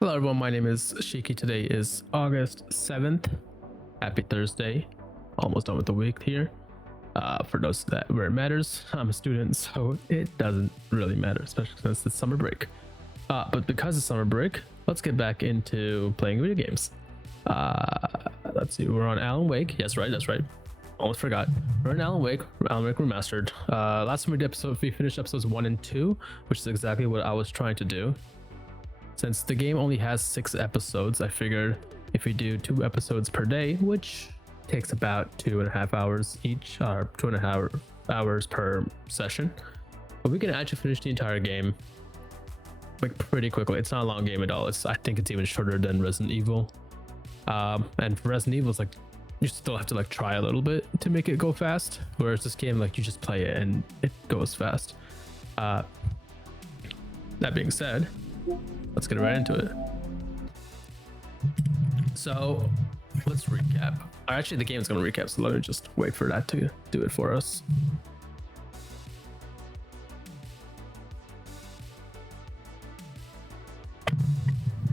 Hello everyone, my name is Shiki. Today is August 7th. Happy Thursday. Almost done with the week here. For those that where it matters, I'm a student, so it doesn't really matter, especially since it's summer break. But because it's summer break, let's get back into playing video games. Let's see, we're on Alan Wake. Yes, right, that's right. Almost forgot. We're in Alan Wake Remastered. Last time we finished episodes 1 and 2, which is exactly what I was trying to do. Since the game only has 6 episodes, I figured if we do 2 episodes per day, which takes about 2.5 hours each, or 2.5 hours per session, but we can actually finish the entire game like pretty quickly. It's not a long game at all. I think it's even shorter than Resident Evil. And for Resident Evil, it's like you still have to like try a little bit to make it go fast, whereas this game, like, you just play it and it goes fast. That being said, let's get right into it. So let's recap. Actually, the game's gonna recap, so let me just wait for that to do it for us.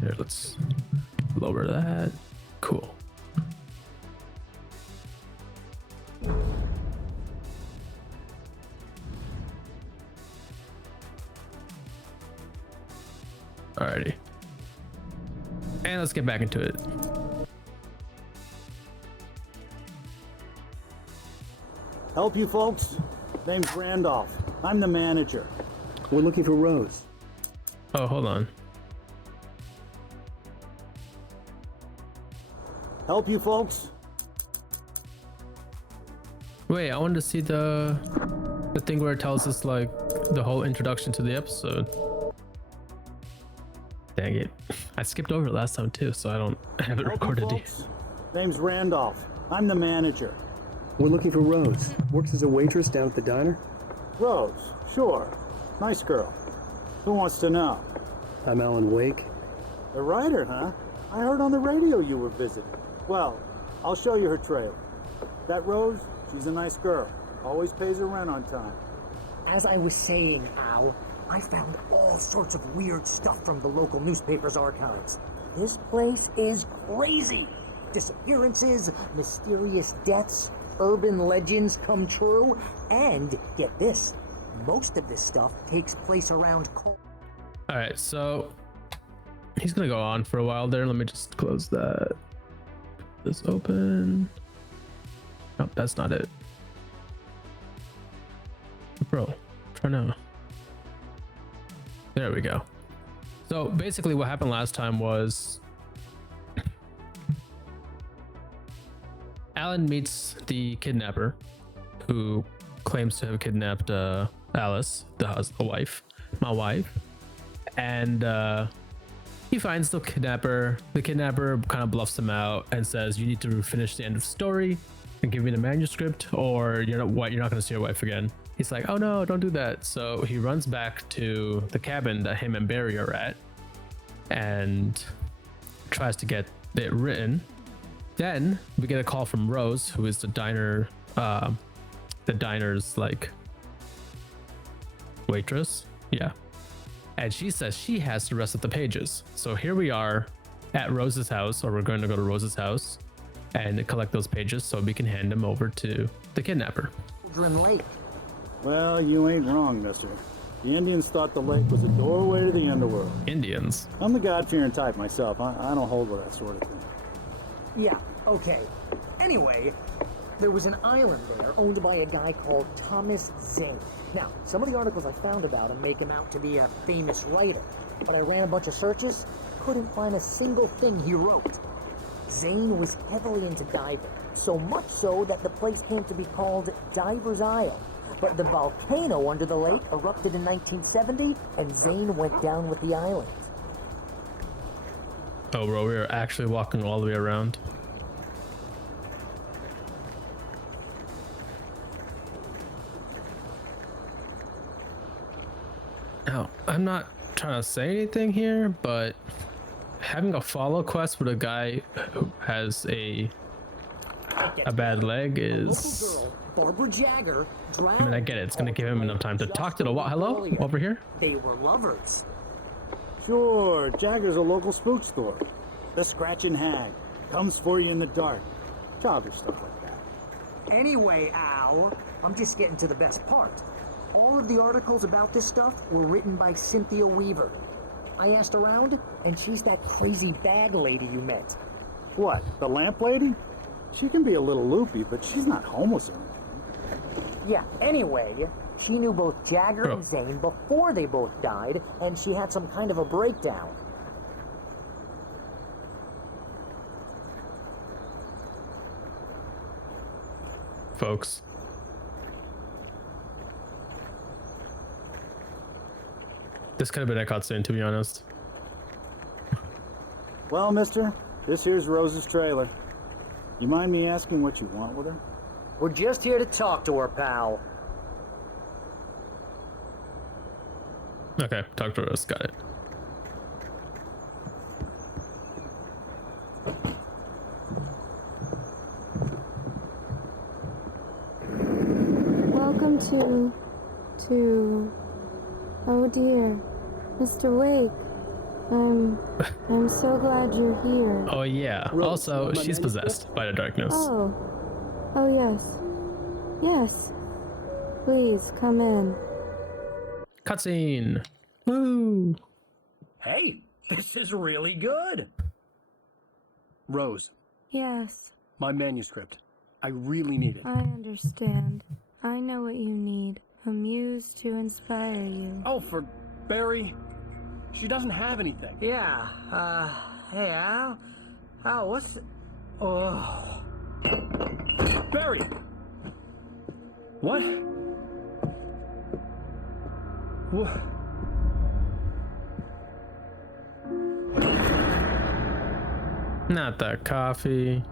Here, let's lower that. Cool. Alrighty. And let's get back into it. Help you folks? Name's Randolph. I'm the manager. We're looking for Rose. Oh, hold on. Help you folks? Wait, I wanted to see the thing where it tells us like the whole introduction to the episode. Dang it. I skipped over it last time too, so I don't have it Help you recorded yet. folks? Name's Randolph. I'm the manager. We're looking for Rose. Works as a waitress down at the diner. Rose, sure. Nice girl. Who wants to know? I'm Alan Wake. The writer, huh? I heard on the radio you were visiting. Well, I'll show you her trailer. That Rose, she's a nice girl. Always pays her rent on time. As I was saying, Al, I found all sorts of weird stuff from the local newspaper's archives. This place is crazy. Disappearances, mysterious deaths, urban legends come true, and get this, most of this stuff takes place around Alright, so he's gonna go on for a while there. Let me just close that. This open. Nope, that's not it. Bro, try now. There we go. So basically what happened last time was Alan meets the kidnapper who claims to have kidnapped Alice, the wife, my wife, and he finds the kidnapper. The kidnapper kind of bluffs him out and says, "You need to finish the end of the story and give me the manuscript, or you're not going to see your wife again." He's like, "Oh no, don't do that." So he runs back to the cabin that him and Barry are at and tries to get it written. Then we get a call from Rose, who is the diner's like waitress. Yeah. And she says she has the rest of the pages. So here we are at Rose's house, or we're going to go to Rose's house and collect those pages so we can hand them over to the kidnapper. Cauldron Lake. Well, you ain't wrong, mister. The Indians thought the lake was a doorway to the underworld. Indians. I'm the God-fearing type myself. I don't hold with that sort of thing. Yeah, okay. Anyway, there was an island there owned by a guy called Thomas Zane. Now, some of the articles I found about him make him out to be a famous writer, but I ran a bunch of searches, couldn't find a single thing he wrote. Zane was heavily into diving, so much so that the place came to be called Diver's Isle. But the volcano under the lake erupted in 1970, and Zane went down with the island. Oh, bro, we are actually walking all the way around. Now, I'm not trying to say anything here, but having a follow quest with a guy who has a bad leg is... Barbara Jagger I mean, I get it. It's going to give him enough time to talk to the... Hello? Over here? They were lovers. Sure, Jagger's a local spook store. The Scratching Hag. Comes for you in the dark. Childish stuff like that. Anyway, Al, I'm just getting to the best part. All of the articles about this stuff were written by Cynthia Weaver. I asked around, and she's that crazy bag lady you met. What, the lamp lady? She can be a little loopy, but she's not homeless or anything. Yeah, anyway, she knew both Jagger Oh. and Zane before they both died, and she had some kind of a breakdown. Folks. This could have been a cutscene, to be honest. Well, mister, this here's Rose's trailer. You mind me asking what you want with her? We're just here to talk to her, pal. Okay, talk to us. Got it. Welcome to... Oh dear, Mr. Wake. I'm so glad you're here. Oh yeah. Rose, Also, my she's manuscript? possessed by the darkness. Oh yes. Yes. Please, come in. Cutscene. Woo. Hey, this is really good. Rose, Yes, my manuscript. I really need it. I understand. I know what you need. A muse to inspire you. Oh, for Barry. She doesn't have anything. Yeah, hey, Al? Al, what's... Oh... Barry! What? What? Not that coffee.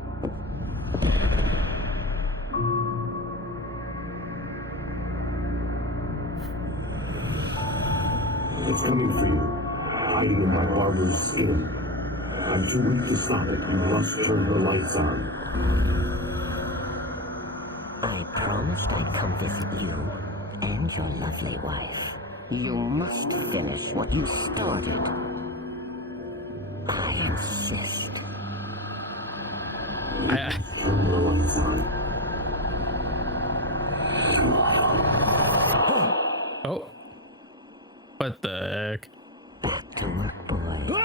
It's coming for you, hiding in my barber's skin. I'm too weak to stop it. You must turn the lights on. I promised I'd come visit you and your lovely wife. You must finish what you started. I insist. Turn the lights on. Oh. What the heck? Back to work, boy.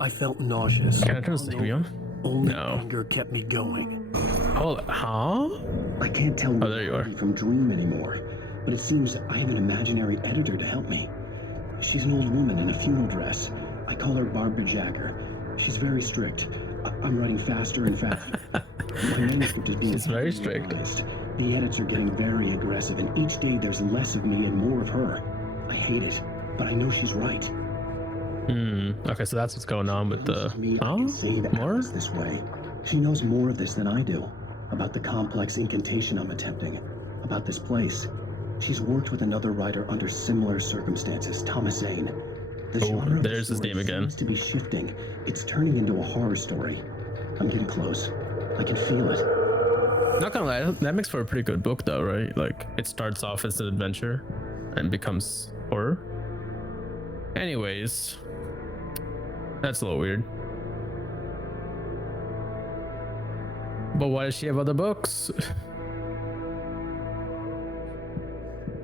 I felt nauseous. Can I turn the TV on? Only No. anger kept me going. Hold on. Huh? I can't tell Oh, there you are. reality from dream anymore, but it seems I have an imaginary editor to help me. She's an old woman in a funeral dress. I call her Barbara Jagger. She's very strict. I'm writing faster and faster. My manuscript is being She's very strict. revised. The edits are getting very aggressive, and each day there's less of me and more of her. I hate it, but I know she's right. Okay, so that's what's going on with the... Promises me I Huh? can save More? Alice this way. She knows more of this than I do. About the complex incantation I'm attempting. About this place. She's worked with another writer under similar circumstances, Thomas Zane. The genre of the there's his story name again. seems to be shifting. It's turning into a horror story. I'm getting close. I can feel it. Not gonna lie, that makes for a pretty good book though, right? Like, it starts off as an adventure and becomes horror. Anyways, that's a little weird. But why does she have other books?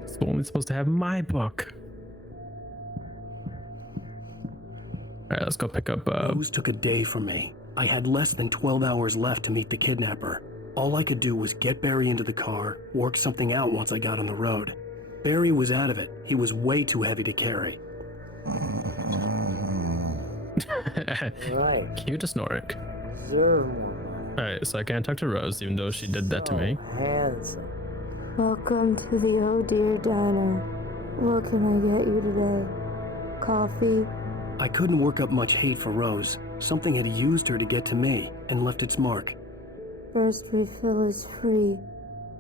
It's only supposed to have my book. Alright, let's go pick up Rose took a day from me. I had less than 12 hours left to meet the kidnapper. All I could do was get Barry into the car, work something out once I got on the road. Barry was out of it. He was way too heavy to carry. Right. Cue to Snorik. Zero. Alright, so I can't talk to Rose even though she did that to me. Handsome. Welcome to the Oh Dear Diner. What can I get you today? Coffee? I couldn't work up much hate for Rose. Something had used her to get to me and left its mark. First refill is free.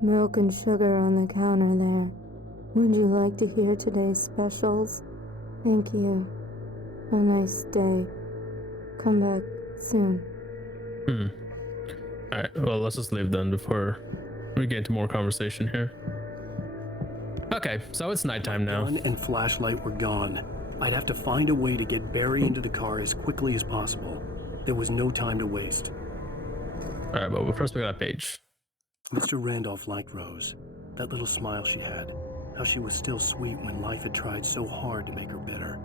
Milk and sugar on the counter there. Would you like to hear today's specials? Thank you. A nice day. Come back soon. All right, well, let's just leave then before we get into more conversation here. Okay, so it's nighttime now. Gun and flashlight were gone. I'd have to find a way to get Barry into the car as quickly as possible. There was no time to waste. All right, but first we got a page. Mr. Randolph liked Rose. That little smile she had. How she was still sweet when life had tried so hard to make her bitter.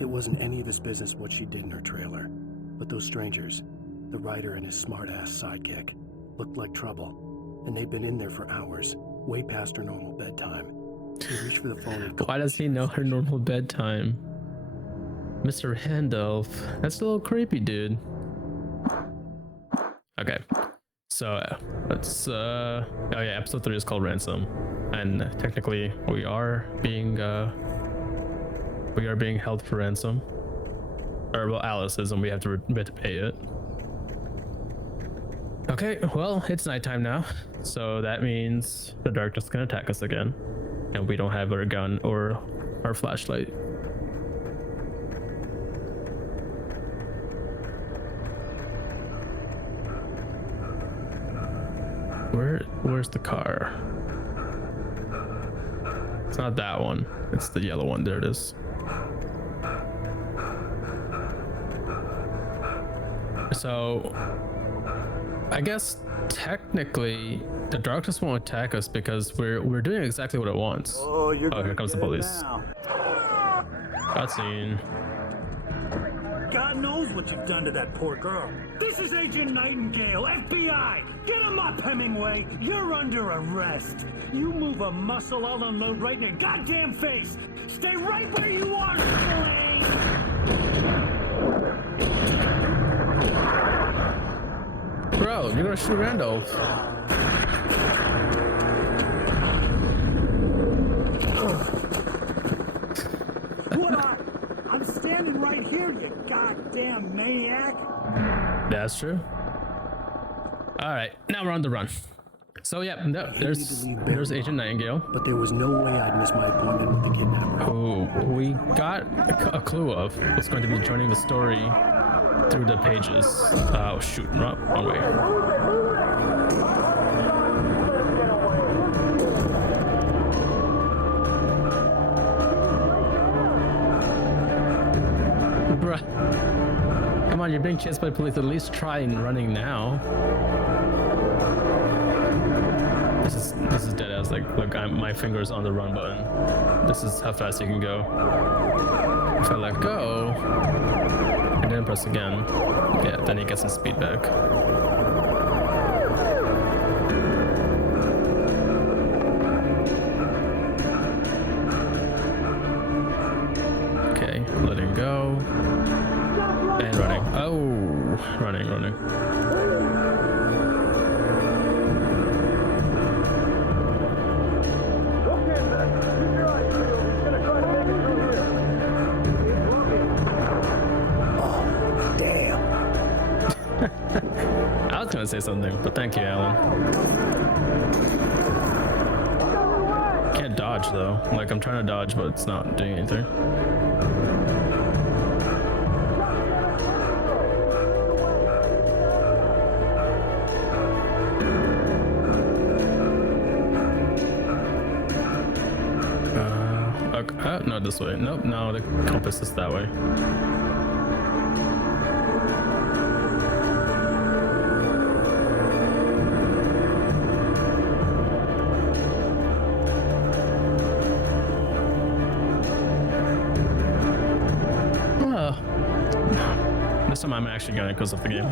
It wasn't any of his business what she did in her trailer. But those strangers, the writer and his smart-ass sidekick, looked like trouble. And they'd been in there for hours, way past her normal bedtime. He reached for the phone and Why does he know her normal bedtime? Mr. Randolph. That's a little creepy, dude. Okay. So let's oh yeah, episode 3 is called Ransom. And technically we are being held for ransom. Or well, Alice is, and we have to pay it. Okay, well, it's nighttime now. So that means the darkness is gonna attack us again. And we don't have our gun or our flashlight. Where's the car? It's not that one. It's the yellow one. There it is. So I guess technically the darkness won't attack us because we're doing exactly what it wants. Oh, you're here comes the police. now. Cutscene. God knows what you've done to that poor girl. This is Agent Nightingale, FBI! Get him up, Hemingway! You're under arrest! You move a muscle, I'll unload right in your goddamn face! Stay right where you are, Slade! Bro, you're gonna shoot Randolph. What are? I'm standing right here, you goddamn maniac! That's true. All right, now we're on the run. So yeah, no, there's Agent Nightingale. But there was no way I'd miss my appointment with the kidnapper. Who we got a clue of was going to be joining the story through the pages. Oh shoot, wrong way. Bruh. Come on, you're being chased by police. At least try running now. This is dead ass. Like, look, my finger's on the run button. This is how fast you can go. If I let go and then press again, yeah, then he gets his speed back. Okay, letting go and running. Oh, running. I was gonna say something, but thank you, Alan. Can't dodge though. Like, I'm trying to dodge, but it's not doing anything. Okay, no, this way. Nope, no, the compass is that way. This time I'm actually gonna close off the game.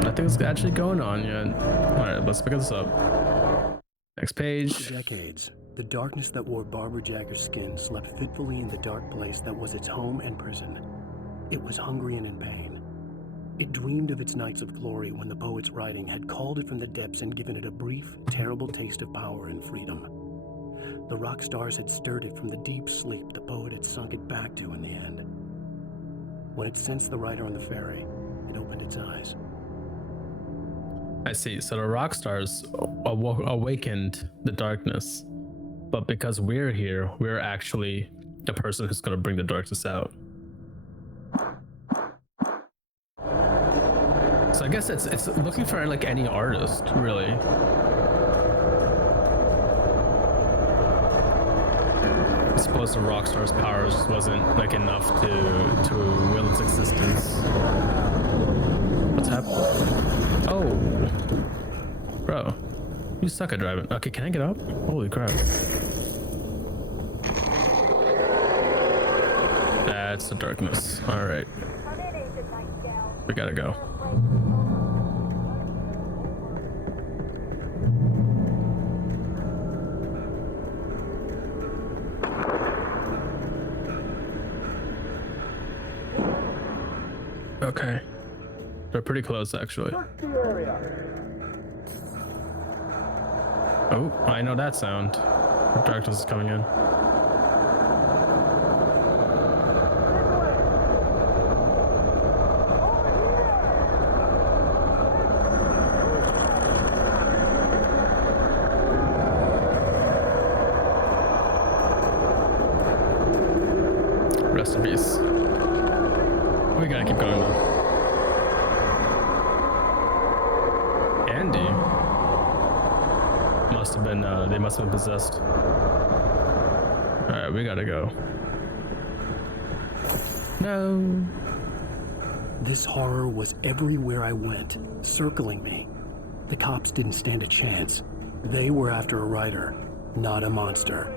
Nothing's actually going on yet. Alright, let's pick this up. Next page. For decades, the darkness that wore Barbara Jagger's skin slept fitfully in the dark place that was its home and prison. It was hungry and in pain. It dreamed of its nights of glory when the poet's writing had called it from the depths and given it a brief, terrible taste of power and freedom. The rock stars had stirred it from the deep sleep the poet had sunk it back to in the end. When it sensed the writer on the ferry, it opened its eyes. I see. So the rock stars awakened the darkness, but because we're here, we're actually the person who's going to bring the darkness out. So I guess it's looking for like any artist, really. I suppose the Rockstar's powers wasn't like enough to will its existence. What's happening? Oh, bro, you suck at driving. Okay, can I get up? Holy crap! That's the darkness. All right, we gotta go. Okay. They're pretty close, actually. Oh, I know that sound. Darkness is coming in. Rest in peace. We gotta keep going though. Andy must have been they must have been possessed. Alright, we gotta go. No. This horror was everywhere I went, circling me. The cops didn't stand a chance. They were after a writer, not a monster.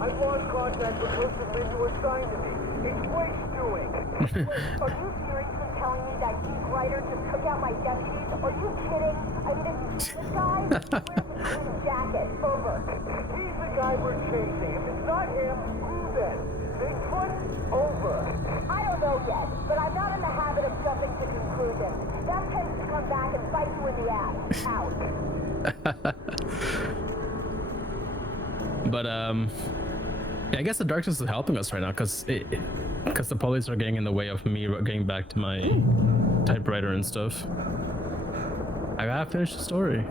I've lost contact with most of men who are assigned to me. It's Wake's doing. Wait, are you seriously telling me that geek writer just took out my deputies? Are you kidding? I mean, it's this guy wears a green jacket. Over. He's the guy we're chasing. If it's not him, who then? Bigfoot? Over. I don't know yet, but I'm not in the habit of jumping to conclusions. That tends to come back and bite you in the ass. Out. But yeah, I guess the darkness is helping us right now because the police are getting in the way of me getting back to my typewriter and stuff. I gotta finish the story.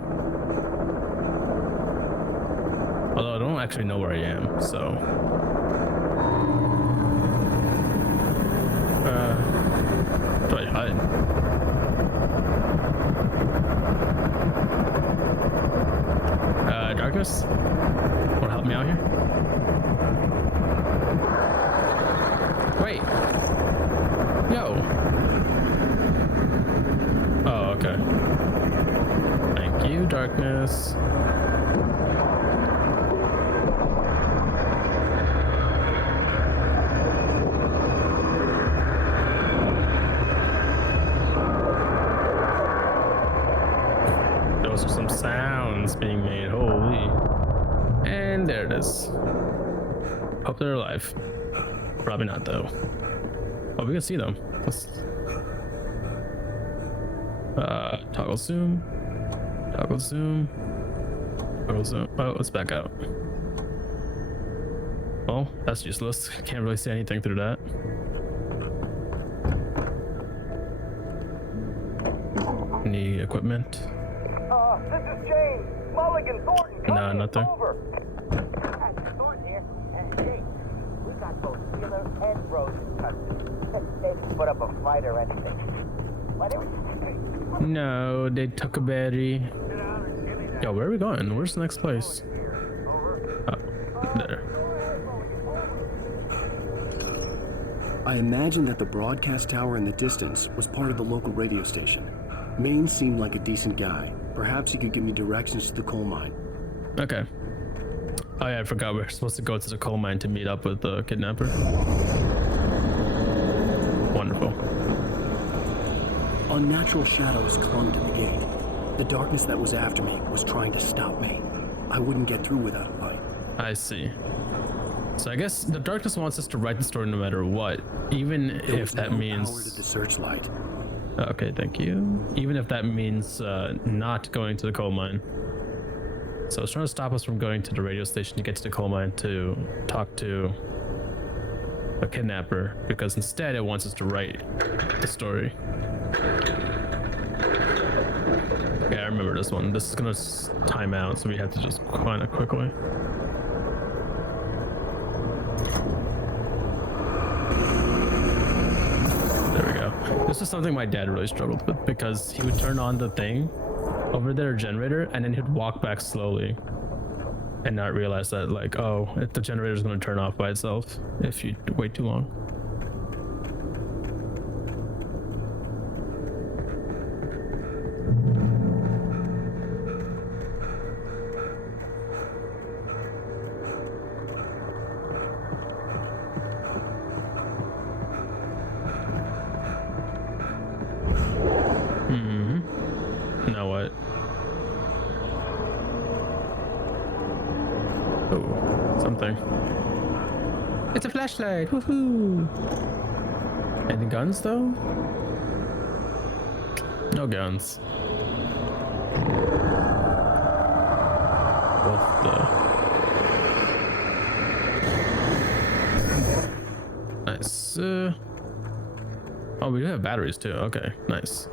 Although I don't actually know where I am, so. Do I hide? Darkness? Wanna help me out here? Wait. Yo. Oh, okay. Thank you, darkness. Those are some sounds being made. Holy. And there it is. Hope they're alive. Probably not though. Oh, we can see them. Let's toggle zoom. Toggle zoom. Toggle zoom. Oh, let's back out. Well, that's useless. Can't really see anything through that. Any equipment? This is James. Mulligan Thornton. No, nothing. Over. Thornton here. Hey, we got both Wheeler and Rose in custody. They didn't put up a fight or anything. But it was... No, they took a berry. Yo, where are we going? Where's the next place? Oh, there. I imagined that the broadcast tower in the distance was part of the local radio station. Maine seemed like a decent guy. Perhaps he could give me directions to the coal mine. Okay. Oh yeah, I forgot we're supposed to go to the coal mine to meet up with the kidnapper. Wonderful. Unnatural shadows clung to the gate. The darkness that was after me was trying to stop me. I wouldn't get through without a light. I see. So I guess the darkness wants us to write the story no matter what, even if that means... Power to the searchlight. Okay, thank you. Even if that means not going to the coal mine. So it's trying to stop us from going to the radio station to get to the coal mine to talk to a kidnapper, because instead it wants us to write the story. Yeah, I remember this one. This is gonna time out, so we have to just find it quickly. There we go. This is something my dad really struggled with because he would turn on the thing over there, generator, and then he'd walk back slowly and not realize that, like, oh, the generator's going to turn off by itself if you wait too long. Now what? Oh, something. It's a flashlight! Woohoo! Any guns though? No guns. What the? Nice. Oh, we do have batteries too. Okay, nice.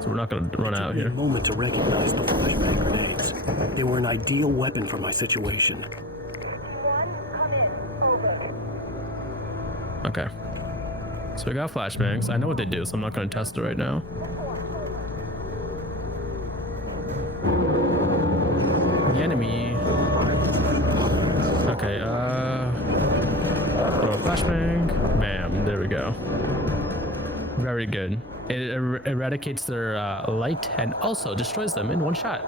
So we're not gonna run out It took me here. a moment to recognize the flashbang grenades. They were an ideal weapon for my situation. Come in. Over. Okay. So we got flashbangs. I know what they do, so I'm not gonna test it right now. The enemy. Okay, throw a flashbang. Bam, there we go. Very good. It eradicates their light and also destroys them in one shot.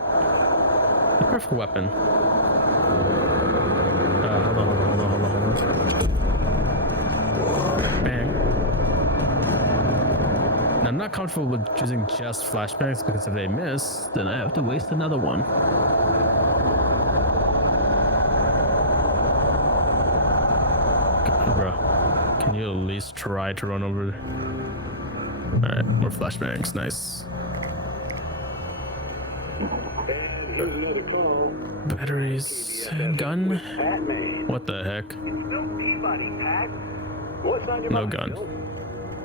The perfect weapon. Hold on. Bang. Now, I'm not comfortable with choosing just flashbangs because if they miss, then I have to waste another one. Bro, can you at least try to run over? Alright, more flashbangs, nice. Batteries, gun. What the heck? No gun.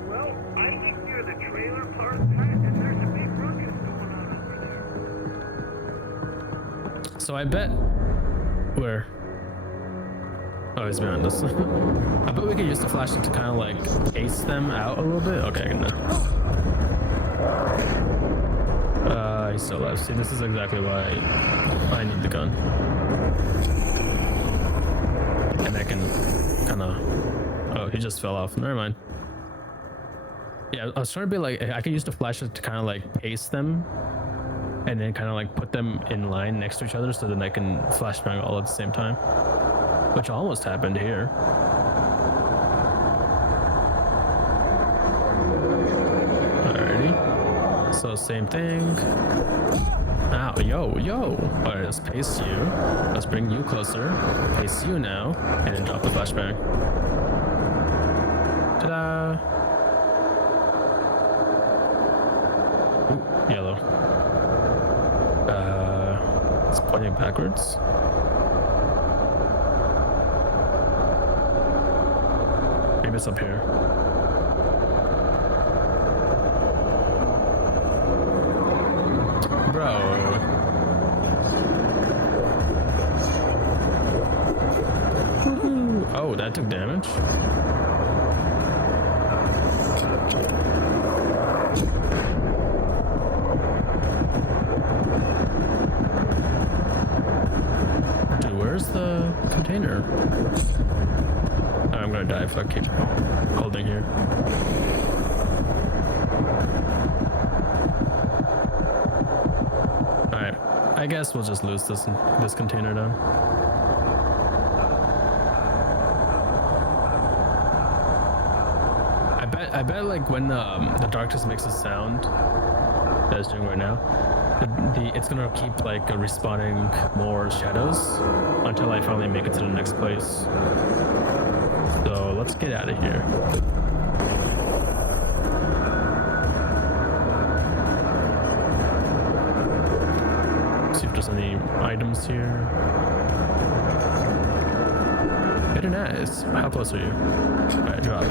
Well, I think you're the trailer park pack, and there's a big ruckus going on over there. So I bet where? Oh, he's behind us. I bet we could use the flashlight to kind of like chase them out a little bit. Okay, no. He's still alive. See, this is exactly why I need the gun. And I can kind of. Oh, he just fell off. Never mind. Yeah, I was trying to be like, I could use the flashlight to kind of like pace them and then kind of like put them in line next to each other so then I can flashbang all at the same time. Which almost happened here. Alrighty. So same thing. Ow, yo. Alright, let's pace you. Let's bring you closer. Pace you now. And then drop the flashbang. Ta-da! Ooh, yellow. It's pointing backwards. Maybe it's up here. Bro. Woohoo. Oh, that took damage. Dude, where's the container? I'm gonna die if I keep holding here. Alright, I guess we'll just lose this container then. I bet like when the darkness makes a sound that it's doing right now, it's gonna keep like respawning more shadows until I finally make it to the next place. So let's get out of here. See if there's any items here. Very nice. How close are you? Alright, drop.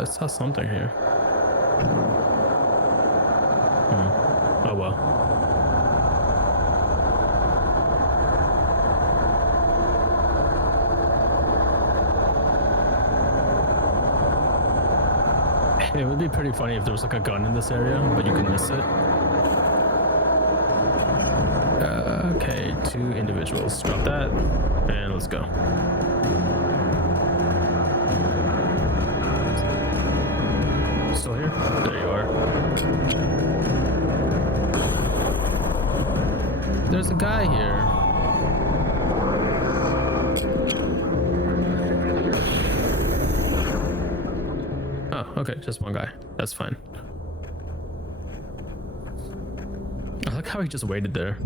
I saw something here. Oh well. It would be pretty funny if there was like a gun in this area, but you can miss it. Okay, 2 individuals. Drop that, and let's go. Still here? There you are. There's a guy here. Oh, okay, just one guy. That's fine. I like how he just waited there.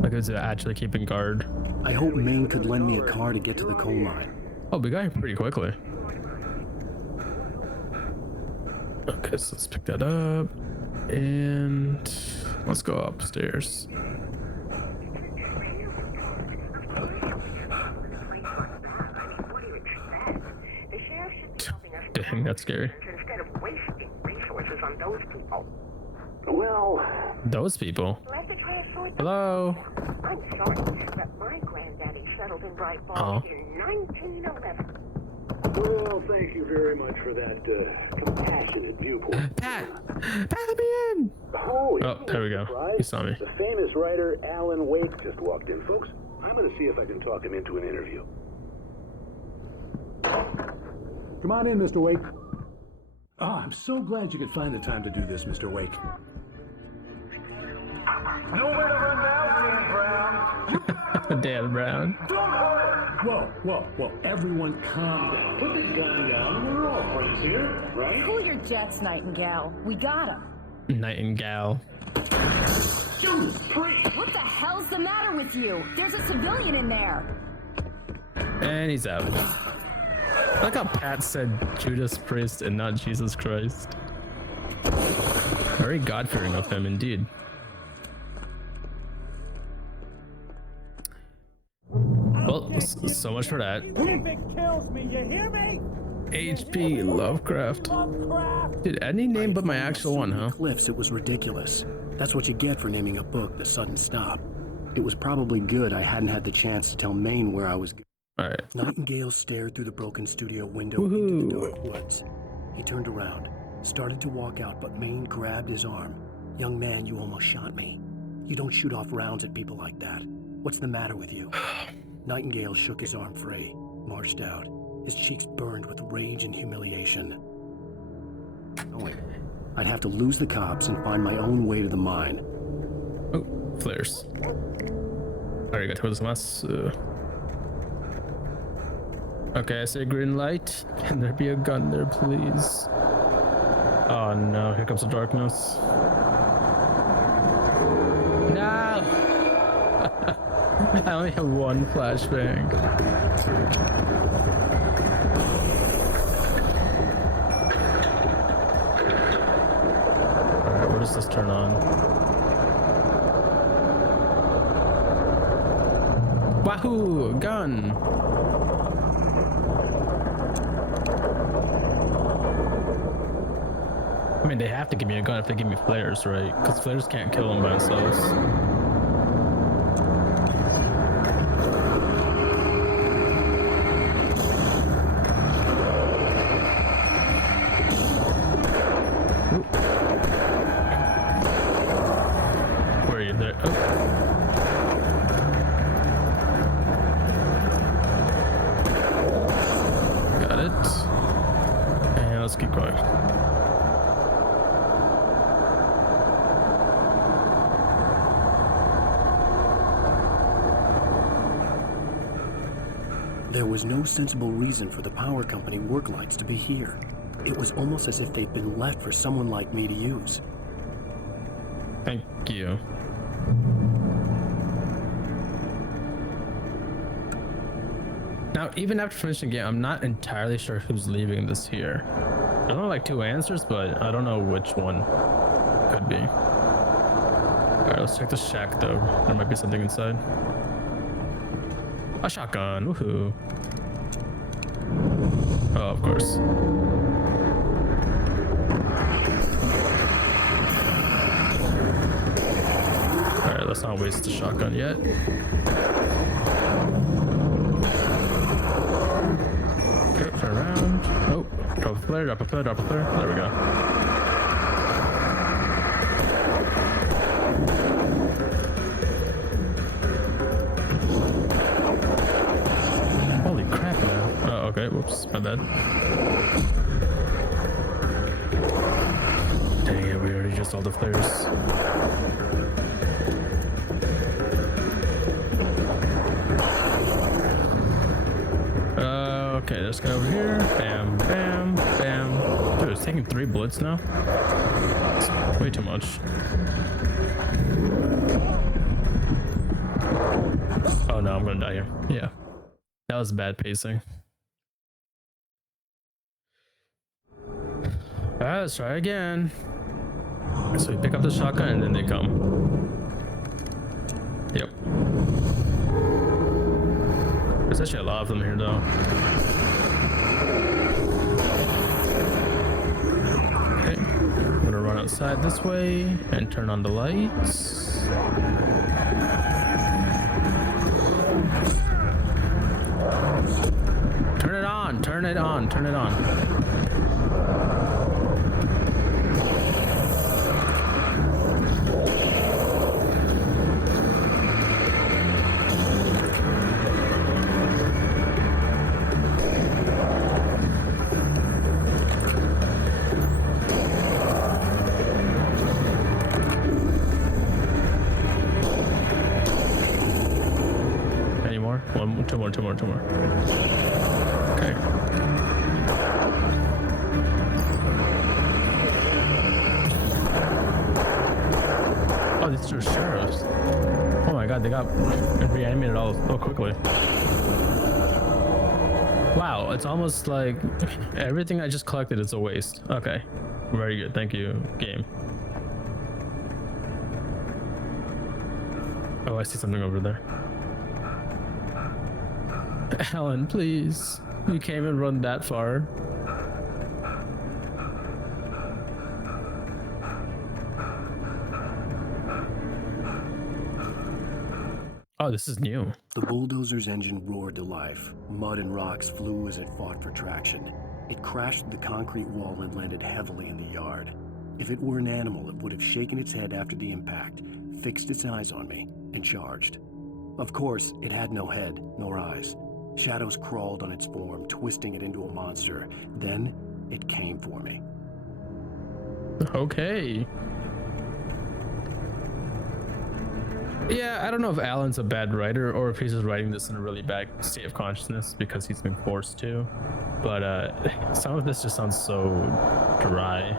Like he's actually keeping guard. I hope Maine could lend me a car to get to the coal mine. Oh, we got here pretty quickly. Okay, so let's pick that up. And let's go upstairs. Dang, that's scary. Instead of wasting resources on those people. Well, Those people? Let the trash sort them. Hello? I'm sorry, but my granddaddy settled in Bright Falls in 1911. well, thank you very much for that compassionate viewpoint. Pat! Pat, let me in! Oh, There we go. He saw me. The famous writer Alan Wake just walked in, folks. I'm going to see if I can talk him into an interview. Come on in, Mr. Wake. Oh, I'm so glad you could find the time to do this, Mr. Wake. Nowhere to run now, Dan Brown. Dan Brown. Whoa. Everyone calm down. Put the gun down. We're all friends here, right? Cool your jets, Nightingale. We got him. Nightingale. Judas Priest! What the hell's the matter with you? There's a civilian in there. And he's out. I like how Pat said Judas Priest and not Jesus Christ. Very God-fearing of him, indeed. Well, so much for that. If it kills me, you hear me? H.P. Lovecraft. Dude, any name but my actual one, huh? Cliffs, it was ridiculous. That's what you get for naming a book The Sudden Stop. It was probably good I hadn't had the chance to tell Maine where I was going. Alright. Nightingale stared through the broken studio window into the dark woods. He turned around, started to walk out, but Maine grabbed his arm. Young man, you almost shot me. You don't shoot off rounds at people like that. What's the matter with you? Nightingale shook his arm free, marched out. His cheeks burned with rage and humiliation. Knowing I'd have to lose the cops and find my own way to the mine. Oh, flares. Arigatou. Okay, I say green light. Can there be a gun there, please? Oh no, here comes the darkness. No! I only have one flashbang. Alright, where does this turn on? Wahoo! Gun! I mean, they have to give me a gun if they give me flares, right? Because flares can't kill them by themselves. Where are you there? Oh. Got it. And let's keep going. There was no sensible reason for the power company work lights to be here. It was almost as if they'd been left for someone like me to use. Thank you. Now, even after finishing the game, I'm not entirely sure who's leaving this here. There's only like 2 answers, but I don't know which one could be. Alright, let's check the shack though. There might be something inside. A shotgun, woohoo. Oh, of course. Alright, let's not waste the shotgun yet. Okay, turn around. Oh. Drop a flare, drop a flare, drop a flare. There we go. Holy crap, man. Oh, okay. Whoops. My bad. Dang it, we already just all the flares. Okay, this guy over here. Bam, bam, bam. Dude, it's taking 3 bullets now. It's way too much. Oh no, I'm gonna die here. Yeah. That was bad pacing. Alright, let's try again. So we pick up the shotgun and then they come. Yep. There's actually a lot of them here though. Okay. I'm gonna run outside this way and turn on the lights. Turn it on, turn it on, turn it on. Two more. Okay. Oh, these are sheriffs. Oh my god, they got reanimated all so quickly. Wow, it's almost like everything I just collected is a waste. Okay. Very good. Thank you, game. Oh, I see something over there. Alan, please. You can't even run that far. Oh, this is new. The bulldozer's engine roared to life. Mud and rocks flew as it fought for traction. It crashed the concrete wall and landed heavily in the yard. If it were an animal, it would have shaken its head after the impact, fixed its eyes on me, and charged. Of course, it had no head, nor eyes. Shadows crawled on its form, twisting it into a monster. Then, it came for me. Okay. Yeah, I don't know if Alan's a bad writer or if he's just writing this in a really bad state of consciousness because he's been forced to. But some of this just sounds so dry.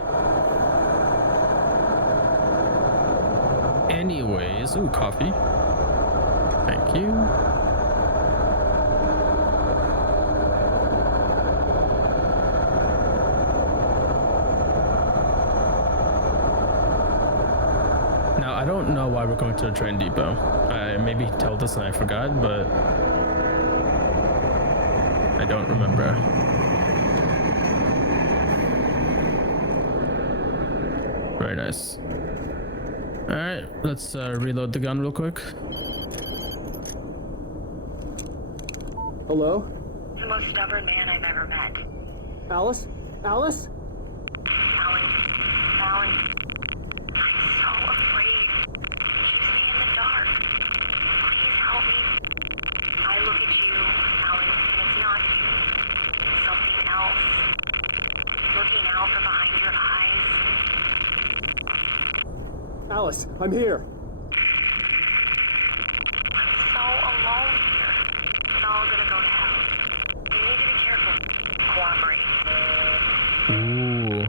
Anyways, ooh, coffee. Thank you. Now, I don't know why we're going to the train depot. I maybe told us and I forgot, but I don't remember. Very nice. Alright, let's reload the gun real quick. Hello? The most stubborn man I've ever met. Alice? Alice? Alan. I'm so afraid. He keeps me in the dark. Please help me. I look at you, Alan, and it's not you. It's something else. Looking out from behind your eyes. Alice, I'm here. I'm so alone here. It's all gonna go to hell. You need to be careful. Cooperate. Ooh.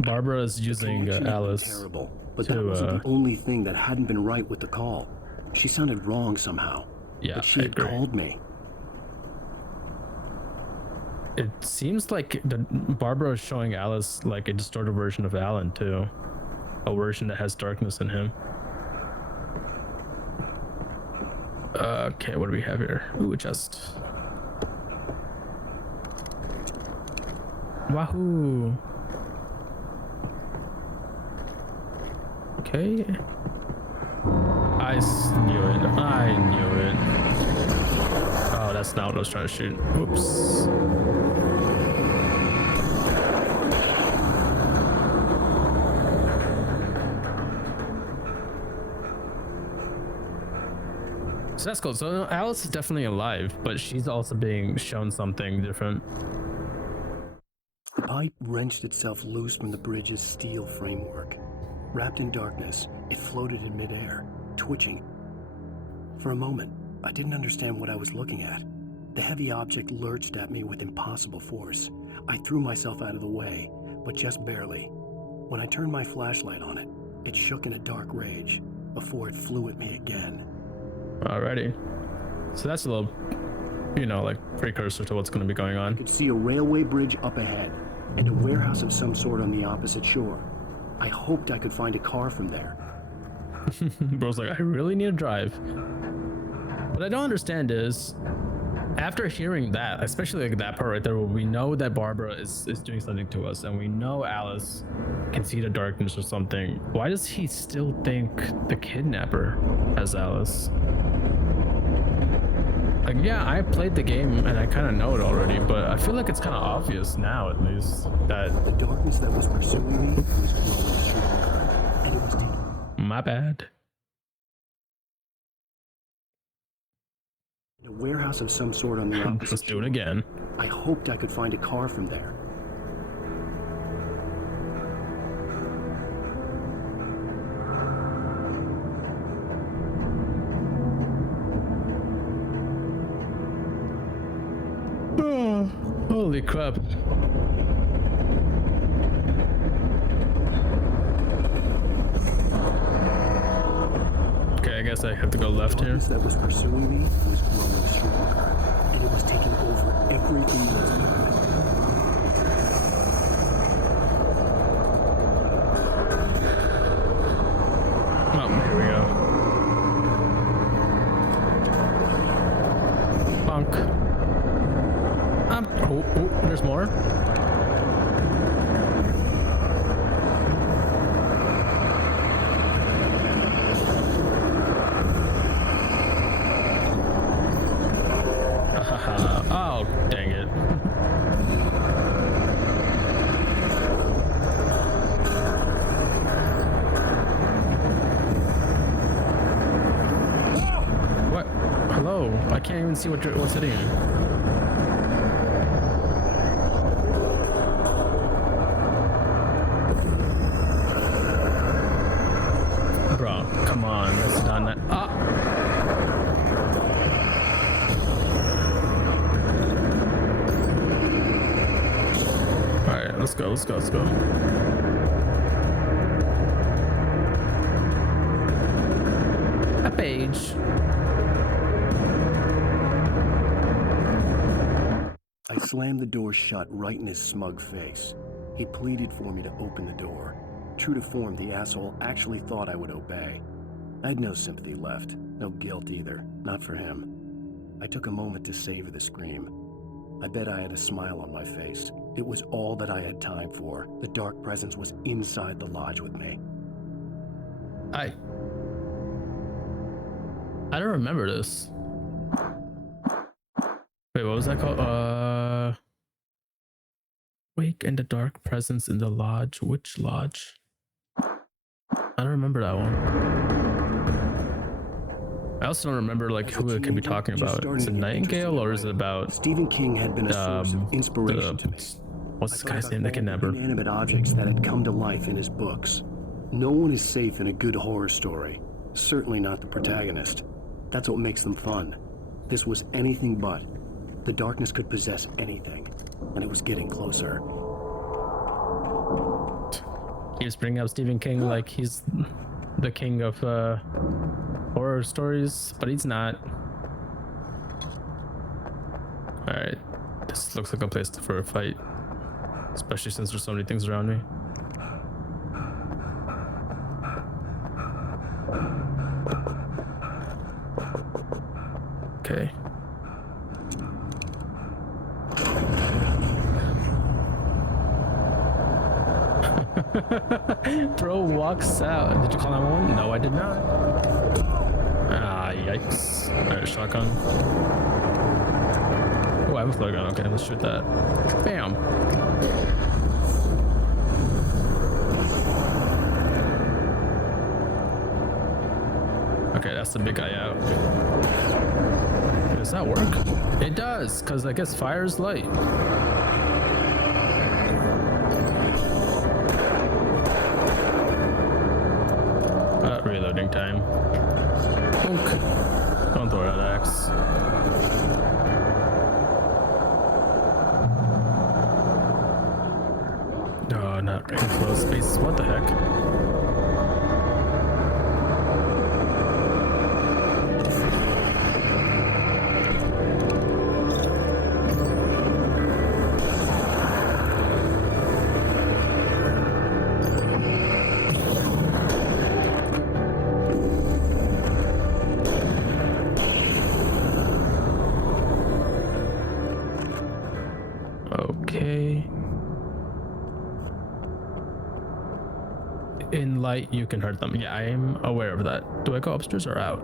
Barbara is using Alice. Terrible, but that wasn't the only thing that hadn't been right with the call. She sounded wrong somehow. Yeah, but she had called me. It seems like Barbara is showing Alice like a distorted version of Alan too. A version that has darkness in him. Okay, what do we have here? Ooh, a chest. Wahoo! Okay. I knew it. I knew it. Oh, that's not what I was trying to shoot. Oops. So that's cool. So Alice is definitely alive, but she's also being shown something different. The pipe wrenched itself loose from the bridge's steel framework. Wrapped in darkness, it floated in midair, twitching. For a moment, I didn't understand what I was looking at. The heavy object lurched at me with impossible force. I threw myself out of the way, but just barely. When I turned my flashlight on it, it shook in a dark rage before it flew at me again. Alrighty. So that's a little, you know, like precursor to what's going to be going on. I could see a railway bridge up ahead and a warehouse of some sort on the opposite shore. I hoped I could find a car from there. Bro's like, I really need to drive. What I don't understand is, after hearing that, especially like that part right there, where we know that Barbara is doing something to us, and we know Alice can see the darkness or something, why does he still think the kidnapper has Alice? Like, yeah, I played the game and I kind of know it already, but I feel like it's kind of obvious now, at least, that the darkness that was pursuing me was growing stronger, and it was taking... My bad. A warehouse of some sort on the opposite. Let's do it again. I hoped I could find a car from there. Oh, holy crap. Okay, I guess I have to go left here. The darkness that was pursuing me was growing stronger, and it was taking over everything that's moving. Oh, here we go. Bonk. Oh, there's more. Oh, dang it. What? Hello? I can't even see what's hitting me. Bro, come on. That's not that. Ah! Alright, let's go. A page. I slammed the door shut right in his smug face. He pleaded for me to open the door. True to form, the asshole actually thought I would obey. I had no sympathy left, no guilt either, not for him. I took a moment to savor the scream. I bet I had a smile on my face. It was all that I had time for. The dark presence was inside the lodge with me. I don't remember this. Wait, what was that called? Wake and the dark presence in the lodge. Which lodge? I don't remember that one. I also don't remember like who it could be talking about. Is it Nightingale or is it about Stephen King had been a source of inspiration to me. What's this guy's name? The Kidnapper. Inanimate objects that had come to life in his books. No one is safe in a good horror story. Certainly not the protagonist. That's what makes them fun. This was anything but. The darkness could possess anything, and it was getting closer. He was bringing up Stephen King like he's the king of horror stories, but he's not. Alright, this looks like a place for a fight, especially since there's so many things around me. Okay. Bro walks out. Did you call 911? No, I did not. Ah, yikes. Alright, shotgun. Oh, I have a flare gun. Okay, let's shoot that. Bam. Okay, that's the big guy out. Does that work? It does, because I guess fire is light. Reloading time. Bonk. Don't throw that axe. No, not enclosed spaces. What the heck? Okay. In light, you can hurt them. Yeah, I am aware of that. Do I go upstairs or out?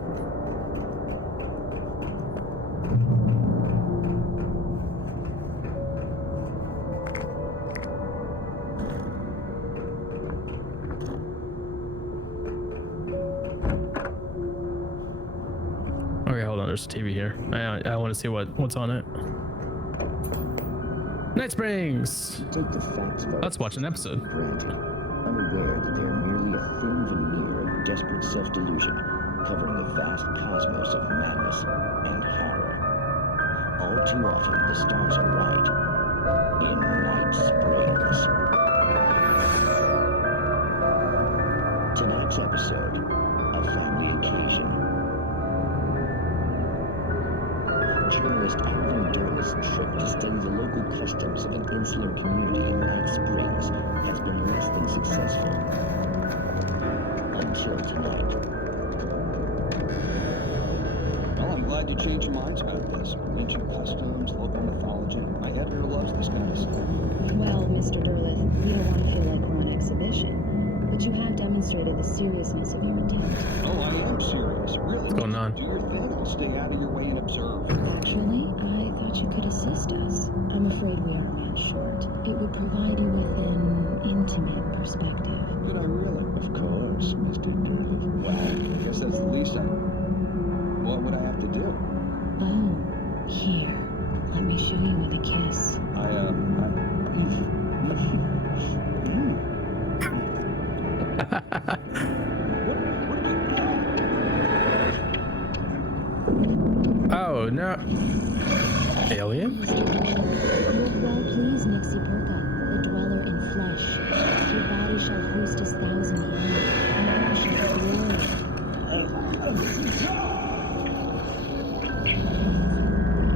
Okay, hold on. There's a TV here. I want to see what's on it. Night Springs. Take the facts of Let's watch an episode. granted, unaware that they are merely a thin veneer of desperate self-delusion, covering the vast cosmos of madness and horror. All too often, the stars are right. In Night Springs. Tonight's episode, a family occasion. Journalist Alvin Durl's trip to study the local customs of an insular community in Night Springs has been less than successful. Until tonight. Well, I'm glad you changed your minds about this. Ancient customs, local mythology. My editor loves this kind of stuff. Well, Mr. Durlith, we don't want to feel like we're on exhibition, but you have demonstrated the seriousness of your intent. Oh, I am serious. Really. What's going on? Do your thing. I'll stay out of your way and observe. Actually, I thought you could assist us. I'm afraid we are a man short. It would provide you with an intimate perspective. Could I really? Of course, Mr. Durlith. Well, I guess that's the least I... What would I have to do? Oh, here. Let me show you with a kiss. Oh no. Alien? Well, please, Nixie Perka, the dweller in flesh. Your body shall host his 1,000 years, and I shall glory.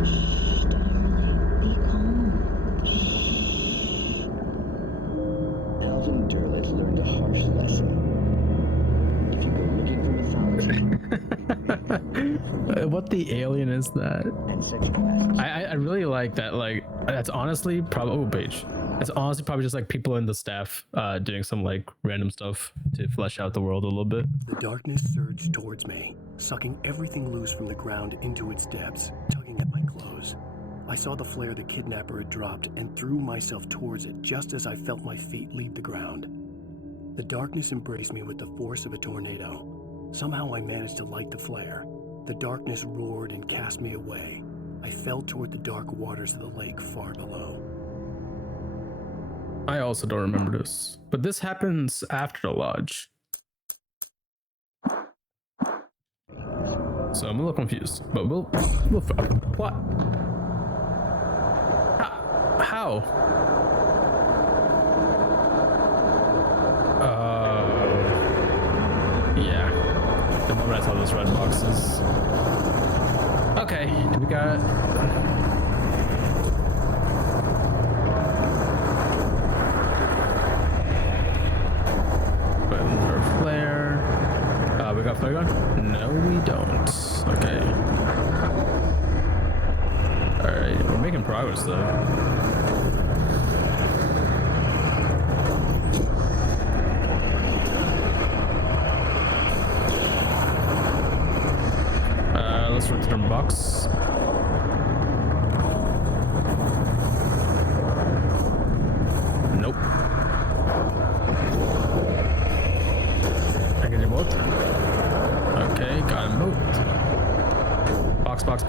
Shh, darling, be calm. Shh. Alvin Durlith learned a harsh lesson. If you go looking for mythology... What the alien is that? and such quests... I really like that. Like, that's honestly probably... Oh, page. That's honestly probably just like people in the staff doing some like random stuff to flesh out the world a little bit. The darkness surged towards me, sucking everything loose from the ground into its depths, tugging at my clothes. I saw the flare the kidnapper had dropped and threw myself towards it just as I felt my feet leave the ground. The darkness embraced me with the force of a tornado. Somehow I managed to light the flare. The darkness roared and cast me away. I fell toward the dark waters of the lake far below. I also don't remember this, but this happens after the lodge. So I'm a little confused, but we'll what? How? Yeah. The moment I saw those red boxes. Okay, we got... Flare. We got flare gun? No, we don't. Okay. Alright, we're making progress though. Let's return box. Nope. I can do both. Okay, got them both.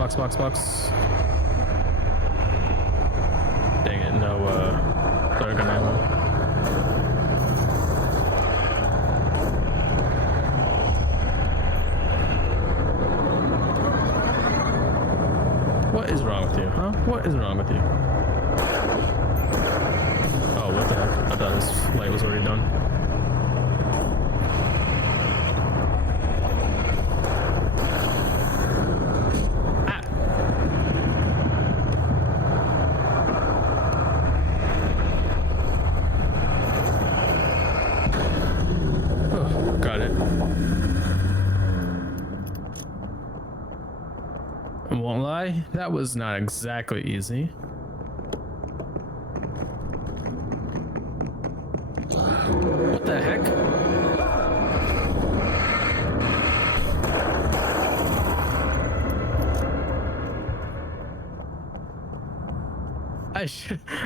box. Dang it, no flare gun ammo. What is wrong with you, huh? What is wrong with you? Oh, what the heck? I thought this light was already done. That was not exactly easy. What the heck?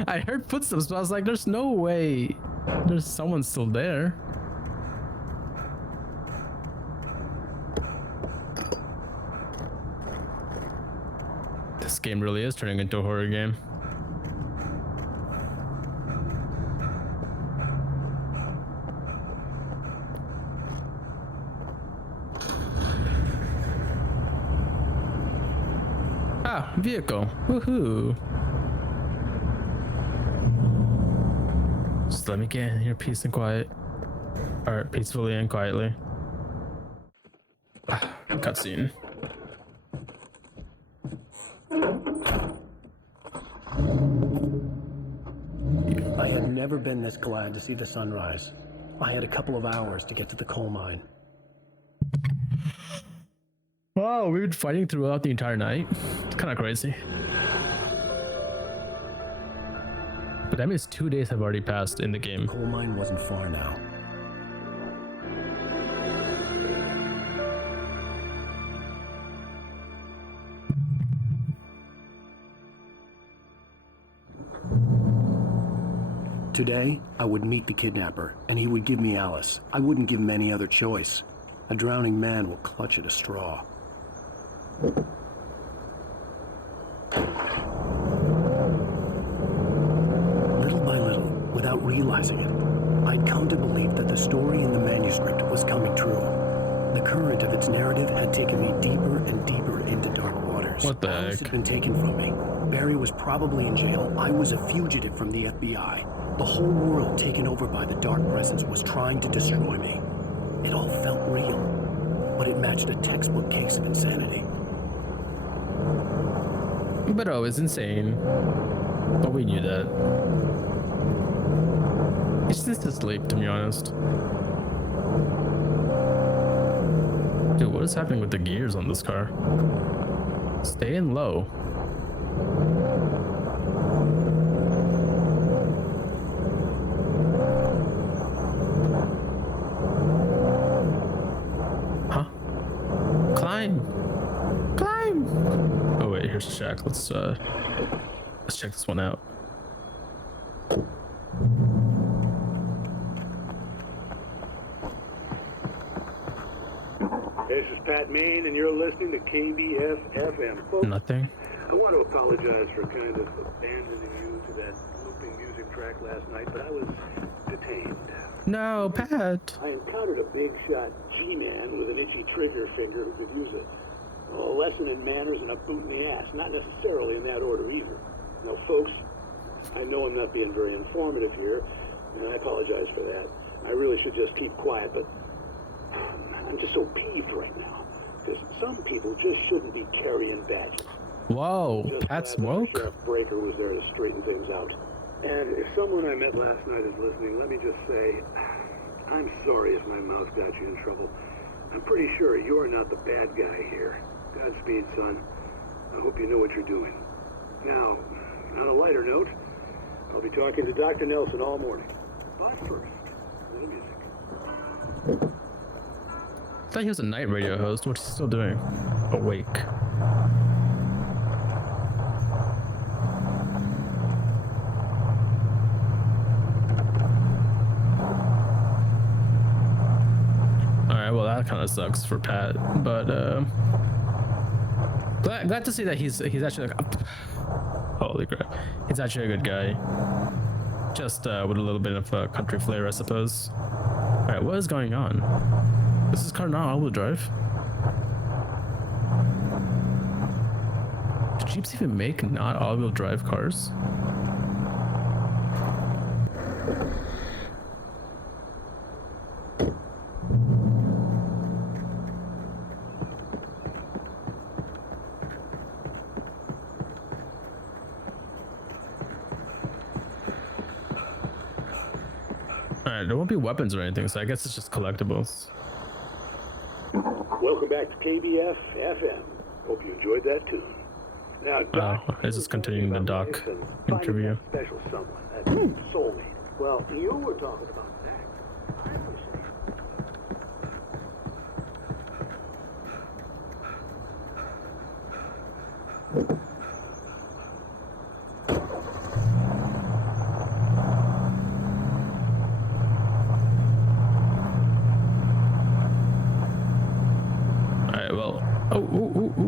I heard footsteps, but I was like, there's no way there's someone still there. This game really is turning into a horror game. Ah, vehicle. Woohoo. Just let me get in here peace and quiet. Or peacefully and quietly. Cutscene. I had never been this glad to see the sunrise. I had a couple of hours to get to the coal mine. Wow, we've been fighting throughout the entire night. It's kind of crazy. But that means 2 days have already passed in the game. Coal mine wasn't far now. Today, I would meet the kidnapper, and he would give me Alice. I wouldn't give him any other choice. A drowning man will clutch at a straw. Little by little, without realizing it, I'd come to believe that the story in the manuscript was coming true. The current of its narrative had taken me deeper and deeper into dark waters. What the Alice heck? had been taken from me. Barry was probably in jail. I was a fugitive from the FBI. The whole world taken over by the dark presence was trying to destroy me. It all felt real, but it matched a textbook case of insanity. But oh, it's insane. But we knew that. It's just asleep, to be honest. Dude, what is happening with the gears on this car? Staying low. Here's the shack. Let's check this one out. This is Pat Main, and you're listening to KBS-FM. Folks, nothing. I want to apologize for kind of abandoning you to that looping music track last night, but I was detained. No, Pat. I encountered a big shot G-man with an itchy trigger finger who could use a lesson in manners and a boot in the ass. Not necessarily in that order either. Now, folks, I know I'm not being very informative here, and I apologize for that. I really should just keep quiet, but I'm just so peeved right now, because some people just shouldn't be carrying badges. Whoa, Just Pat's glad that woke? Sheriff Breaker was there to straighten things out. And if someone I met last night is listening, let me just say, I'm sorry if my mouth got you in trouble. I'm pretty sure you're not the bad guy here. Godspeed, son. I hope you know what you're doing. Now, on a lighter note, I'll be talking to Dr. Nelson all morning. But first, a little music. I thought he was a night radio host. What's he still doing? Awake. Alright, well that kind of sucks for Pat, but Glad to see that he's actually like, holy crap, he's actually a good guy. Just with a little bit of country flair, I suppose. All right, what is going on? Is this car not all-wheel drive? Do Jeeps even make not all-wheel drive cars? Alright, there won't be weapons or anything, so I guess it's just collectibles. Welcome back to KBF FM. Hope you enjoyed that tune. Now, Doc, is this continuing the Doc interview? Special someone, that soulmate. Well, you were talking about that. I was saying.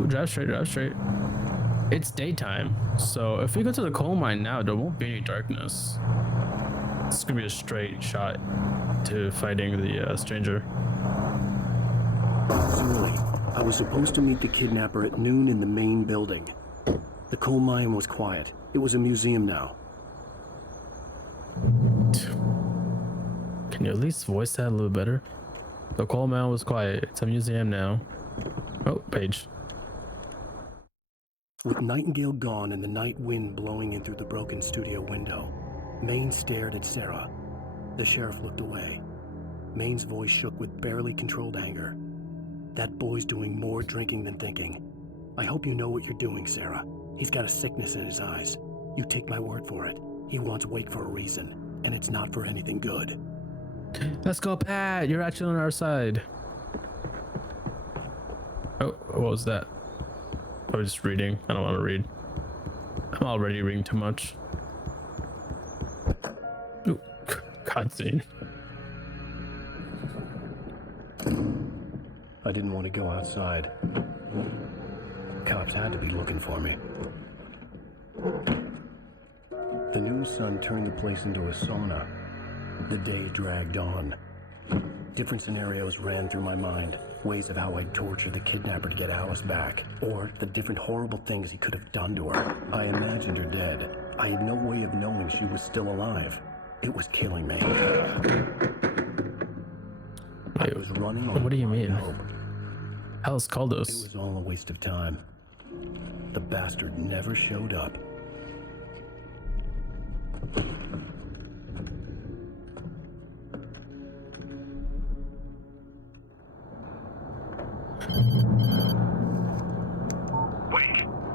Drive straight, drive straight. It's daytime, so if we go to the coal mine now, there won't be any darkness. It's gonna be a straight shot to fighting the stranger. Early. I was supposed to meet the kidnapper at noon in the main building. The coal mine was quiet. It was a museum now. Can you at least voice that a little better? The coal mine was quiet. It's a museum now. Oh, page. With Nightingale gone and the night wind blowing in through the broken studio window, Maine stared at Sarah. The sheriff looked away. Maine's voice shook with barely controlled anger. That boy's doing more drinking than thinking. I hope you know what you're doing, Sarah. He's got a sickness in his eyes. You take my word for it. He wants Wake for a reason, and it's not for anything good. Let's go, Pat. You're actually on our side. Oh, what was that? I was just reading. I don't want to read. I'm already reading too much. Ooh, cutscene. I didn't want to go outside. Cops had to be looking for me. The noon sun turned the place into a sauna. The day dragged on. Different scenarios ran through my mind. Ways of how I'd torture the kidnapper to get Alice back. Or the different horrible things he could have done to her. I imagined her dead. I had no way of knowing she was still alive. It was killing me. Wait, I was running. What do you mean? Alice called us. It was all a waste of time. The bastard never showed up.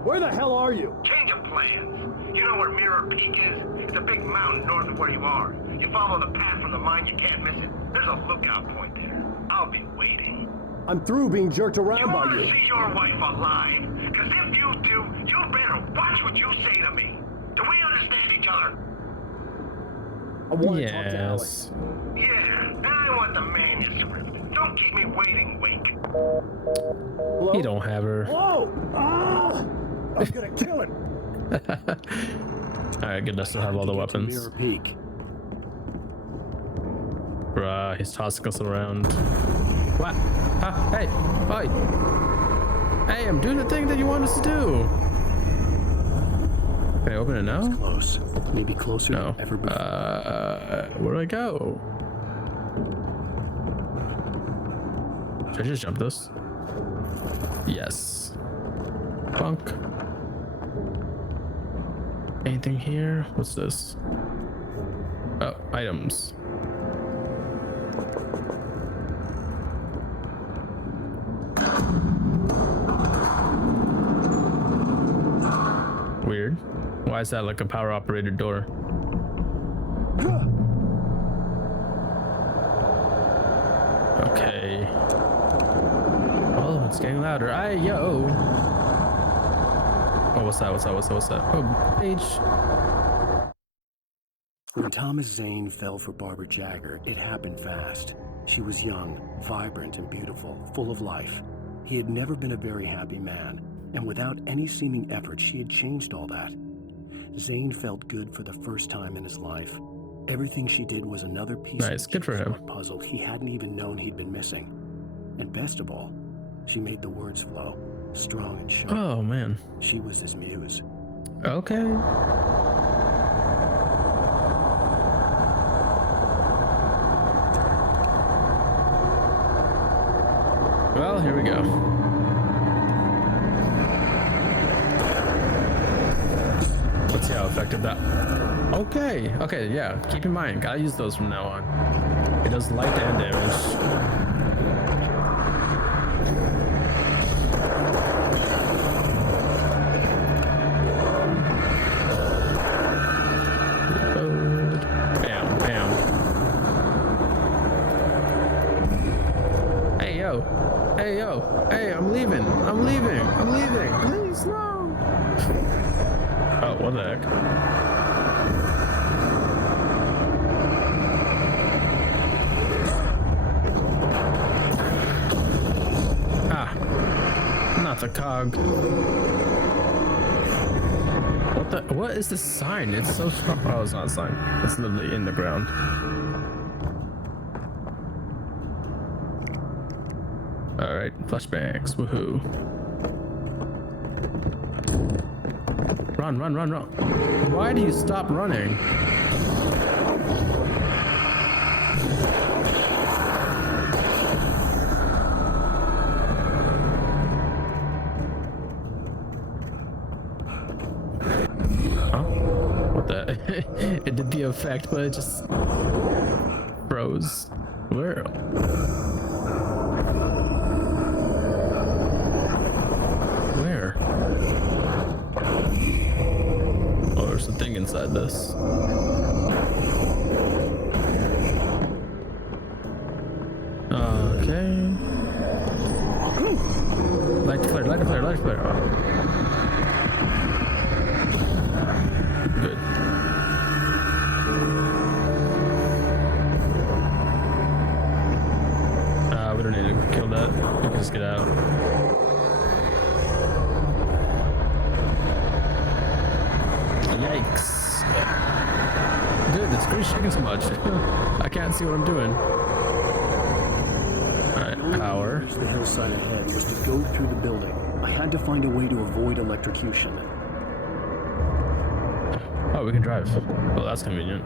Where the hell are you? Change of plans. You know where Mirror Peak is? It's a big mountain north of where you are. You follow the path from the mine, you can't miss it. There's a lookout point there. I'll be waiting. I'm through being jerked around by you. You want to see your wife alive? Because if you do, you better watch what you say to me. Do we understand each other? I want to talk to Alice. Yeah, and I want the manuscript. Don't keep me waiting, Wake. Hello? You don't have her. Whoa! Ah! I'm gonna kill him. Alright, good enough to have all the weapons. Mirror Peak. Bruh, he's tossing us around. What? Huh? Hey! Hi! Hey, I'm doing the thing that you want us to do! Can I open it now? It's close. Maybe closer than ever before. Where do I go? Should I just jump this? Yes. Bunk. Anything here? What's this? Oh, items. Weird. Why is that like a power operated door? Okay. Oh, it's getting louder. Yo. Oh, what's that? What's that? What's that? What's that? Oh, page. When Thomas Zane fell for Barbara Jagger, it happened fast. She was young, vibrant, and beautiful, full of life. He had never been a very happy man. And without any seeming effort, she had changed all that. Zane felt good for the first time in his life. Everything she did was another piece Nice, of good for him. the puzzle he hadn't even known he'd been missing. And best of all, she made the words flow, strong and sharp. Oh man. She was his muse. Okay. Well, here we go. Let's see how effective that. Okay, okay, yeah. Keep in mind, gotta use those from now on. It does light and damage. Bam, bam. Hey yo, hey yo, hey! I'm leaving. I'm leaving. I'm leaving. Please no. Oh, what the heck? Not the cog. What the? What is this sign? It's so strong. Oh, it's not a sign. It's literally in the ground. All right, flashbangs. Woohoo! Run, run, run, run! Why do you stop running? It did the effect, but it just froze. Where? Where? Oh, there's a thing inside this. Okay. Light the flare, light the flare, light the flare. Oh. Good. We don't need to kill that. We can just get out. Yikes. Dude, the screen's shaking so much. I can't see what I'm doing. Alright, power. Here's the hillside ahead was to go through the building. I had to find a way to avoid electrocution. Oh, we can drive. Well, that's convenient.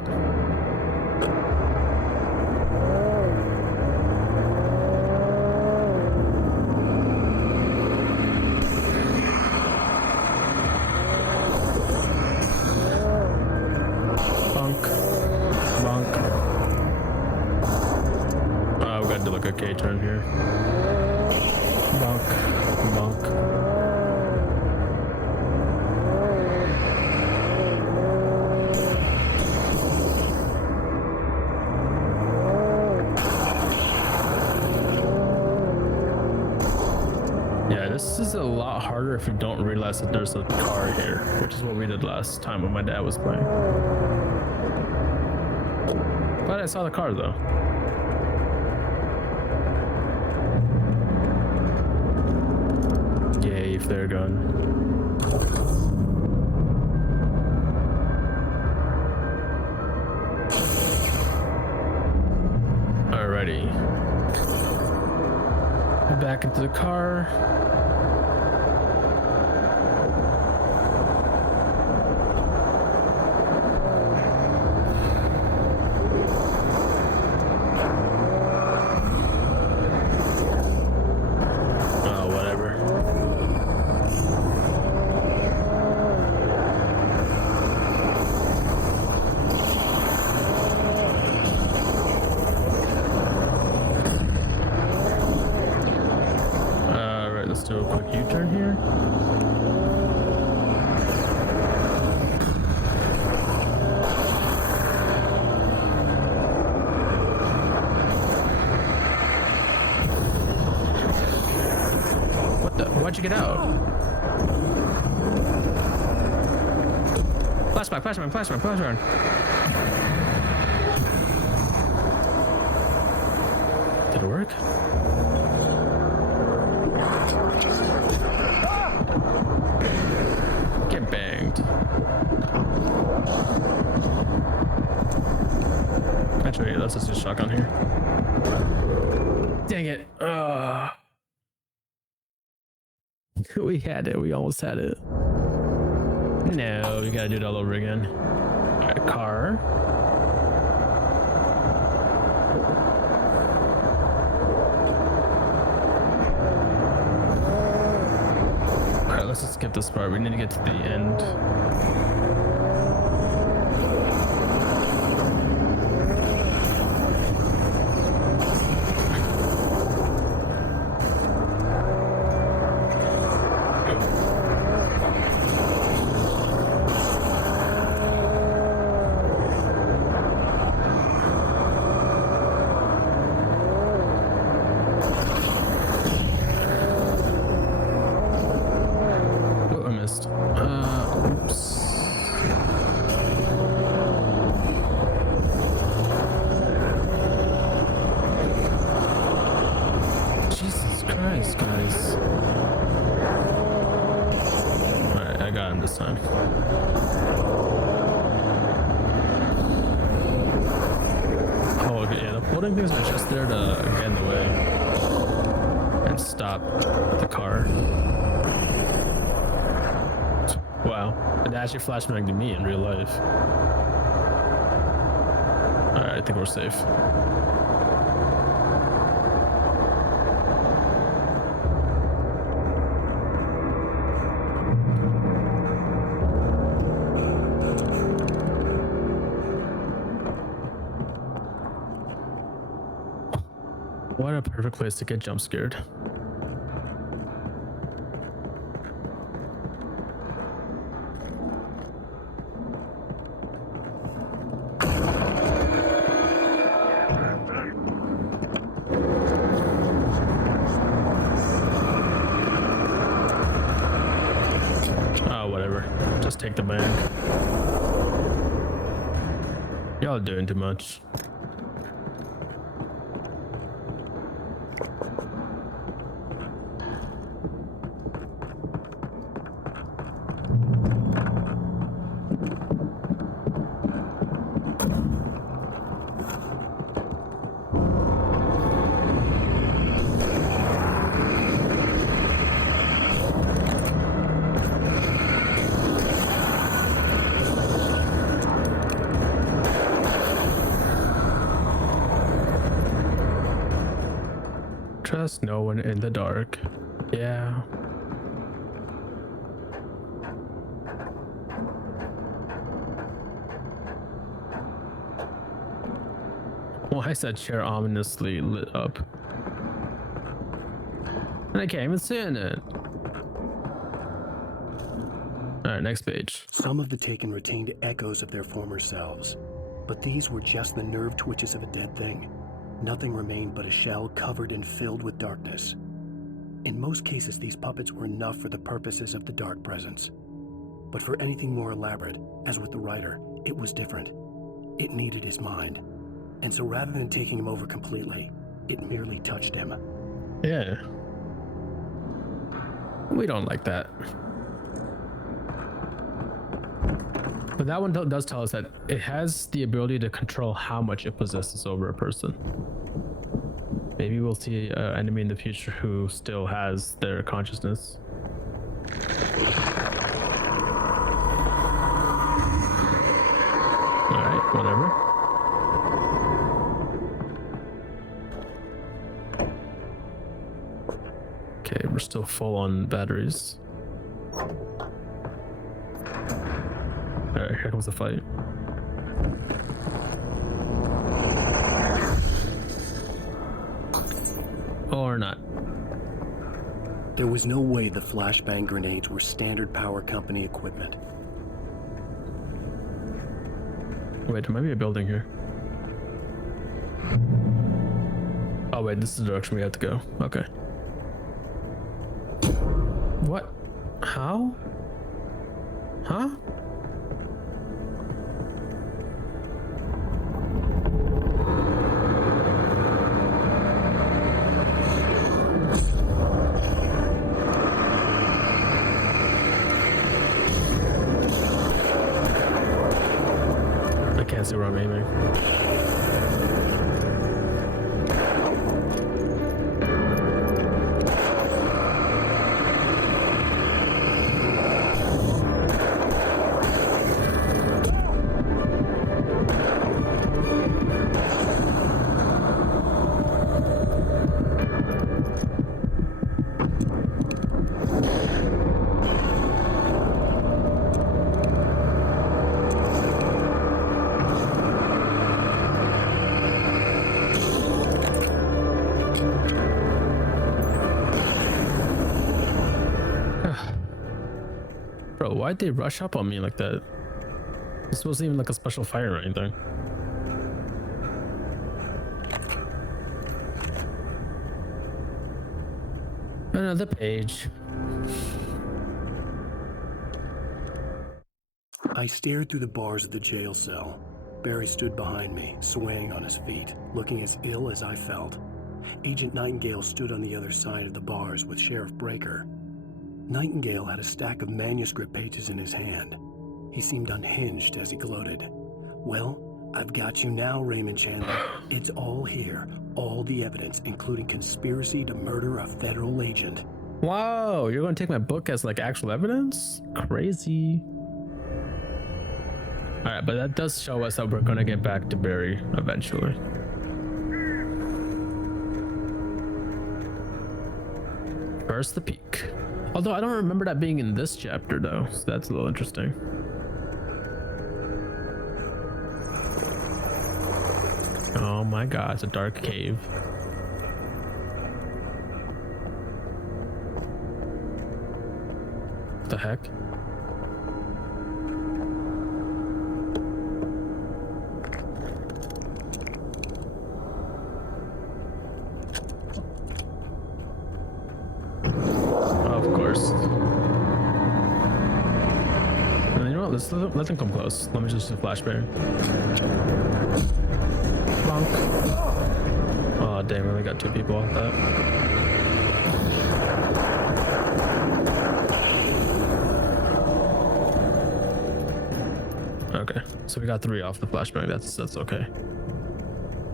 a K turn here. Bonk, bonk. Yeah, this is a lot harder if you don't realize that there's a car here, which is what we did last time when my dad was playing. Glad I saw the car though. Yay, flare gun. Alrighty. Back into the car. Do a quick U-turn here. What the? Why'd you get out? Flashback, flashback, flashback, flashback. Did it work? Actually, let's just use shotgun here. Dang it. We had it. We almost had it. No, we gotta do it all over again. Alright, car. Alright, let's just skip this part. We need to get to the end. Time. Oh, okay, yeah, the floating things are just there to get in the way and stop the car. Wow, it actually flashbanged to me in real life. Alright, I think we're safe. What a perfect place to get jump scared. Oh, whatever. Just take the bank. Y'all doing too much. Trust no one in the dark. Yeah. Why is that chair ominously lit up? And I can't even sit in it. Alright, next page. Some of the Taken retained echoes of their former selves, but these were just the nerve twitches of a dead thing. Nothing remained but a shell covered and filled with darkness. In most cases, these puppets were enough for the purposes of the dark presence. But for anything more elaborate, as with the writer, it was different. It needed his mind. And so rather than taking him over completely, it merely touched him. Yeah. We don't like that. But that one does tell us that it has the ability to control how much it possesses over a person. Maybe we'll see an enemy in the future who still has their consciousness. Alright, whatever. Okay, we're still full on batteries. Alright, here comes the fight. Or not. There was no way the flashbang grenades were standard power company equipment. Wait, there might be a building here. Oh wait, this is the direction we have to go. Okay. What? How? Huh? I can't see where I'm aiming. Bro, why'd they rush up on me like that? This wasn't even like a special fire or anything. Another page. I stared through the bars of the jail cell. Barry stood behind me, swaying on his feet, looking as ill as I felt. Agent Nightingale stood on the other side of the bars with Sheriff Breaker. Nightingale had a stack of manuscript pages in his hand. He seemed unhinged as he gloated. Well, I've got you now, Raymond Chandler. It's all here. All the evidence, including conspiracy to murder a federal agent. Wow, you're gonna take my book as like actual evidence? Crazy. Alright, but that does show us that we're gonna get back to Barry eventually. First the peak. Although I don't remember that being in this chapter though, so that's a little interesting. Oh my god, it's a dark cave. What the heck? Of course. And you know what? Let's let them come close. Let me just do a flashbang. Bonk. Oh damn, we only got 2 people off that. Okay, so we got 3 off the flashbang. That's okay.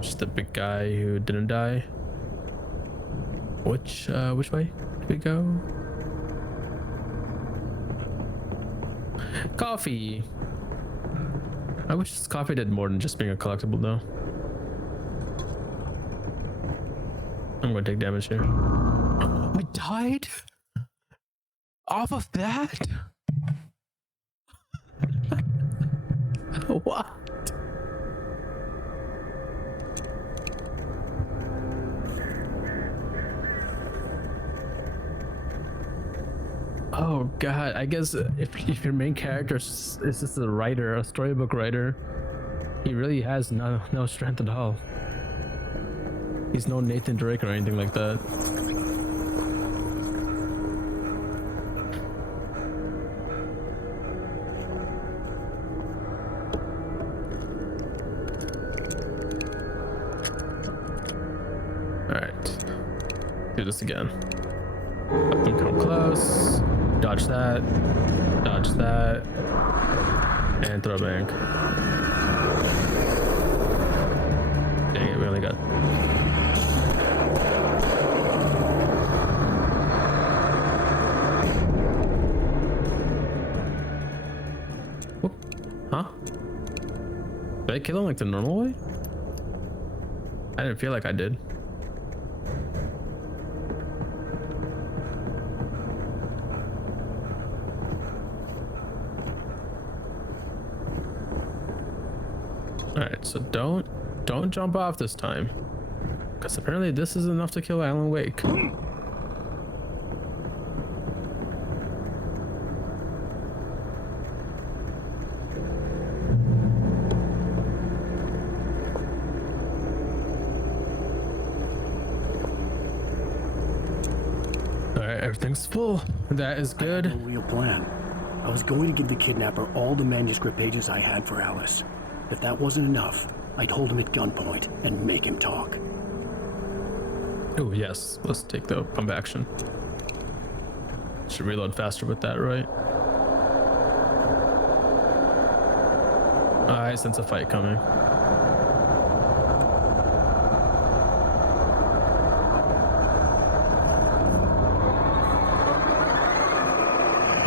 Just the big guy who didn't die. Which way did we go? Coffee. I wish this coffee did more than just being a collectible though. I'm gonna take damage here. I died? Off of that? What? Oh god, I guess if your main character is just a writer, a storybook writer, he really has no strength at all. He's no Nathan Drake or anything like that. Alright. Do this again. Let them come close. Dodge that. Dodge that. And throw bank. Dang it, we only got... Huh? Did I kill him like the normal way? I didn't feel like I did. Alright, so don't jump off this time. Because apparently this is enough to kill Alan Wake. Alright, everything's full. That is good. I had no real plan. I was going to give the kidnapper all the manuscript pages I had for Alice. If that wasn't enough, I'd hold him at gunpoint and make him talk. Oh yes, let's take the pump action. Should reload faster with that, right? I sense a fight coming.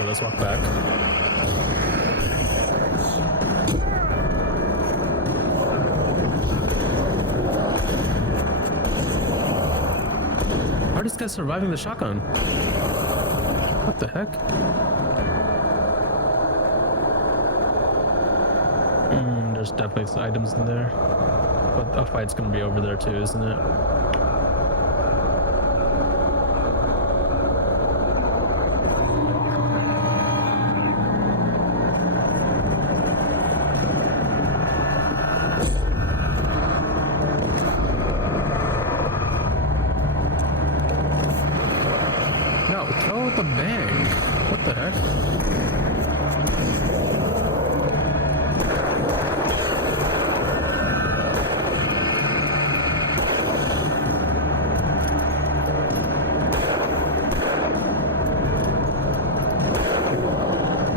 let's walk back. How are these guys surviving the shotgun? What the heck? There's definitely some items in there. But a fight's gonna be over there too, isn't it? No, throw the bang. What the heck?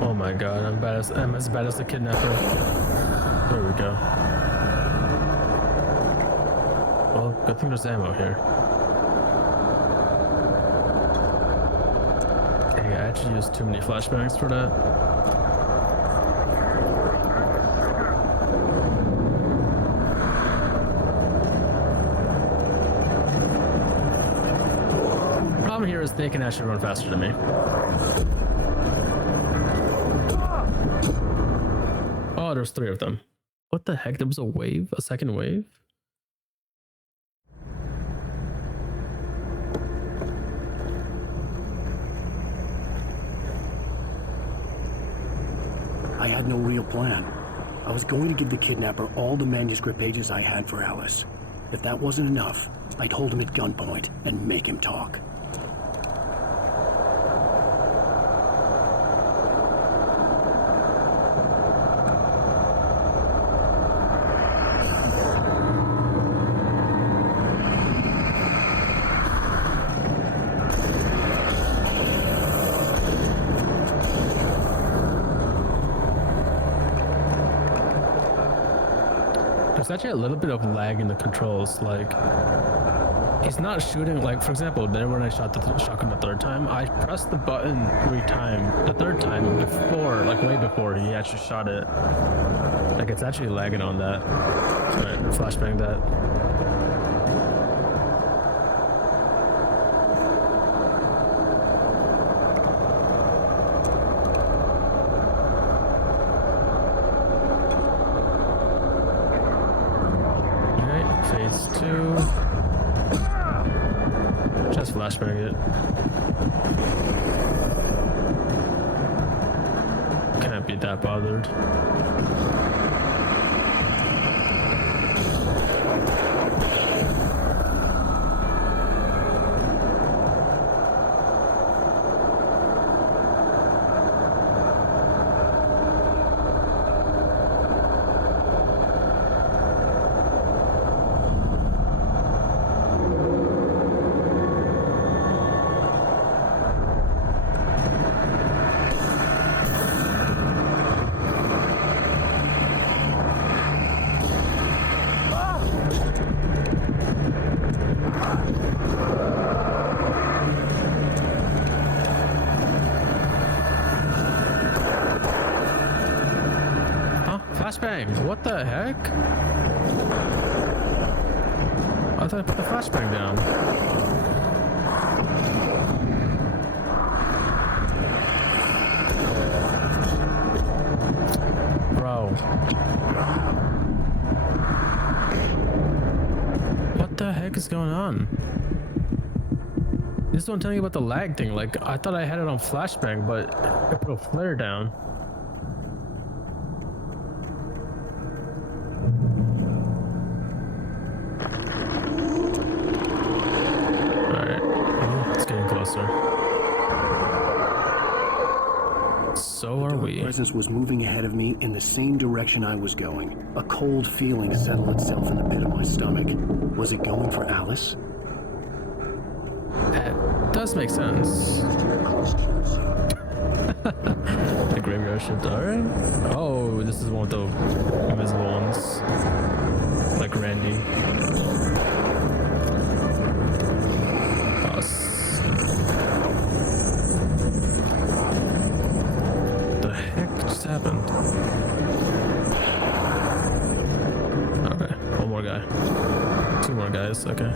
Oh my god, I'm as bad as the kidnapper. There we go. Well, good thing there's ammo here. Dang, I actually used too many flashbangs for that. Problem here is they can actually run faster than me. Oh, there's 3 of them. What the heck? There was a wave? A second wave? I had no real plan. I was going to give the kidnapper all the manuscript pages I had for Alice. If that wasn't enough, I'd hold him at gunpoint and make him talk. There's actually a little bit of lag in the controls, like he's not shooting, like for example there when I shot the shotgun the 3rd time, I pressed the button 3 times, the 3rd time before, like way before he actually shot it. Like it's actually lagging on that. Alright, flashbang that. Phase 2. Just flashbang it. Can't be that bothered. Flashbang! What the heck? I thought I put the flashbang down. Bro. What the heck is going on? This is what I'm telling you about the lag thing. Like, I thought I had it on flashbang, but I put a flare down. So are we. The presence was moving ahead of me in the same direction I was going. A cold feeling settled itself in the pit of my stomach. Was it going for Alice? That does make sense. The graveyard shift, alright. Oh, this is one of the invisible ones. Like Randy. guy. Two more guys. Okay.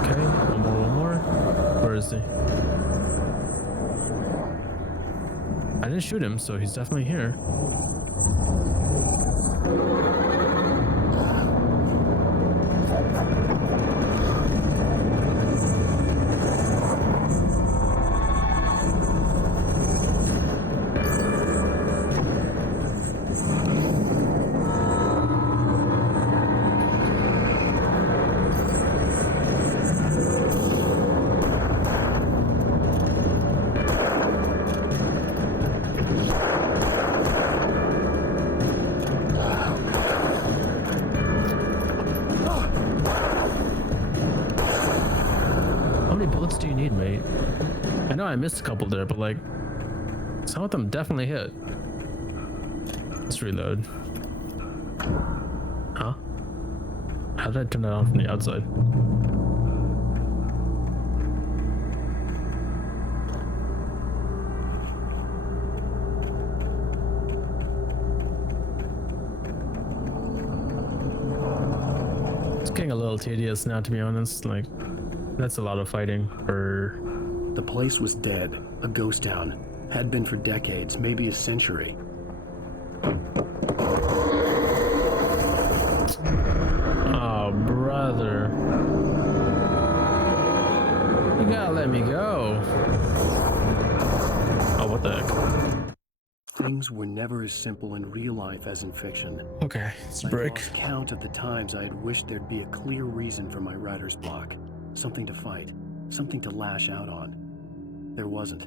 Okay. One more. Where is he? I didn't shoot him, so he's definitely here. Do you need, mate? I know I missed a couple there, but like some of them definitely hit. Let's reload. Huh? How did I turn that on from the outside? It's getting a little tedious now, to be honest. Like, that's a lot of fighting for... The place was dead, a ghost town. Had been for decades, maybe a century. Oh, brother. You gotta let me go. Oh, what the heck? Things were never as simple in real life as in fiction. Okay, it's a I break. lost count of the times I had wished there'd be a clear reason for my writer's block. Something to fight, something to lash out on. There wasn't.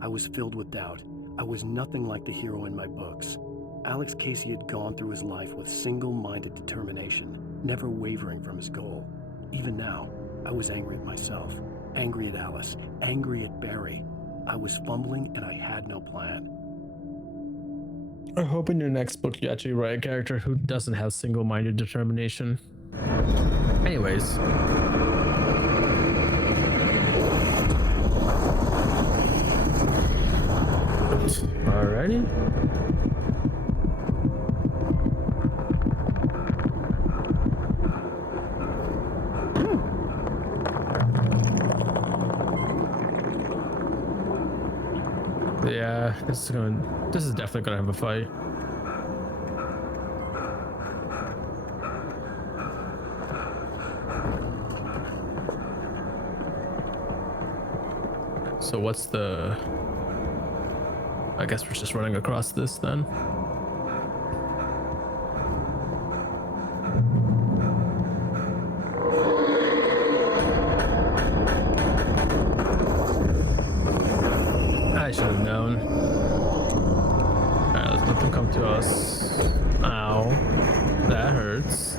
I was filled with doubt. I was nothing like the hero in my books. Alex Casey had gone through his life with single-minded determination, never wavering from his goal. Even now, I was angry at myself, angry at Alice, angry at Barry. I was fumbling and I had no plan. I hope in your next book you actually write a character who doesn't have single-minded determination. Anyways. Alrighty. Yeah, this is definitely gonna have a fight. So what's the... I guess we're just running across this then. I should have known. Alright, let's let them come to us. Ow. That hurts.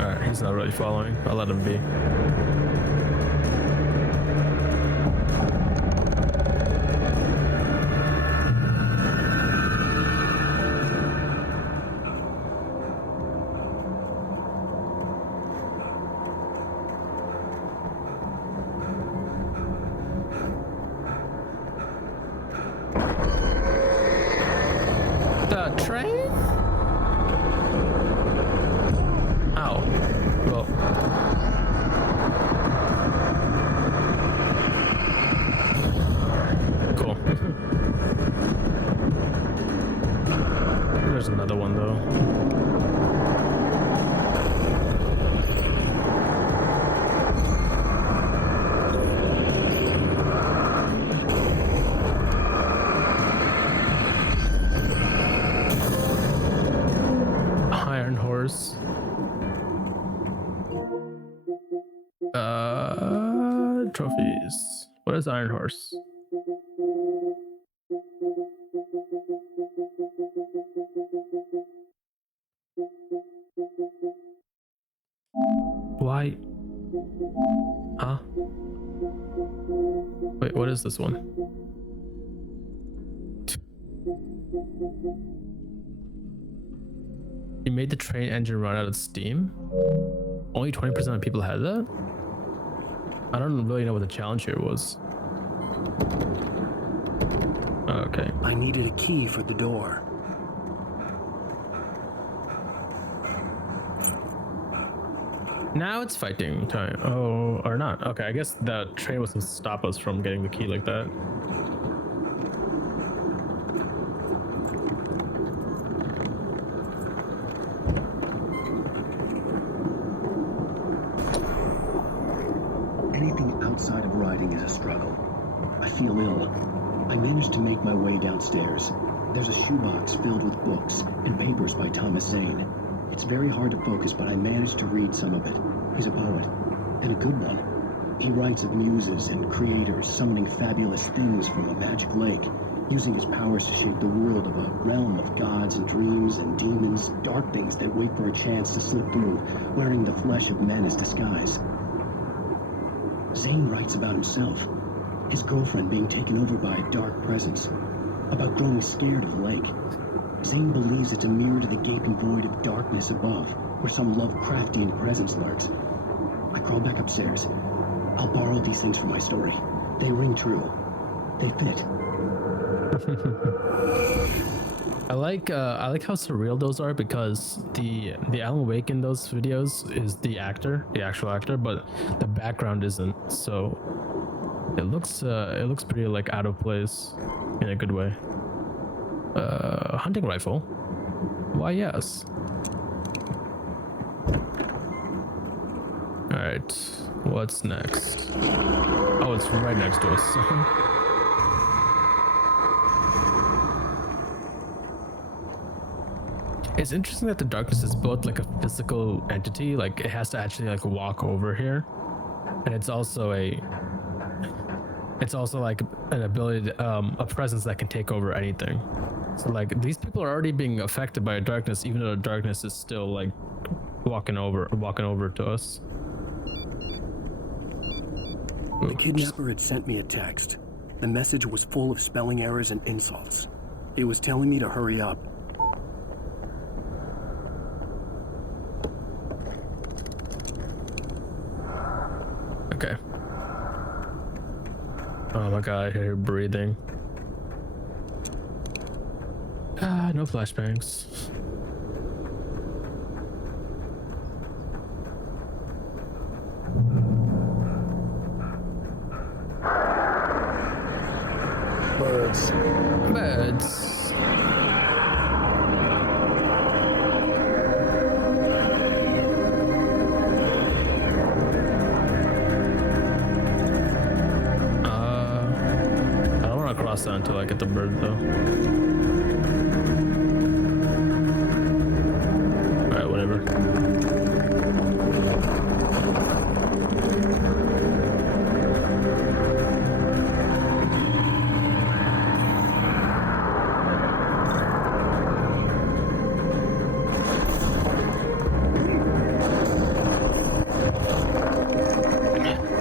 Alright, he's not really following. I'll let him be. Train? Ow. Well. Cool. There's another one though. Trophies. What is Iron Horse? Why? Huh? Wait, what is this one? You made the train engine run out of steam? Only 20% of people had that? I don't really know what the challenge here was. Okay. I needed a key for the door. Now it's fighting time. Oh, or not. Okay, I guess the train was to stop us from getting the key like that. Anything outside of riding is a struggle. I feel ill. I managed to make my way downstairs. There's a shoebox filled with books and papers by Thomas Zane. It's very hard to focus, but I managed to read some of it. He's a poet, and a good one. He writes of muses and creators summoning fabulous things from a magic lake, using his powers to shape the world of a realm of gods and dreams and demons, dark things that wait for a chance to slip through, wearing the flesh of men as disguise. Zane writes about himself, his girlfriend being taken over by a dark presence, about growing scared of the lake. Zane believes it's a mirror to the gaping void of darkness above, where some Lovecraftian presence lurks. I crawl back upstairs. I'll borrow these things for my story. They ring true. They fit. I like how surreal those are, because the Alan Wake in those videos is the actual actor, but the background isn't. So it looks pretty like out of place in a good way. Hunting rifle. Why, yes. All right, what's next? Oh, it's right next to us. It's interesting that the darkness is both like a physical entity, like it has to actually like walk over here, and it's also like an ability to, a presence that can take over anything. So like these people are already being affected by a darkness, even though the darkness is still like walking over to us. The kidnapper had sent me a text. The message was full of spelling errors and insults. It was telling me to hurry up. Okay. Oh my god, I hear her breathing. No flashbangs. Birds. Birds. I don't want to cross that until I get the bird though. Alright, whatever.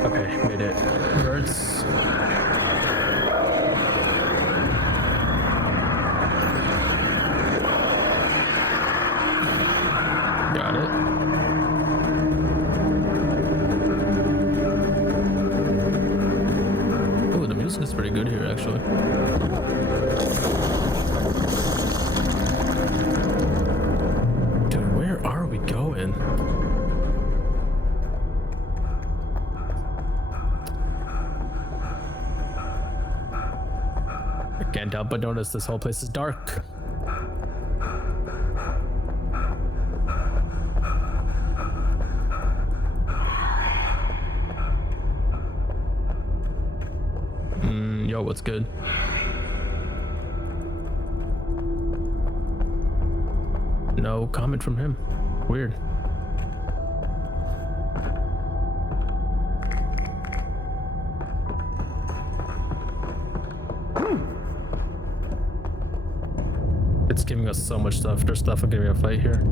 Okay, made it. Birds. Got it. Oh, the music is pretty good here, actually. Dude, where are we going? I can't help but notice this whole place is dark. Yo, what's good? No comment from him. Weird. It's giving us so much stuff. There's stuff giving me a fight here.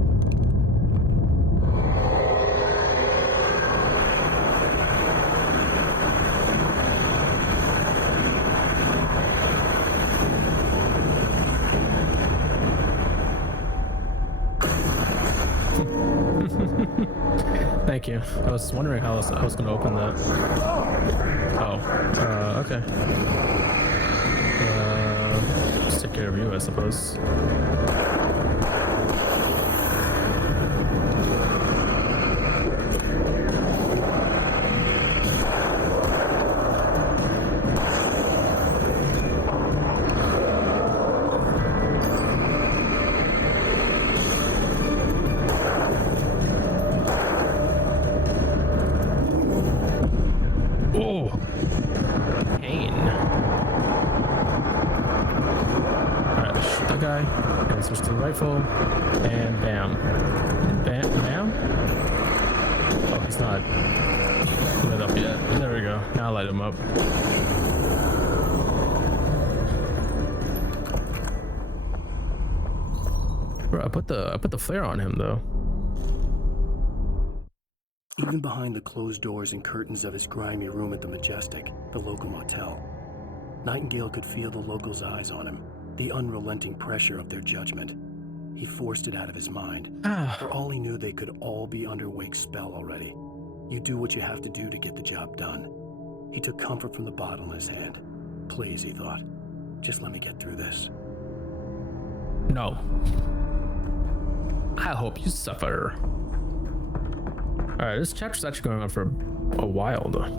thank you. I was wondering how I was gonna open that. Oh, okay. Just take care of you, I suppose. Rifle and bam. Bam? Oh, he's not lit up yet. There we go. Now I'll light him up. Bro, I put the flare on him though. Even behind the closed doors and curtains of his grimy room at the Majestic, the local motel, Nightingale could feel the locals' eyes on him, the unrelenting pressure of their judgment. He forced it out of his mind. For all he knew, they could all be under Wake's spell already. You do what you have to do to get the job done. He took comfort from the bottle in his hand. Please, he thought, just let me get through this. No. I hope you suffer. Alright, this chapter's actually going on for a while though.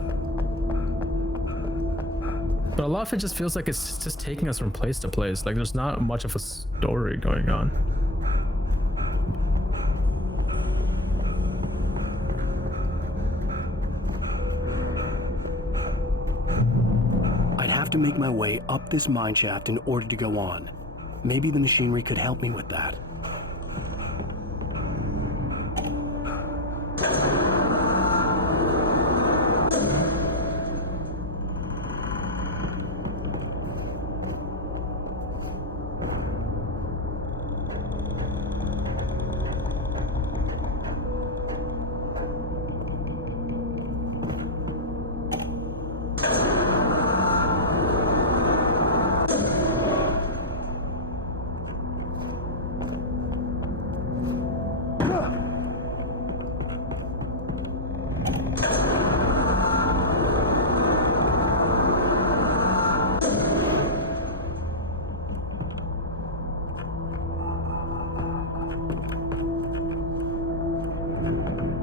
But a lot of it just feels like it's just taking us from place to place. Like there's not much of a story going on. I'd have to make my way up this mine shaft in order to go on. Maybe the machinery could help me with that.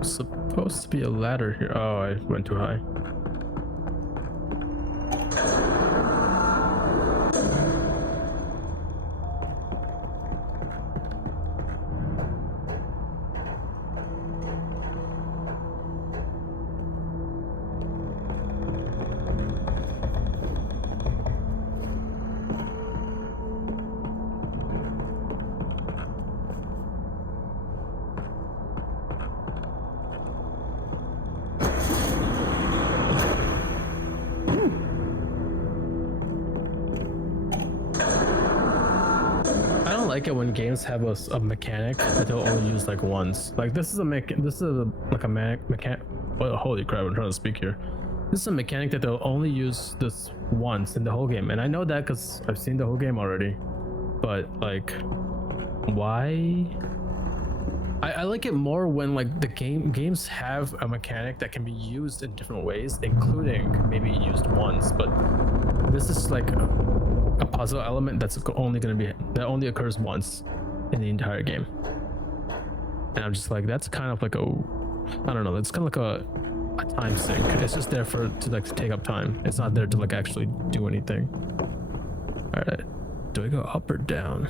Supposed to be a ladder here. Oh, I went too high. Like it when games have a mechanic that they'll only use like once. Like this is a mechanic. Well, holy crap! I'm trying to speak here. This is a mechanic that they'll only use this once in the whole game, and I know that because I've seen the whole game already. But like, why? I like it more when like the games have a mechanic that can be used in different ways, including maybe used once. But this is like a puzzle element that only occurs once in the entire game, and I'm just like, that's kind of like I don't know, it's kind of like a time sink. It's just there to take up time. It's not there to like actually do anything. All right, do I go up or down?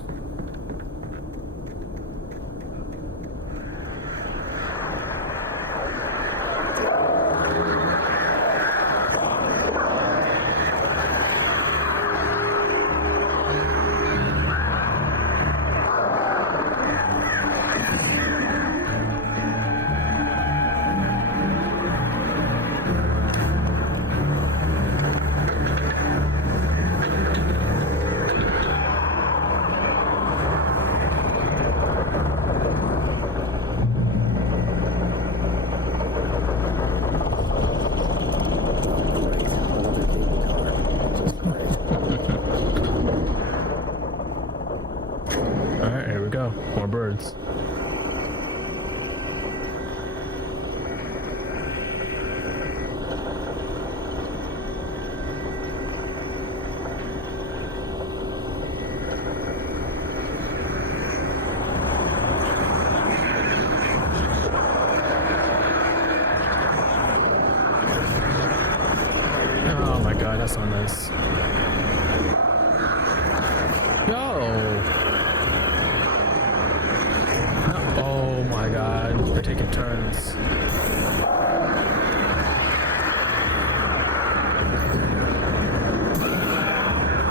We're taking turns.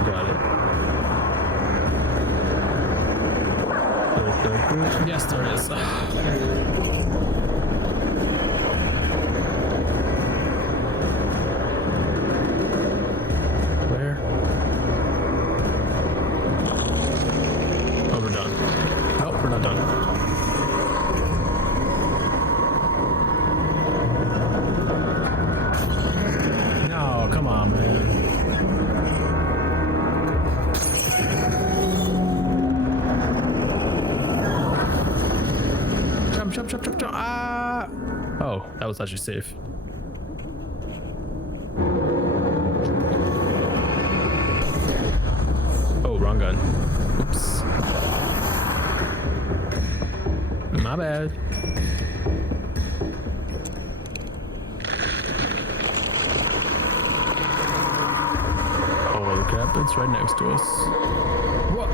Got it. Yes, there is. Where? Oh, we're done. Nope, we're not done. No, come on, man. Jump. Ah! Oh, that was actually safe. Oh, wrong gun. Oops. My bad. Holy crap, it's right next to us. What?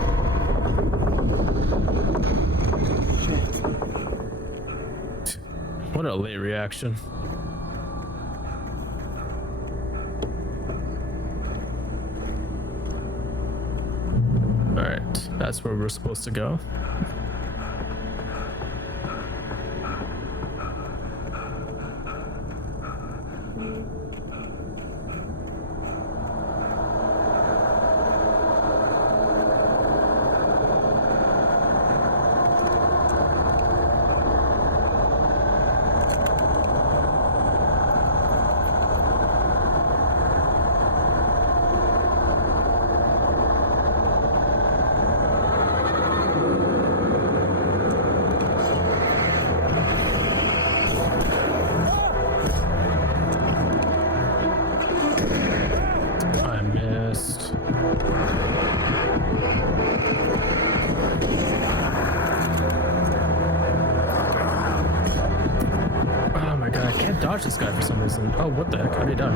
What a late reaction. Alright, that's where we're supposed to go. Dodge this guy for some reason. Oh, what the heck? How did he die?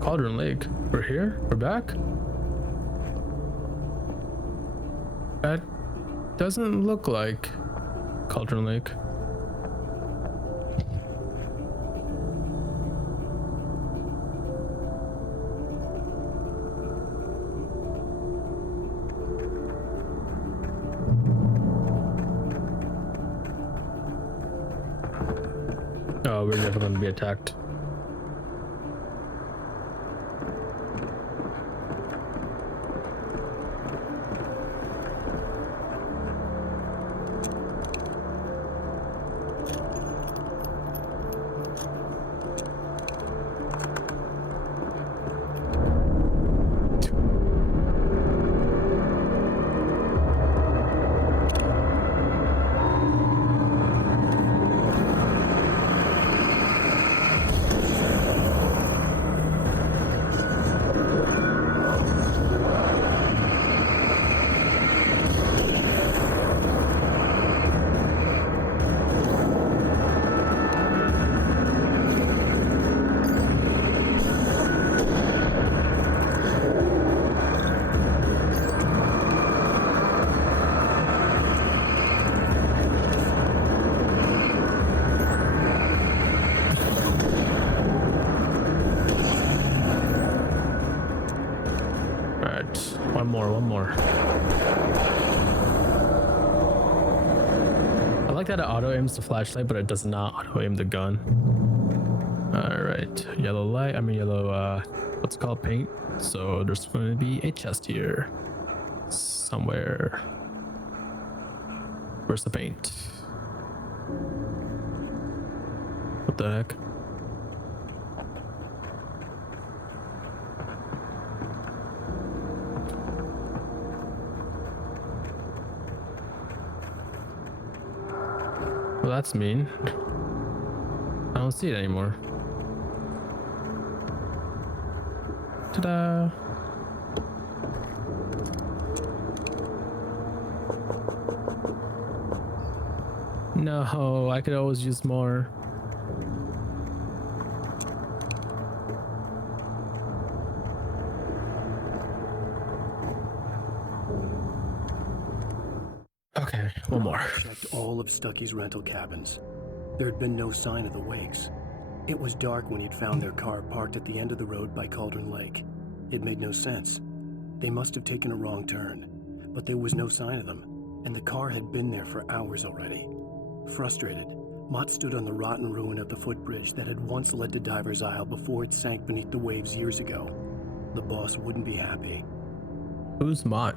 Cauldron Lake. We're here? We're back? That doesn't look like Cauldron Lake. Oh, we're never going to be attacked. One more. I like that it auto aims the flashlight, but it does not auto aim the gun. Alright, yellow light, yellow, what's it called, paint. So there's going to be a chest here. Somewhere. Where's the paint? What the heck? Well, that's mean. I don't see it anymore. Ta-da! No, I could always use more. Okay, one more. I checked all of Stucky's rental cabins. There had been no sign of the Wakes. It was dark when he'd found their car parked at the end of the road by Cauldron Lake. It made no sense. They must have taken a wrong turn, but there was no sign of them, and the car had been there for hours already. Frustrated, Mott stood on the rotten ruin of the footbridge that had once led to Diver's Isle before it sank beneath the waves years ago. The boss wouldn't be happy. Who's Mott?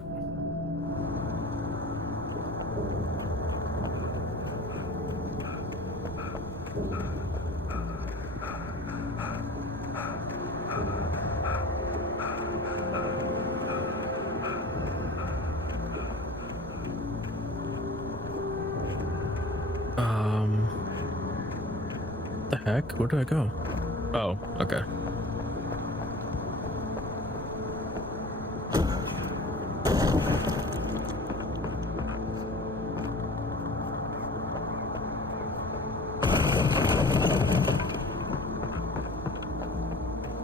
The heck? Where do I go? Oh, okay.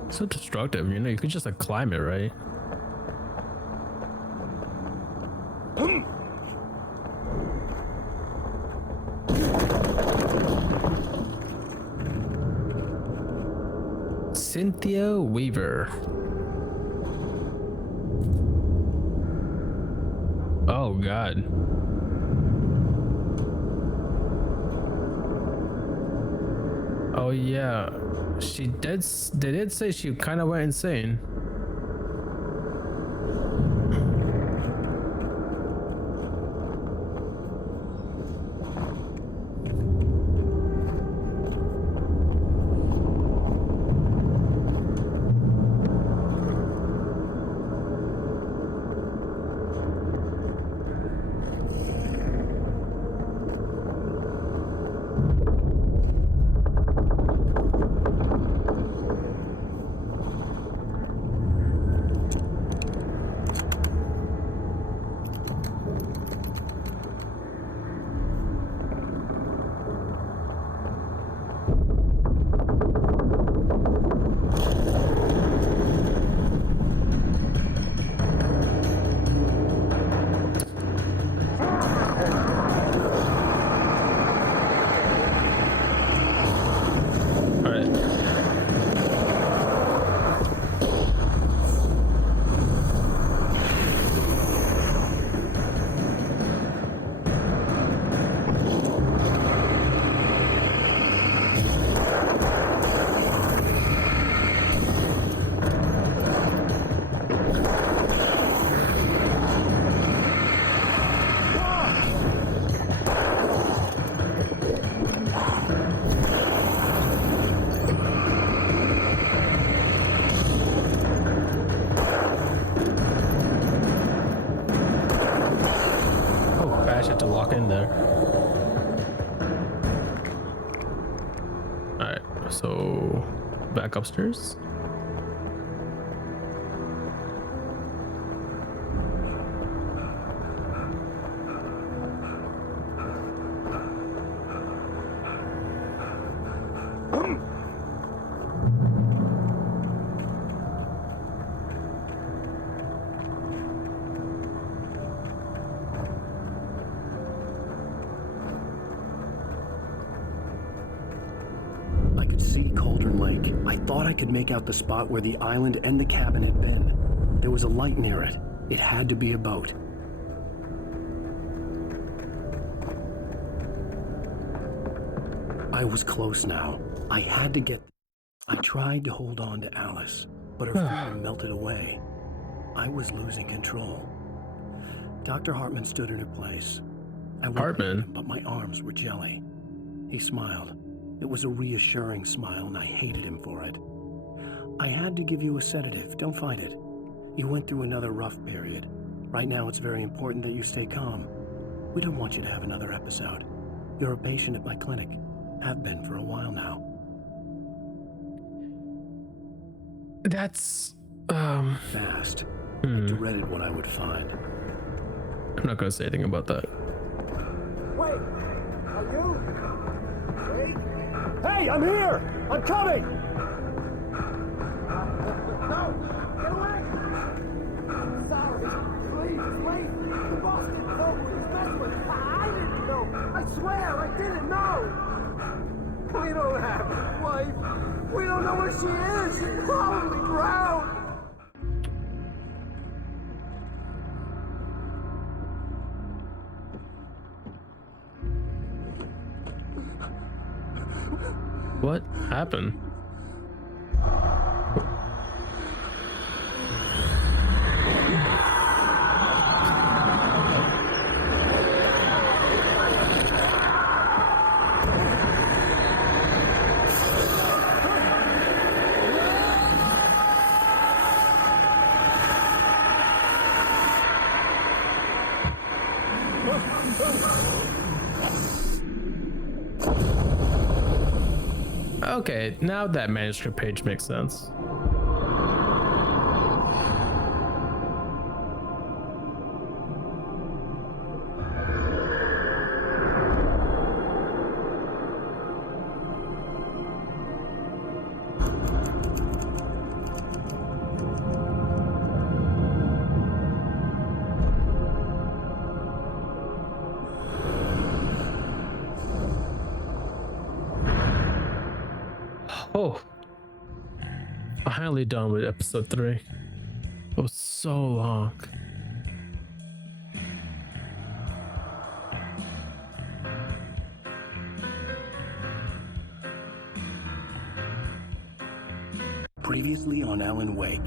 So destructive, you know, you could just like climb it, right? Cynthia Weaver. Oh God. Oh yeah, they did say she kind of went insane. To walk in there. All right, so back upstairs. I could make out the spot where the island and the cabin had been. There was a light near it. It had to be a boat. I was close now. I had to get... I tried to hold on to Alice, but her feeling melted away. I was losing control. Dr. Hartman stood in her place. I went at him, but my arms were jelly. He smiled. It was a reassuring smile, and I hated him for it. I had to give you a sedative. Don't fight it. You went through another rough period. Right now, it's very important that you stay calm. We don't want you to have another episode. You're a patient at my clinic. Have been for a while now. That's Fast. I dreaded what I would find. I'm not gonna say anything about that. Wait! Are you? Wait! Hey, I'm here! I'm coming! No! Get away! Sorry. Please, it's late. The boss didn't know who he was messing with. I didn't know. I swear, I didn't know. We don't have a wife. We don't know where she is. She's probably drowned. What happened? Okay, now that manuscript page makes sense. Oh, finally done with episode 3. It was so long. Previously on Alan Wake,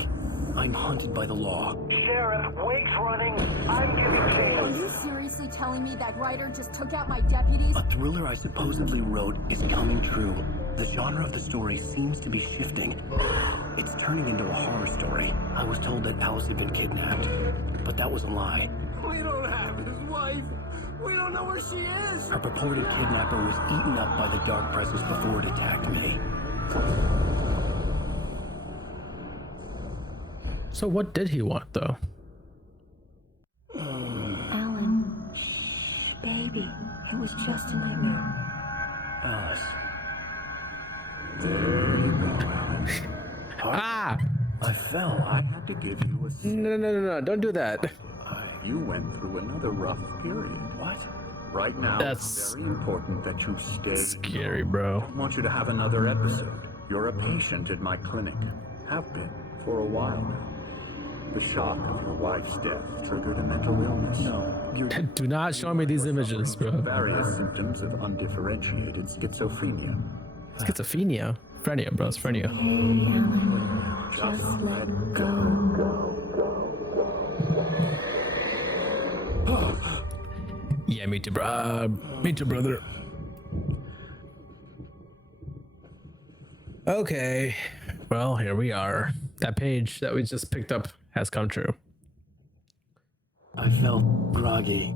I'm hunted by the law. Sheriff, Wake's running. I'm giving chase. Are you seriously telling me that writer just took out my deputies? A thriller I supposedly wrote is coming true. The genre of the story seems to be shifting. It's turning into a horror story. I was told that Alice had been kidnapped, but that was a lie. We don't have his wife. We don't know where she is. Her purported kidnapper was eaten up by the dark presence before it attacked me. So what did he want, though? Alan, shh, baby. It was just a nightmare. Alice. There you go, Alan. Ah! I fell. I had to give you a... No, don't do that. You went through another rough period. What? Right now, That's it's very important that you stay... Scary, bro. I want you to have another episode. You're a patient at my clinic. Have been for a while now. The shock of your wife's death triggered a mental illness. No, you're... Do not show me these images, bro. Various symptoms of undifferentiated schizophrenia. Schizophrenia? Phrenia, bro. It's phrenia. Hey, Alan. Just let go. Yeah, me too, bro. Me too, brother. Okay. Well, here we are. That page that we just picked up has come true. I felt groggy.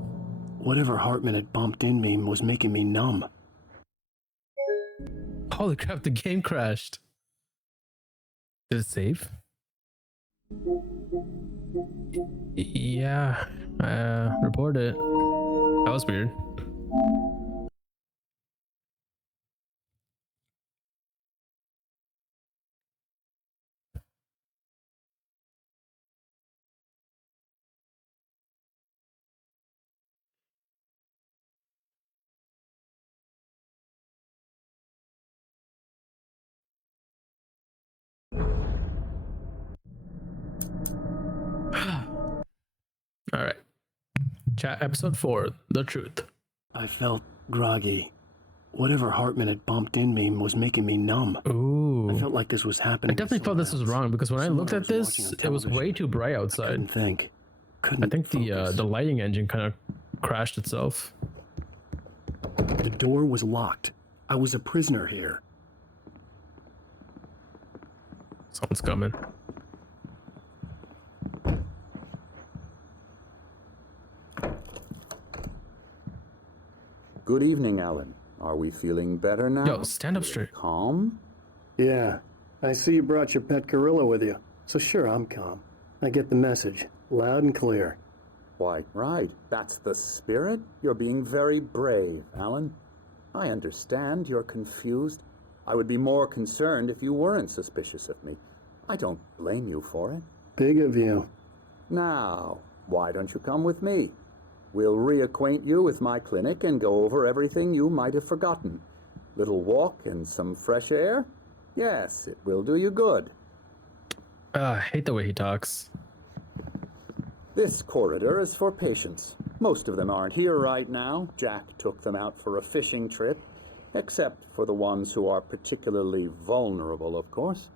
Whatever Hartman had bumped in me was making me numb. Holy crap, the game crashed. Is it safe? Yeah. Report it. That was weird. All right. Chat episode 4, The Truth. I felt groggy. Whatever Hartman had bumped in me was making me numb. Ooh. I felt like this was I happening. definitely felt this was wrong because when I looked at this, it was way too bright outside. Couldn't think. I think the lighting engine kind of crashed itself. The door was locked. I was a prisoner here. Someone's coming. Good evening, Alan. Are we feeling better now? Yo, stand up straight. Calm? Yeah. I see you brought your pet gorilla with you. So sure, I'm calm. I get the message, loud and clear. Why, right. That's the spirit. You're being very brave, Alan. I understand you're confused. I would be more concerned if you weren't suspicious of me. I don't blame you for it. Big of you. Now, why don't you come with me? We'll reacquaint you with my clinic and go over everything you might have forgotten. Little walk and some fresh air? Yes, it will do you good. I hate the way he talks. This corridor is for patients. Most of them aren't here right now. Jack took them out for a fishing trip, except for the ones who are particularly vulnerable, of course.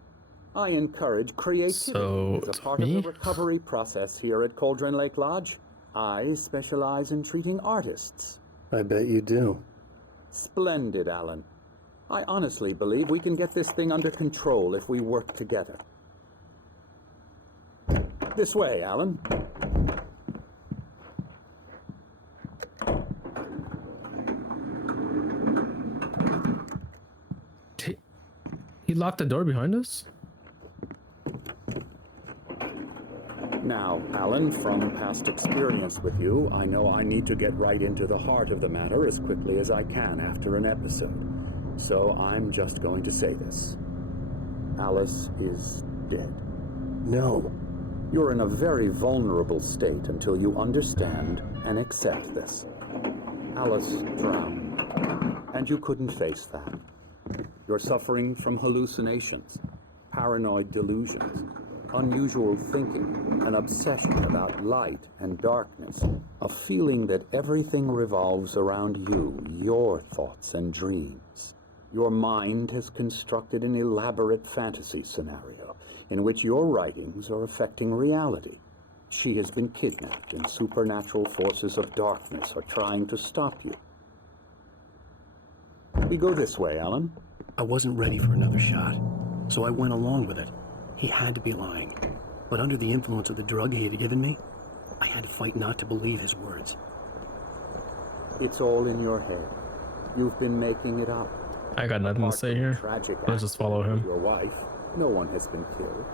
I encourage creativity as a part of the recovery process here at Cauldron Lake Lodge. I specialize in treating artists. I bet you do. Splendid, Alan. I honestly believe we can get this thing under control if we work together. This way, Alan. He locked the door behind us? Now, Alan, from past experience with you, I know I need to get right into the heart of the matter as quickly as I can after an episode. So I'm just going to say this. Alice is dead. No. You're in a very vulnerable state until you understand and accept this. Alice drowned, and you couldn't face that. You're suffering from hallucinations, paranoid delusions, unusual thinking, an obsession about light and darkness, a feeling that everything revolves around you, your thoughts and dreams. Your mind has constructed an elaborate fantasy scenario in which your writings are affecting reality. She has been kidnapped and supernatural forces of darkness are trying to stop you. We go this way, Alan. I wasn't ready for another shot, so I went along with it. He had to be lying. But under the influence of the drug he had given me, I had to fight not to believe his words. It's all in your head. You've been making it up. I got nothing to say here. Let's just follow him. Your wife, no one has been killed.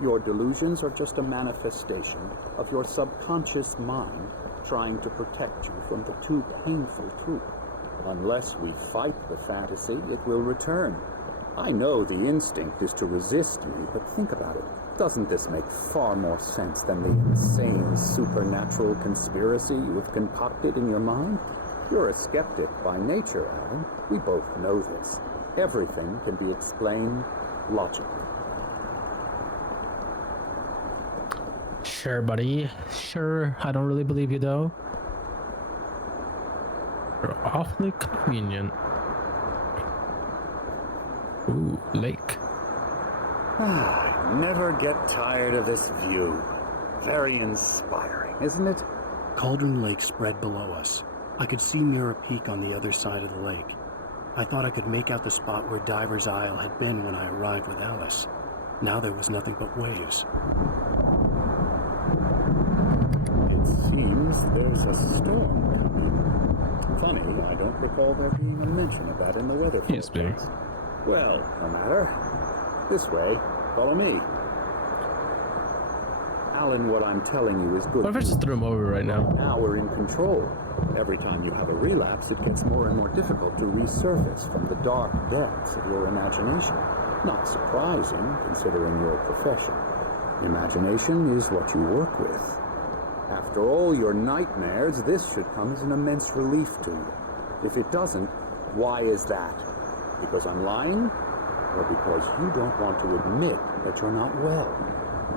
Your delusions are just a manifestation of your subconscious mind trying to protect you from the too painful truth. Unless we fight the fantasy, it will return. I know the instinct is to resist me, but think about it. Doesn't this make far more sense than the insane supernatural conspiracy you have concocted in your mind? You're a skeptic by nature, Alan. We both know this. Everything can be explained logically. Sure, buddy. Sure, I don't really believe you, though. You're awfully convenient. Ooh, lake. Never get tired of this view. Very inspiring, isn't it? Cauldron Lake spread below us. I could see Mirror Peak on the other side of the lake. I thought I could make out the spot where Diver's Isle had been when I arrived with Alice. Now there was nothing but waves. It seems there's a storm coming. Funny, I don't recall there being a mention of that in the weather forecast. Well, no matter. This way. Follow me. Alan, what I'm telling you is good. What if I just threw him over right now? Now we're in control. Every time you have a relapse, it gets more and more difficult to resurface from the dark depths of your imagination. Not surprising, considering your profession. Imagination is what you work with. After all your nightmares, this should come as an immense relief to you. If it doesn't, why is that? Because I'm lying? Or because you don't want to admit that you're not well?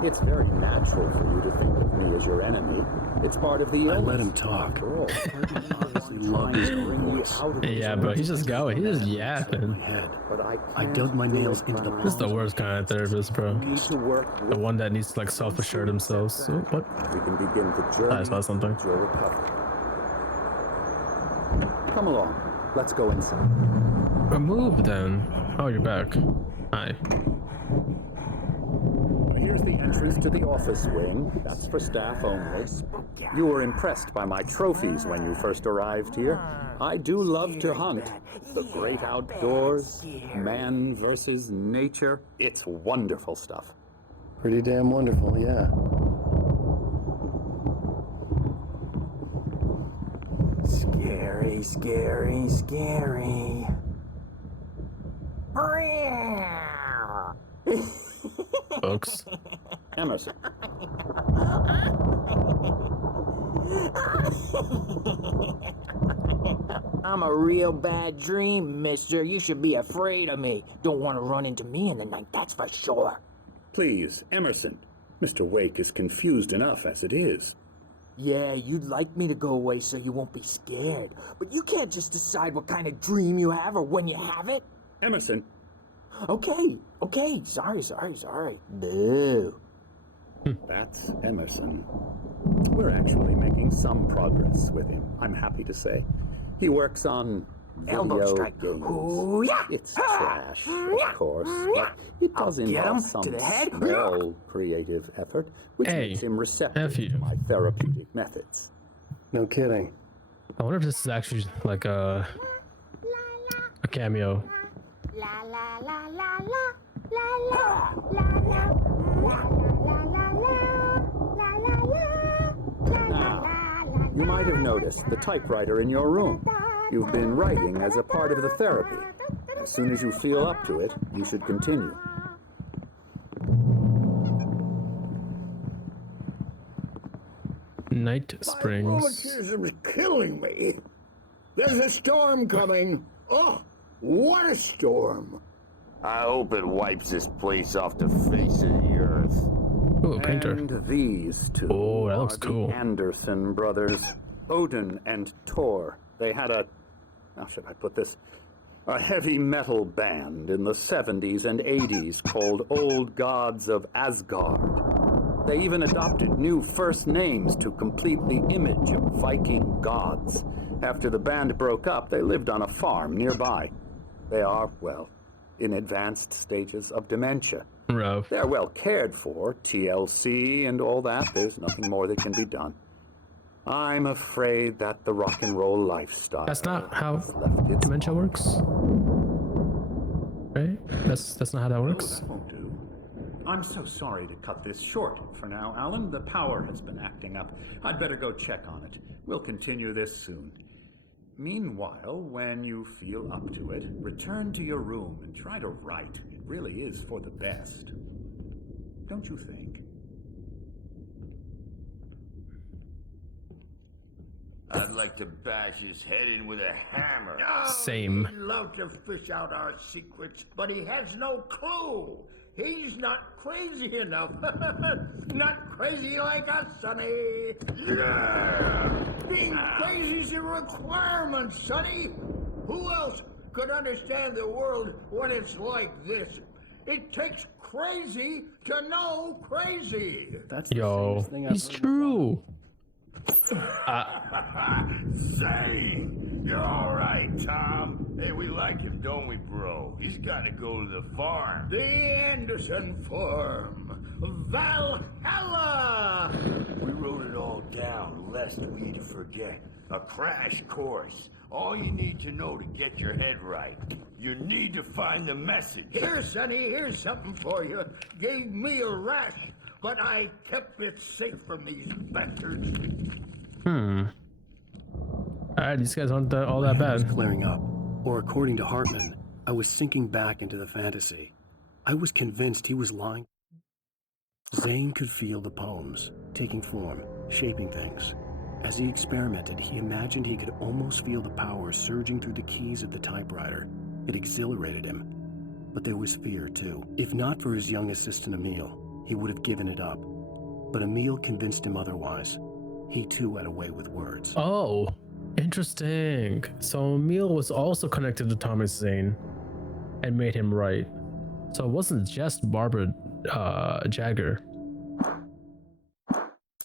It's very natural for you to think of me as your enemy. It's part of the illness. I let him talk. Yeah, bro, he's just going. He's just yapping. I dug my nails into the This is the worst kind of therapist, bro. The one that needs to like self-assure themselves. So, what? We can begin the journey. I saw something. Come along. Let's go inside. Move then. Oh, you're back. Hi. Here's the entrance to the office wing. That's for staff only. You were impressed by my trophies when you first arrived here. I do love to hunt. The great outdoors, man versus nature. It's wonderful stuff. Pretty damn wonderful, yeah. Scary, scary, scary. Folks. Emerson. I'm a real bad dream, mister. You should be afraid of me. Don't want to run into me in the night, that's for sure. Please, Emerson. Mr. Wake is confused enough as it is. Yeah, you'd like me to go away so you won't be scared. But you can't just decide what kind of dream you have or when you have it. Emerson. Okay. Sorry. Boo. That's Emerson. We're actually making some progress with him, I'm happy to say. He works on Elbow video strike. games. Ooh, yeah. It's trash, of course, but it does involve some to the head. small creative effort, which makes him receptive to my therapeutic methods. No kidding. I wonder if this is actually like a cameo. You might have noticed the typewriter in your room. You've been writing as a part of the therapy. As soon as you feel up to it, you should continue. Night Springs. Rheumatism is killing me. There's a storm coming. Oh, what a storm. I hope it wipes this place off the face of the earth. Ooh, a painter. And these two that looks are the cool. Anderson brothers, Odin and Thor. They had how should I put this? A heavy metal band in the 70s and 80s called Old Gods of Asgard. They even adopted new first names to complete the image of Viking gods. After the band broke up, they lived on a farm nearby. They are, well, in advanced stages of dementia. Rough. They're well cared for, TLC and all that. There's nothing more that can be done. I'm afraid that the rock and roll lifestyle. That's not how dementia works, right? That's not how that works. That won't do. I'm so sorry to cut this short for now, Alan. The power has been acting up. I'd better go check on it. We'll continue this soon. Meanwhile, when you feel up to it, return to your room and try to write. It really is for the best. Don't you think? I'd like to bash his head in with a hammer. Same. He'd love to fish out our secrets, but he has no clue. He's not crazy enough. Not crazy like us, Sonny. Yeah! Being crazy's a requirement, Sonny. Who else could understand the world when it's like this? It takes crazy to know crazy. That's Yo, he's true. Zane, you're all right, Tom. Hey, we like him, don't we, bro? He's got to go to the farm. The Anderson Farm. Valhalla! We wrote it all down, lest we forget. A crash course. All you need to know to get your head right. You need to find the message. Here, Sonny, here's something for you. Gave me a rash, but I kept it safe from these bastards. Alright, these guys aren't all that I was bad. clearing up, or according to Hartman, I was sinking back into the fantasy. I was convinced he was lying. Zane could feel the poems, taking form, shaping things. As he experimented, he imagined he could almost feel the power surging through the keys of the typewriter. It exhilarated him. But there was fear, too. If not for his young assistant Emil, he would have given it up. But Emil convinced him otherwise. He too had a way with words. Oh, interesting. So Emil was also connected to Thomas Zane and made him write. So it wasn't just Barbara Jagger.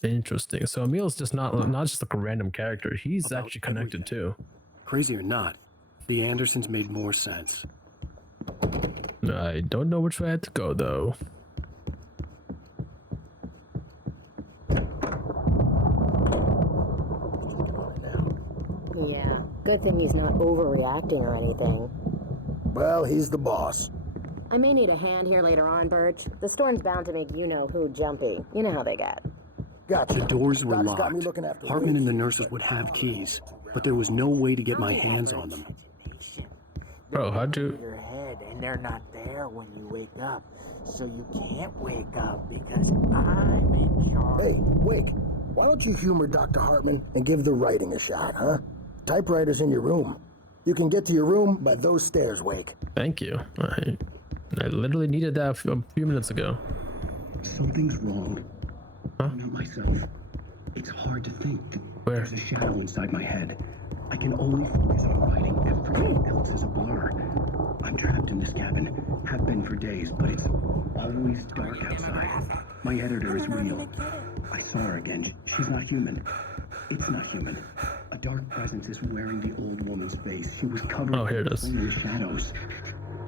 Interesting. So Emil's just not just like a random character. He's actually connected too. Crazy or not, the Andersons made more sense. I don't know which way I had to go though. Yeah, good thing he's not overreacting or anything. Well, he's the boss. I may need a hand here later on, Birch. The storm's bound to make you-know-who jumpy. You know how they get. Gotcha. The doors were Doc's got me locked. looking after Hartman and the Wade. nurses would have keys, but there was no way to get my hands on them. Bro, how'd you... Your head, and they're not there when you wake up. So you can't wake up because I'm in charge. Hey, Wake, why don't you humor Dr. Hartman and give the writing a shot, huh? Typewriter's in your room. You can get to your room by those stairs, Wake. Thank you. I literally needed that a few minutes ago. Something's wrong. Huh? I'm not myself. It's hard to think. Where? There's a shadow inside my head. I can only focus on writing. Everything else is a blur. I'm trapped in this cabin. Have been for days, but it's always dark outside. My editor is real. I saw her again. She's not human. It's not human. A dark presence is wearing the old woman's face. She was covered in shadows.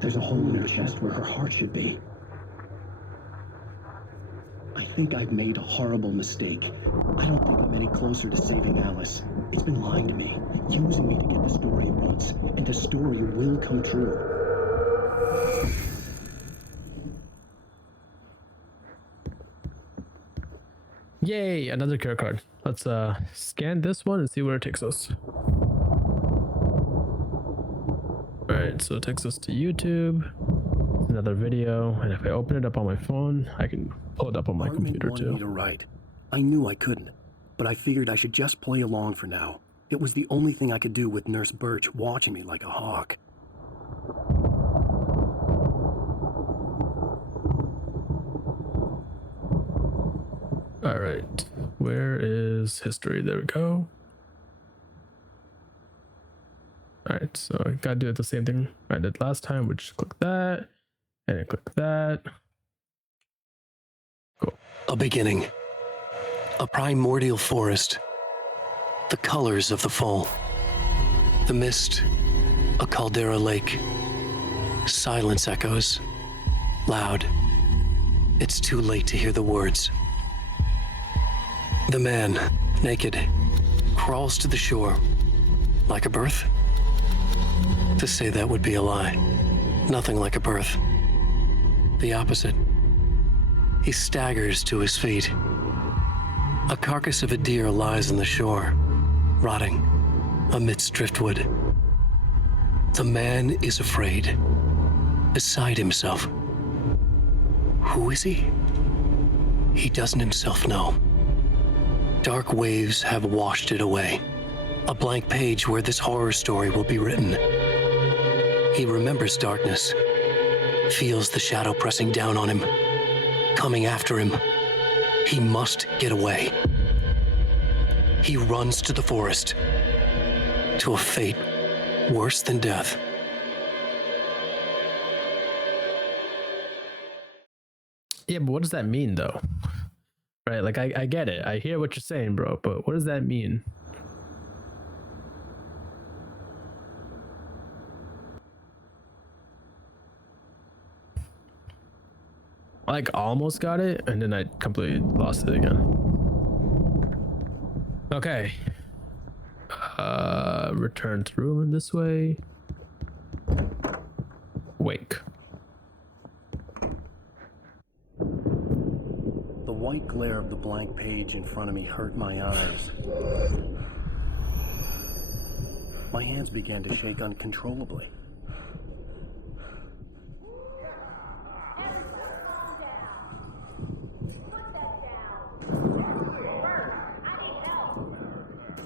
There's a hole in her chest where her heart should be. I think I've made a horrible mistake. I don't think I'm any closer to saving Alice. It's been lying to me, using me to get the story it wants, and the story will come true. Yay, another care card. Let's scan this one and see where it takes us. Alright, so it takes us to YouTube. Another video, and if I open it up on my phone, I can pull it up on my computer wanted too. me to write. I knew I couldn't, but I figured I should just play along for now. It was the only thing I could do with Nurse Birch watching me like a hawk. Alright, where is history? There we go. Alright, so I gotta do the same thing I did last time, which click that, and then click that. Cool. A beginning. A primordial forest. The colors of the fall. The mist. A caldera lake. Silence echoes. Loud. It's too late to hear the words. The man, naked, crawls to the shore. Like a birth? To say that would be a lie. Nothing like a birth. The opposite. He staggers to his feet. A carcass of a deer lies on the shore, rotting amidst driftwood. The man is afraid, beside himself. Who is he? He doesn't himself know. Dark waves have washed it away. A blank page where this horror story will be written. He remembers darkness, feels the shadow pressing down on him, coming after him. He must get away. He runs to the forest, to a fate worse than death. Yeah, but what does that mean though? Right, like I get it. I hear what you're saying, bro, but what does that mean? I like almost got it, and then I completely lost it again. Okay. Return to room this way. Wake. The white glare of the blank page in front of me hurt my eyes. My hands began to shake uncontrollably.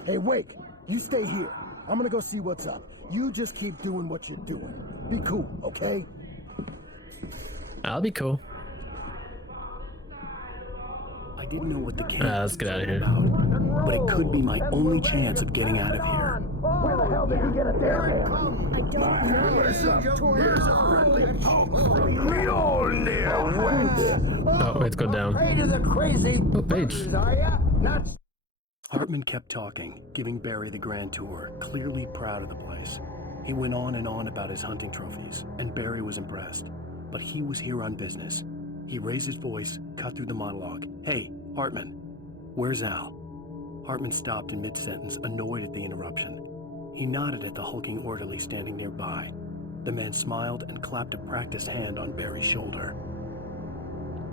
Hey, Wake, you stay here. I'm gonna go see what's up. You just keep doing what you're doing. Be cool, okay? I'll be cool. I didn't know what the camp let's get out of here. about, but it could be my only chance of getting out of here. Where the hell did you get a dare hand? I don't know. Oh, wait, go down. The crazy Oh, page. are ya? Not Hartman kept talking, giving Barry the grand tour, clearly proud of the place. He went on and on about his hunting trophies, and Barry was impressed. But he was here on business. He raised his voice, cut through the monologue. Hey, Hartman, where's Al? Hartman stopped in mid-sentence, annoyed at the interruption. He nodded at the hulking orderly standing nearby. The man smiled and clapped a practiced hand on Barry's shoulder.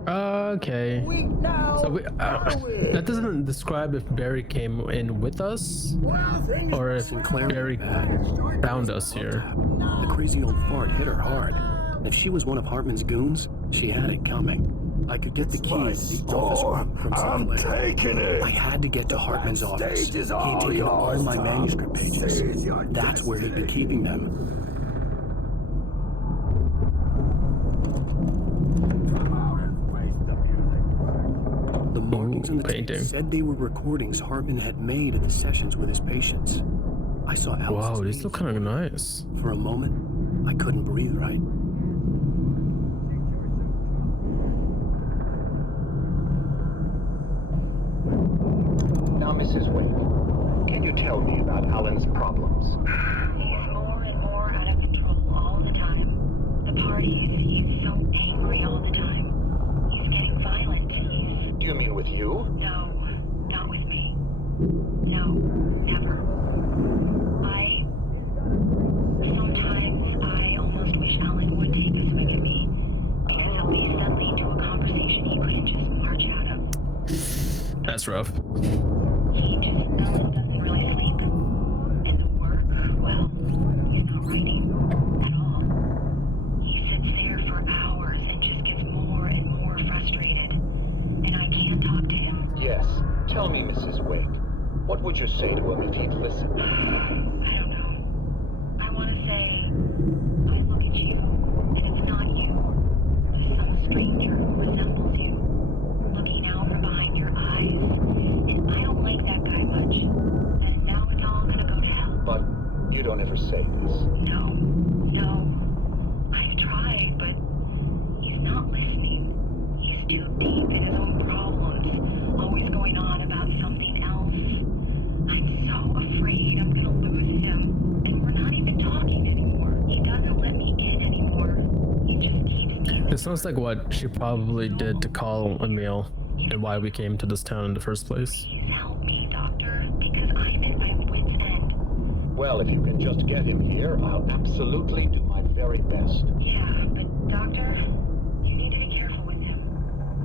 Okay. So that doesn't describe if Barry came in with us or if Barry found us here. The crazy old fart hit her hard. If she was one of Hartman's goons, she had it coming. I could get the keys to the office room from Sinclair. taking it. I had to get to Hartman's office. He had taken all my manuscript pages. That's where he'd be keeping them. The markings on the tape said they were recordings Hartman had made at the sessions with his patients. I saw Alice's Wow, these look kind of nice. For a moment, I couldn't breathe right. Now, Mrs. Wake, can you tell me about Alan's problems? He's more and more out of control all the time. The parties, he's so angry all the time. He's getting violent. Do you mean with you? No, not with me. No, never. Sometimes I almost wish Alan would take a swing at me, because at least that lead to a conversation he couldn't just march out of. That's rough. Alan doesn't really sleep. And the work, well, he's not writing at all. He sits there for hours and just gets more and more frustrated. And I can't talk to him. Yes. Tell me, Mrs. Wake, what would you say to him if he'd listen? I don't know. I want to say, I look at you, and it's not you. Just some stranger who resembles you, looking out from behind your eyes. And I don't like that guy much. And now it's all gonna go to hell. But you don't ever say this. No. I've tried, but he's not listening. He's too deep in his own problems, always going on about something else. I'm so afraid I'm gonna lose him. And we're not even talking anymore. He doesn't let me in anymore. He just keeps me. It sounds like what she probably did to call Emil and why we came to this town in the first place. Please help me, Doctor, because I'm at my wit's end. Well, if you can just get him here, I'll absolutely do my very best. Yeah, but Doctor, you need to be careful with him.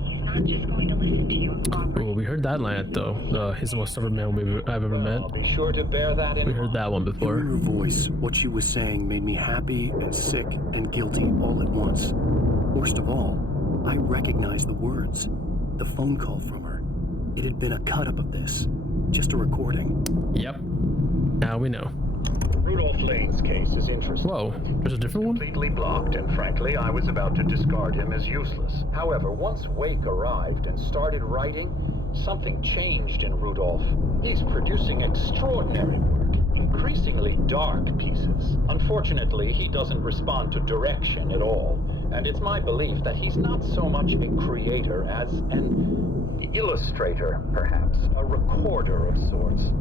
He's not just going to listen to you and cooperate. Oh, we heard that line though. He's the most stubborn man I've ever met. I'll be sure to bear that in We heard that one before. Hearing her voice, what she was saying made me happy and sick and guilty all at once. Worst of all, I recognized the words. The phone call from her. It had been a cut-up of this. Just a recording. Yep. Now we know. Rudolph Lane's case is interesting. Whoa, there's a different one? Completely blocked, and frankly, I was about to discard him as useless. However, once Wake arrived and started writing, something changed in Rudolph. He's producing extraordinary work, increasingly dark pieces. Unfortunately, he doesn't respond to direction at all, and it's my belief that he's not so much a creator as an illustrator, perhaps, a recorder of sorts.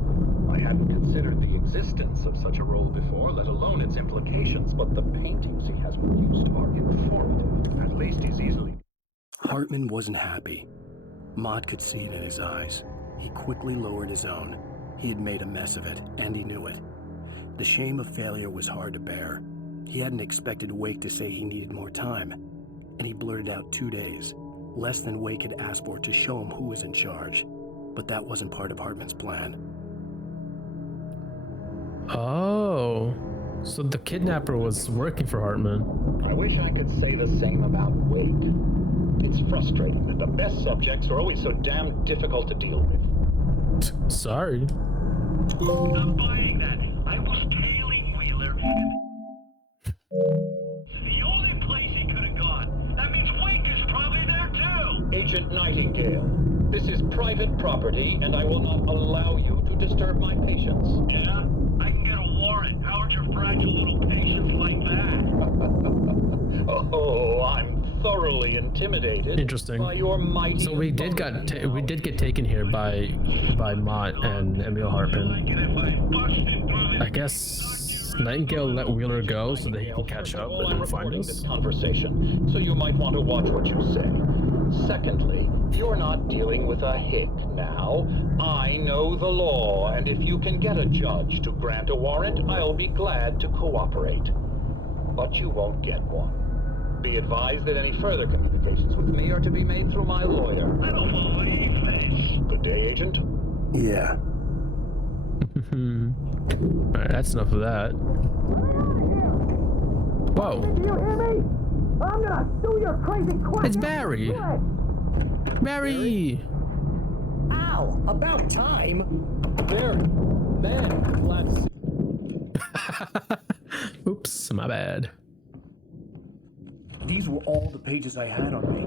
I hadn't considered the existence of such a role before, let alone its implications, but the paintings he has produced are informative. At least he's easily... Hartman wasn't happy. Maude could see it in his eyes. He quickly lowered his own. He had made a mess of it, and he knew it. The shame of failure was hard to bear. He hadn't expected Wake to say he needed more time, and he blurted out 2 days, less than Wake had asked for to show him who was in charge. But that wasn't part of Hartman's plan. Oh, so the kidnapper was working for Hartman. I wish I could say the same about Wake. It's frustrating that the best subjects are always so damn difficult to deal with. Sorry. I'm buying that. I was tailing Wheeler. The only place he could have gone. That means Wake is probably there too. Agent Nightingale, this is private property, and I will not allow you to disturb my patients. Yeah? I can get a warrant. How would your fragile little patients like that? Oh, I'm thoroughly intimidated. Interesting. By your mighty. So we did get taken here by Mott and Emil Hartman. I guess Nightingale let Wheeler go so that he can catch up and then find us. This conversation, so you might want to watch what you say. Secondly, you're not dealing with a hick now. I know the law, and if you can get a judge to grant a warrant, I'll be glad to cooperate. but you won't get one. Be advised that any further communications with me are to be made through my lawyer. I don't believe this. Good day, Agent. Yeah. Alright, that's enough of that. Whoa. Do you hear me? I'm gonna sue your crazy quack. It's Barry. Barry. Ow! About time. Barry. Man, glad to see. Oops, my bad. These were all the pages I had on me.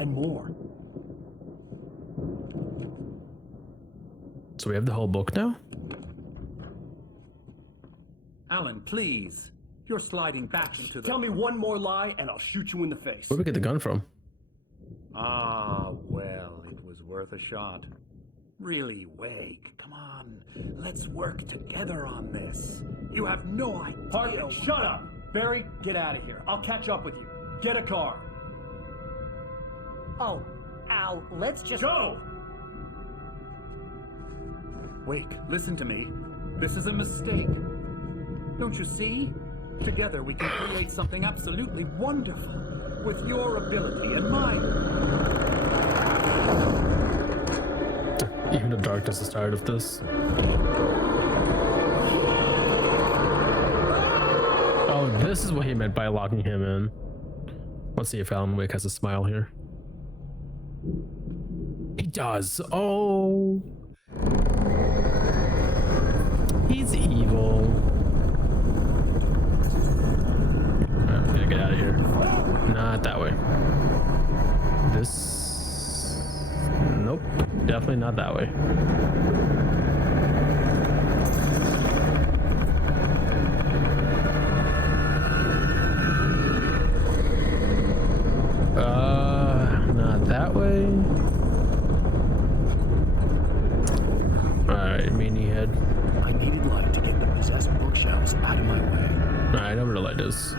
And more. So we have the whole book now? Alan, please. You're sliding back into the... Tell me one more lie and I'll shoot you in the face. Where'd we get the gun from? Ah, well, it was worth a shot. Really, Wake, come on. Let's work together on this. You have no idea... Hartman, shut up! Barry, get out of here. I'll catch up with you. Get a car. Oh, Al, let's just... Go! Wake, listen to me. This is a mistake. Don't you see? Together we can create something absolutely wonderful. With your ability and mine. Even the darkness is tired of this. Oh, this is what he meant by locking him in. Let's see if Alan Wake has a smile here. He does. Oh. He's evil. Alright, I'm gonna get out of here. Not that way. This... Nope. Definitely not that way. Not that way. Alright, meanie head. I needed light to get the possessed bookshelves out of my way. Alright, I know where the light is.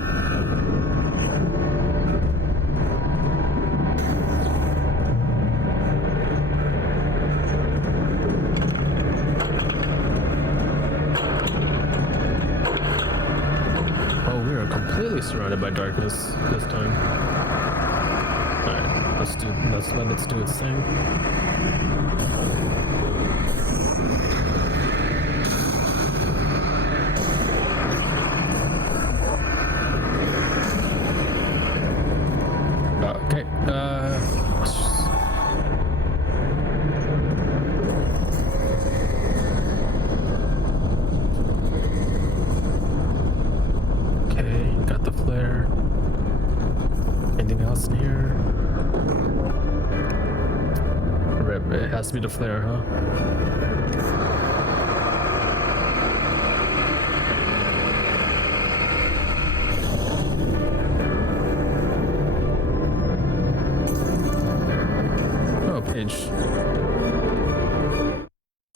Oh, we are completely surrounded by darkness this time. Alright, let's let it do its thing. Okay, let's just... Okay, got the flare. Anything else in here? It has to be the flare, huh?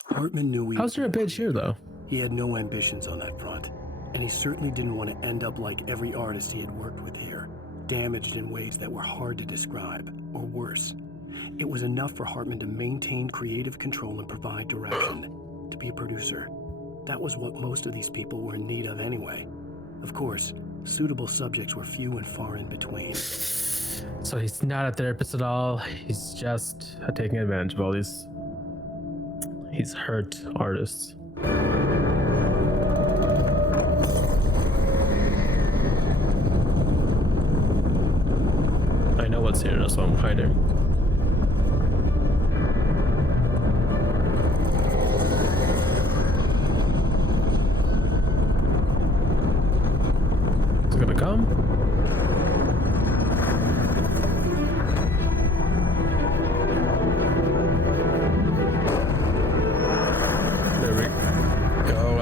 Hartman knew he... How's there a page here, though? He had no ambitions on that front, and he certainly didn't want to end up like every artist he had worked with here, damaged in ways that were hard to describe, or worse. It was enough for Hartman to maintain creative control and provide direction, to be a producer. That was what most of these people were in need of anyway. Of course, suitable subjects were few and far in between. So he's not a therapist at all. He's just taking advantage of all these hurt artists. I know what's here, that's why I'm hiding. Is it gonna come?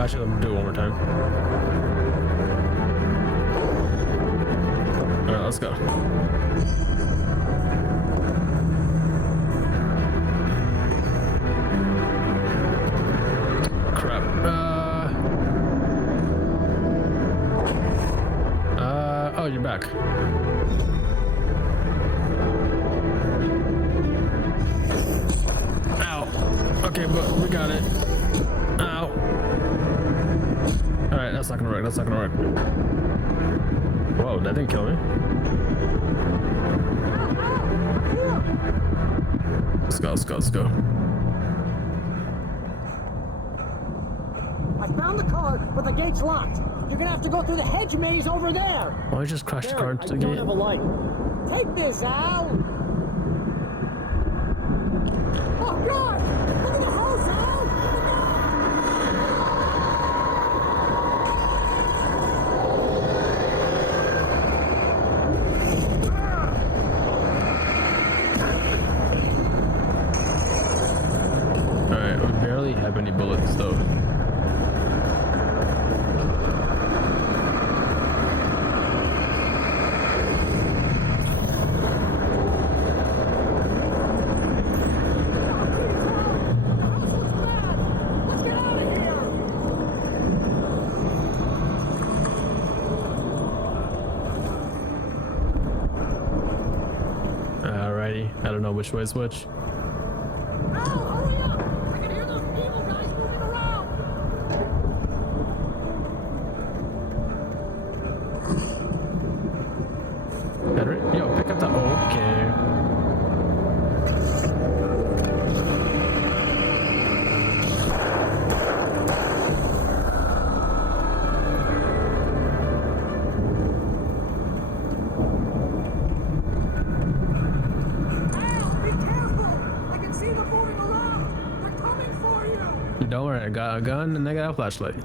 Actually, I'm gonna do it one more time. Alright, let's go. Crap. Oh, you're back. Ow. Okay, but we got it. Ow. Alright, that's not gonna work, that's not gonna work. that didn't kill me. Let's go, let's go, let's go. I found the car, but the gate's locked. You're gonna have to go through the hedge maze over there. Why don't you just crash the car into the gate? I don't have a light. Take this, Al. Oh God! Look at the house, Al. Alright, we barely have any bullets though. Alrighty, I don't know which way is which. Yo, pick up the okay. Don't worry, I got a gun and I got a flashlight.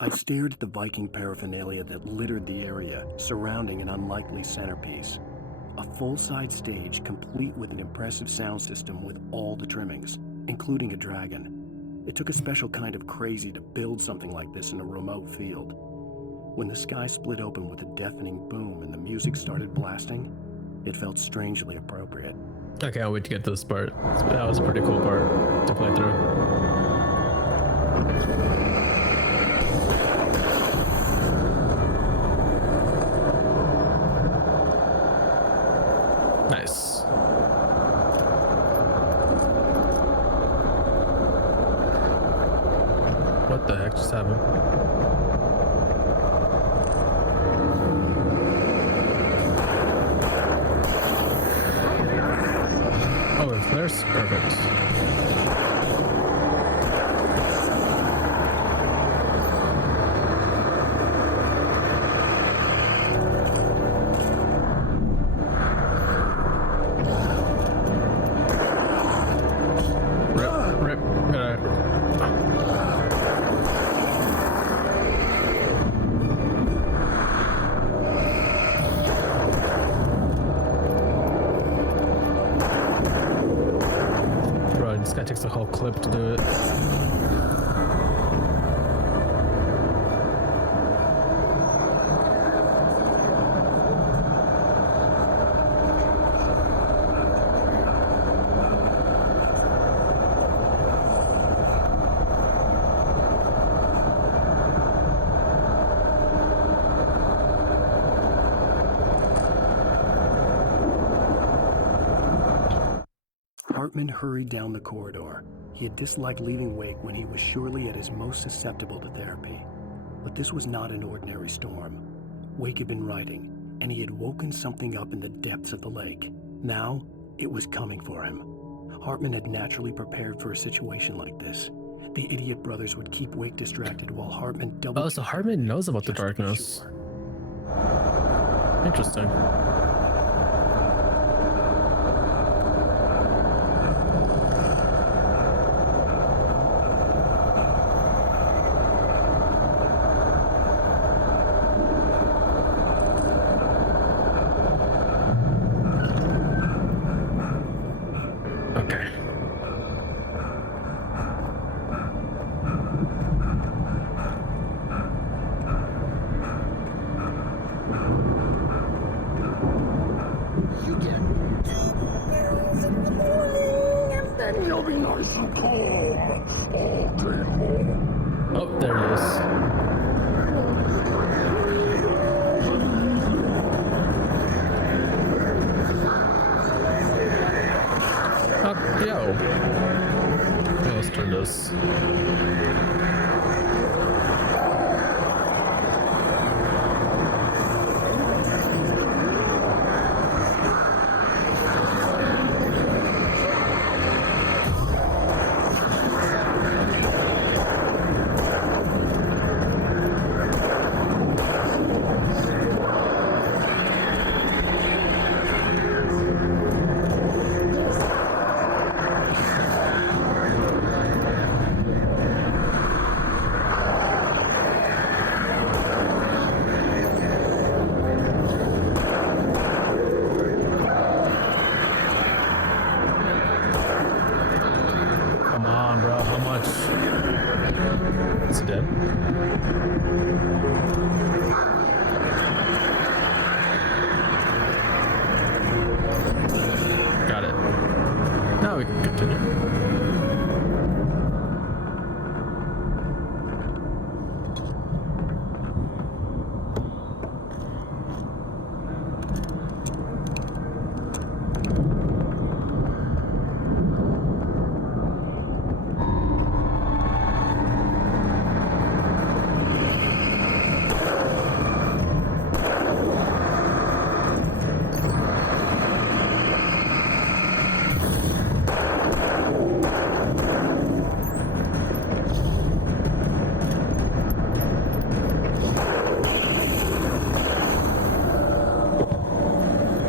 I stared at the Viking paraphernalia that littered the area, surrounding an unlikely centerpiece. A full-size stage complete with an impressive sound system with all the trimmings, including a dragon. It took a special kind of crazy to build something like this in a remote field. When the sky split open with a deafening boom and the music started blasting, it felt strangely appropriate. I can't wait to get to this part. That was a pretty cool part to play through. Nice. What the heck just happened? Oh, and flares? Perfect. This guy takes a whole clip to do it. Hartman hurried down the corridor. He had disliked leaving Wake when he was surely at his most susceptible to therapy. But this was not an ordinary storm. Wake had been writing, and he had woken something up in the depths of the lake. Now, it was coming for him. Hartman had naturally prepared for a situation like this. The idiot brothers would keep Wake distracted while Hartman double. Oh, so Hartman knows about the darkness. Interesting. Oh, there he is. Yo. Let's turn this. Is he dead? Got it. Now we can continue.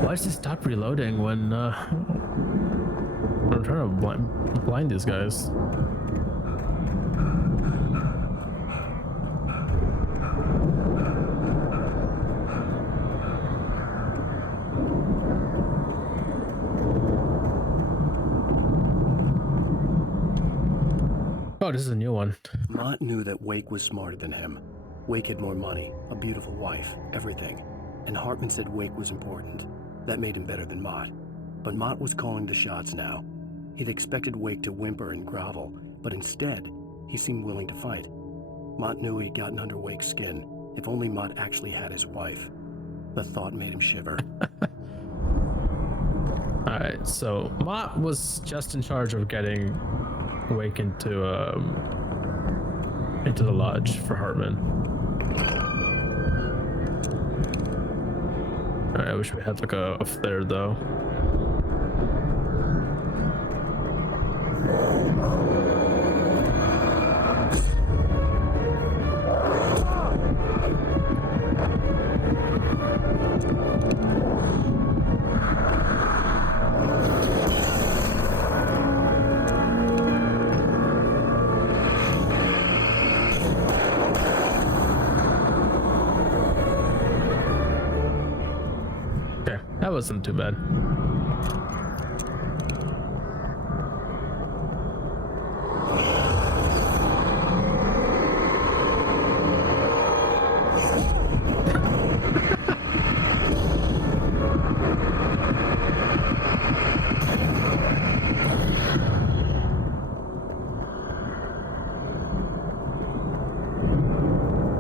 Why does it stop reloading when I'm trying to blind these guys? Oh, this is a new one. Mott knew that Wake was smarter than him. Wake had more money, a beautiful wife, everything. And Hartman said Wake was important. That made him better than Mott. But Mott was calling the shots now. He'd expected Wake to whimper and grovel, but instead, he seemed willing to fight. Mott knew he'd gotten under Wake's skin. If only Mott actually had his wife. The thought made him shiver. Alright, so Mott was just in charge of getting Wake into the lodge for Hartman. Alright, I wish we had like a flare though. That wasn't too bad.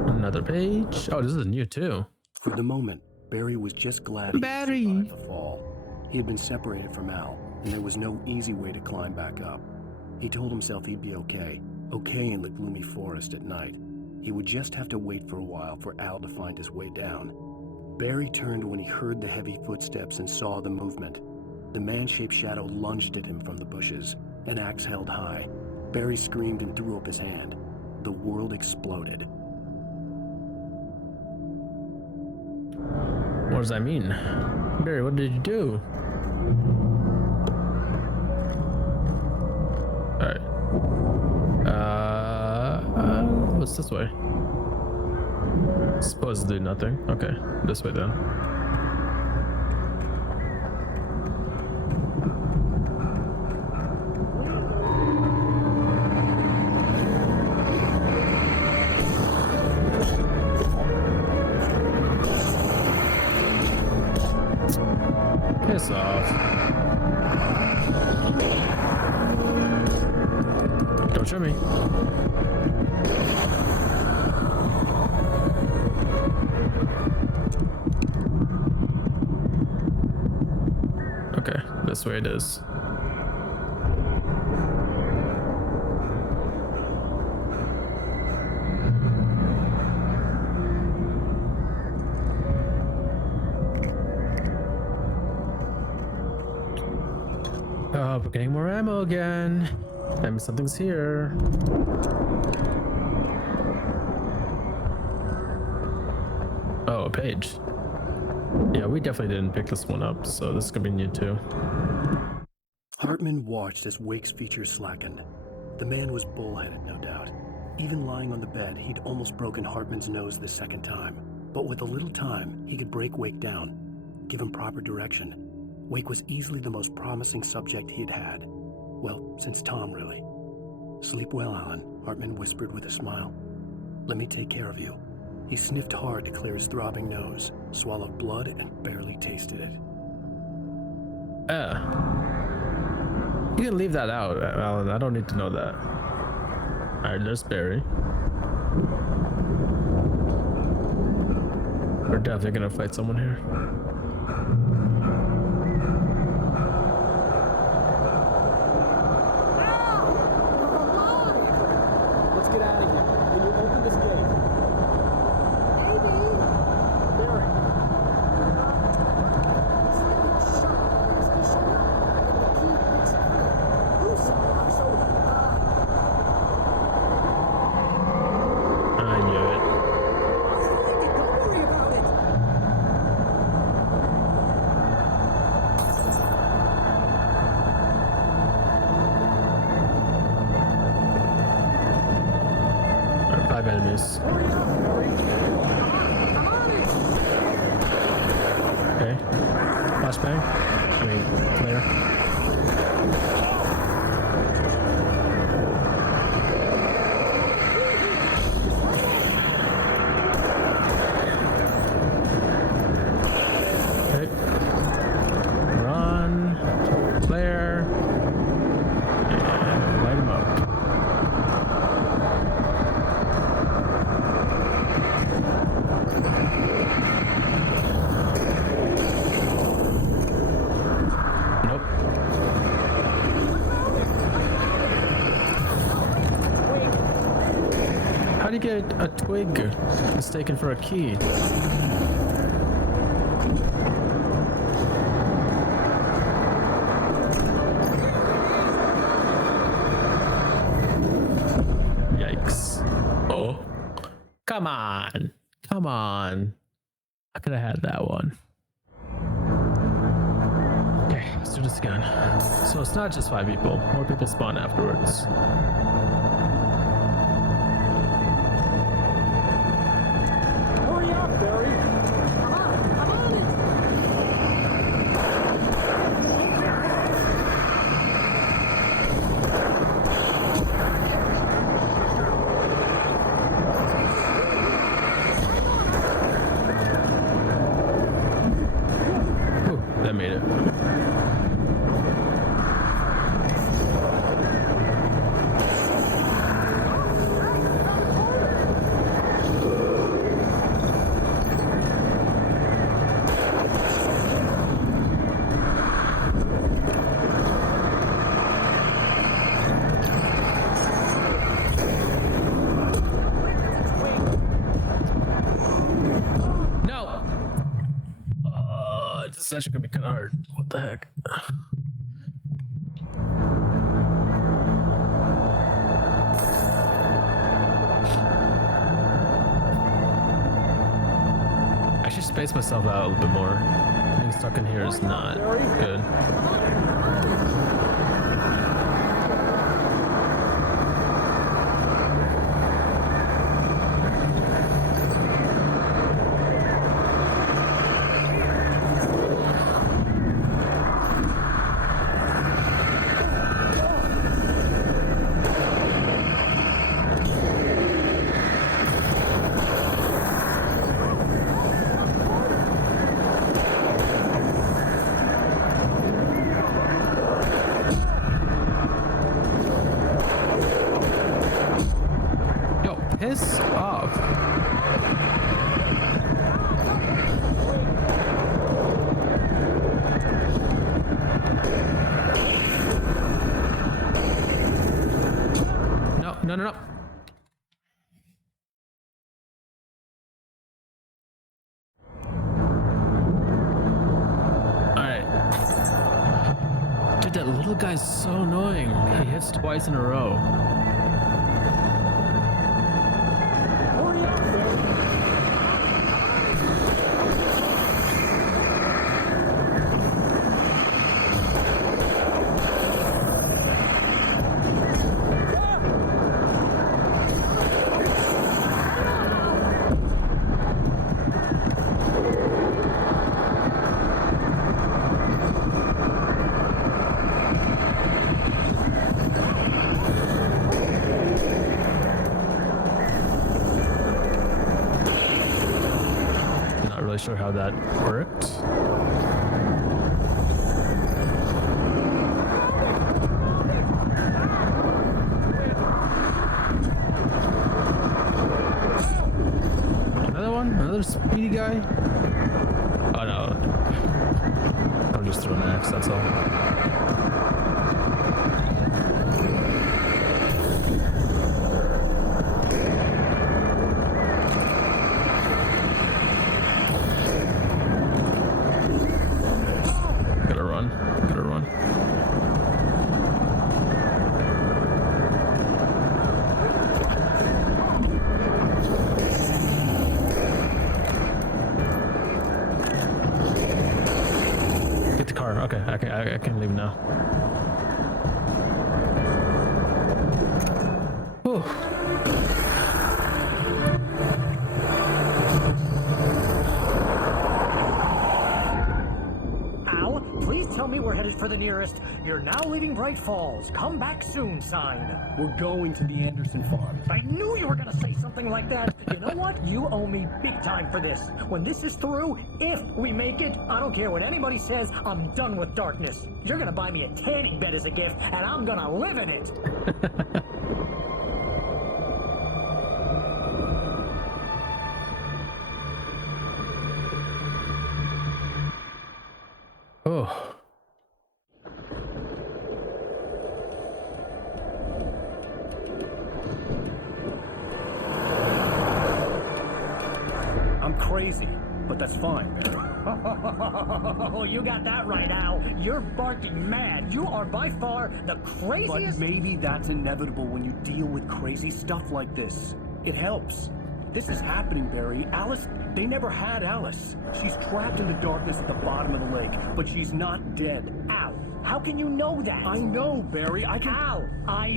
Another page. Oh, this is new too. For the moment, Barry was just glad he survived the fall. He had been separated from Al, and there was no easy way to climb back up. He told himself he'd be okay in the gloomy forest at night. He would just have to wait for a while for Al to find his way down. Barry turned when he heard the heavy footsteps and saw the movement. The man-shaped shadow lunged at him from the bushes, an axe held high. Barry screamed and threw up his hand. The world exploded. What does that mean? Barry, what did you do? Alright. What's this way? Supposed to do nothing. Okay, this way then. Piss off. Don't show me. Okay, this way it is. Oh, we're getting more ammo again. And something's here. Oh, a page. Yeah, we definitely didn't pick this one up, so this is gonna be new too. Hartman watched as Wake's features slackened. The man was bullheaded, no doubt. Even lying on the bed, he'd almost broken Hartman's nose the second time. But with a little time, he could break Wake down, give him proper direction. Wake was easily the most promising subject he'd had. Well, since Tom, really. Sleep well, Alan, Hartman whispered with a smile. Let me take care of you. He sniffed hard to clear his throbbing nose, swallowed blood, and barely tasted it. You can leave that out, Alan. I don't need to know that. Alright, there's Barry. We're definitely gonna fight someone here. Let's get out of here. Can you open this gate? Maybe. Barry. I knew it. Don't worry about it. Alright, 5 enemies. Okay. Flashbang. I mean, flare. Okay. Run. Flare. And light him up. Nope. How do you get a twig mistaken for a key? Yikes. Oh. Come on. Come on. I could have had that one. Okay, let's do this again. So it's not just 5 people. More people spawn afterwards. Hurry up, Barry. I'm on it. Ooh, that made it. No! This is actually gonna be kind of hard. What the heck? I should space myself out a little bit more. Being stuck in here is not good. Yo, piss off. No, no, no, no. Alright. Dude, that little guy's so annoying. He hits twice in a row. Hurry up, Barry. really sure how that worked. Another one? Another speedy guy? Oh no. I'm just throwing an axe, that's all. Gotta run. Gotta run. Get the car. Okay, I can leave now. Whew. Al, please tell me we're headed for the nearest "You're now leaving Bright Falls. Come back soon" sign. We're going to the Anderson farm. I knew you were gonna say something like that. You know what? You owe me big time for this. When this is through, if we make it, I don't care what anybody says, I'm done with darkness. You're gonna buy me a tanning bed as a gift, and I'm gonna live in it. Oh. I'm crazy, but that's fine, Barry. Oh, you got that right, Al. You're barking mad. You are by far the craziest. But maybe that's inevitable when you deal with crazy stuff like this. It helps. This is happening, Barry. Alice, they never had Alice. She's trapped in the darkness at the bottom of the lake, but she's not dead. Al, how can you know that? I know, Barry. I can... Al,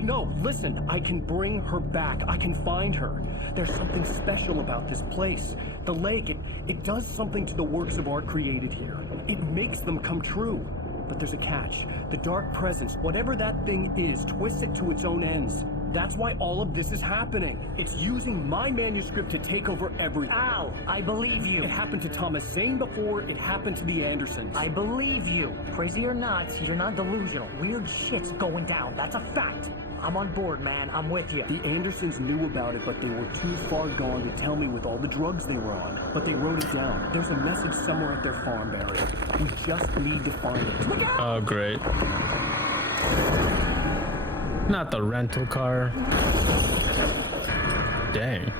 No, listen. I can bring her back. I can find her. There's something special about this place. The lake, it does something to the works of art created here. It makes them come true. But there's a catch. The dark presence, whatever that thing is, twists it to its own ends. That's why all of this is happening. It's using my manuscript to take over everything. Al, I believe you. It happened to Thomas Zane before, it happened to the Andersons. I believe you. Crazy or not, you're not delusional. Weird shit's going down. That's a fact. I'm on board, man. I'm with you. The Andersons knew about it, but they were too far gone to tell me with all the drugs they were on. But they wrote it down. There's a message somewhere at their farm, Barry. We just need to find it. Look out! Oh, great. Not the rental car. Dang.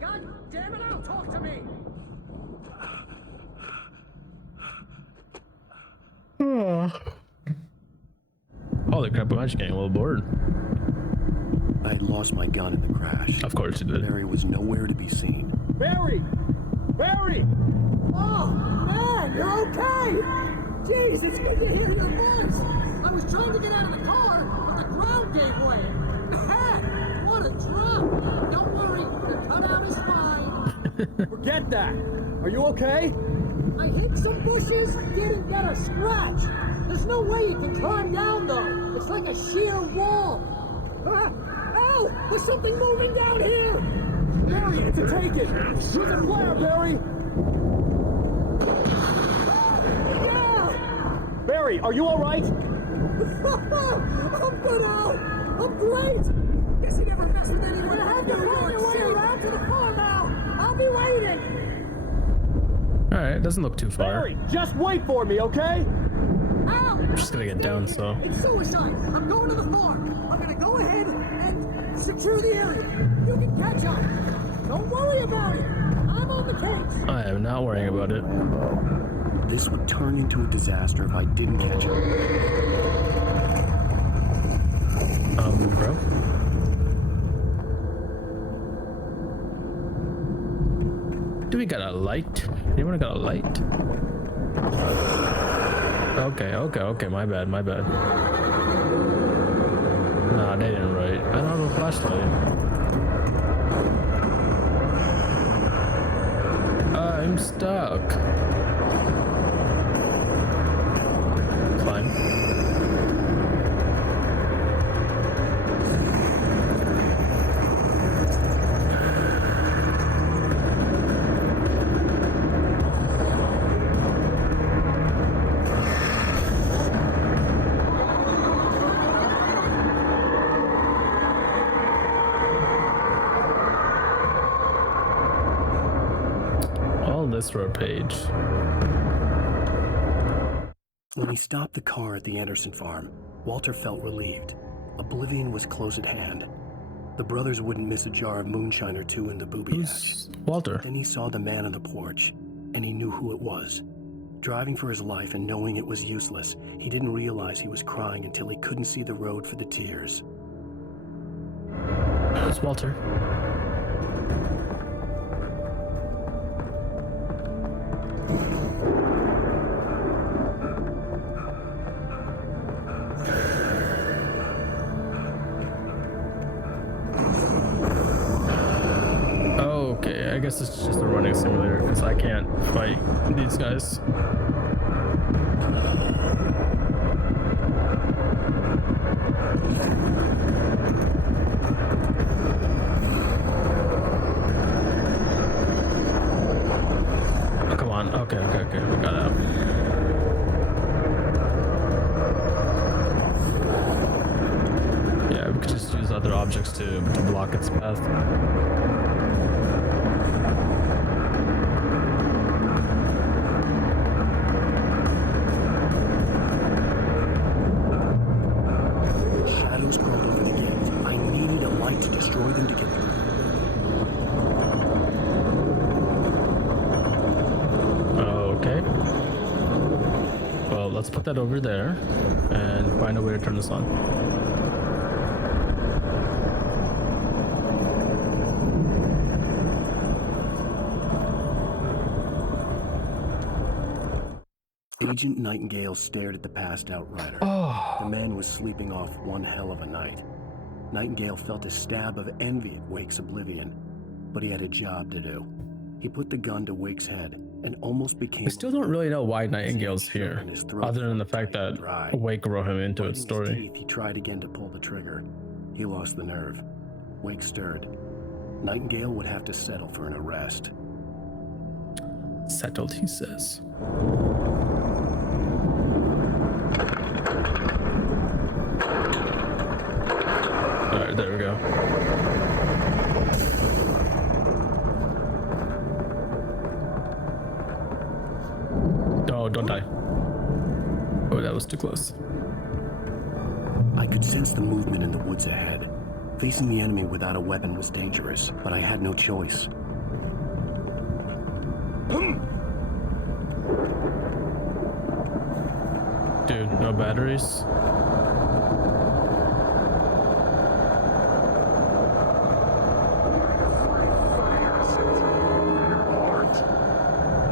God damn it, Al, talk to me! Holy crap, I'm actually getting a little bored. I had lost my gun in the crash. Of course you did. Barry was nowhere to be seen. Barry! Barry! Oh, man, you're okay! Jeez, it's good to hear your voice! I was trying to get out of the car, but the ground gave way. Man, what a drop! Don't worry, the cutout is fine. Forget that! Are you okay? I hit some bushes, didn't get a scratch. There's no way you can climb down, though. It's like a sheer wall. Ow! There's something moving down here! Barry, it's a take-it! Use a flare, Barry! Yeah! Barry, are you alright? I'm good, Al! I'm great! Guess he never messed with anyone. You'll have to find your way around to the farm, Al! I'll be waiting! Alright, doesn't look too far. Barry, just wait for me, okay? Al! I'm just gonna get down, so. It's suicide! I'm going to the farm! I'm gonna go ahead and secure the area. You can catch up. Don't worry about it. I'm on the case. I am not worrying about it. This would turn into a disaster if I didn't catch up. Bro? Do we got a light? Anyone got a light? Okay, my bad. Nah, they didn't write. I don't have a flashlight. I'm stuck. Climb. password page. When he stopped the car at the Anderson farm, Walter felt relieved. Oblivion was close at hand. The brothers wouldn't miss a jar of moonshine or two in the booby hatch. Walter? Then he saw the man on the porch, and he knew who it was. Driving for his life and knowing it was useless, he didn't realize he was crying until he couldn't see the road for the tears. It's Walter. Okay, I guess it's just a running simulator because I can't fight these guys. Oh, come on. Okay, we got out. Yeah, we could just use other objects to block its path. Shadows crawled over the gate. I needed a light to destroy them to get through. Okay. Well, let's put that over there and find a way to turn this on. Agent Nightingale stared at the passed-out rider. The man was sleeping off one hell of a night. Nightingale felt a stab of envy at Wake's oblivion, but he had a job to do. He put the gun to Wake's head and almost became... We still don't really know why Nightingale's here, other than the fact that Wake wrote him into its story. He tried again to pull the trigger. He lost the nerve. Wake stirred. Nightingale would have to settle for an arrest. Settled, he says. Alright, there we go. Oh, don't die. Oh, that was too close. I could sense the movement in the woods ahead. Facing the enemy without a weapon was dangerous, but I had no choice. Dude, no batteries?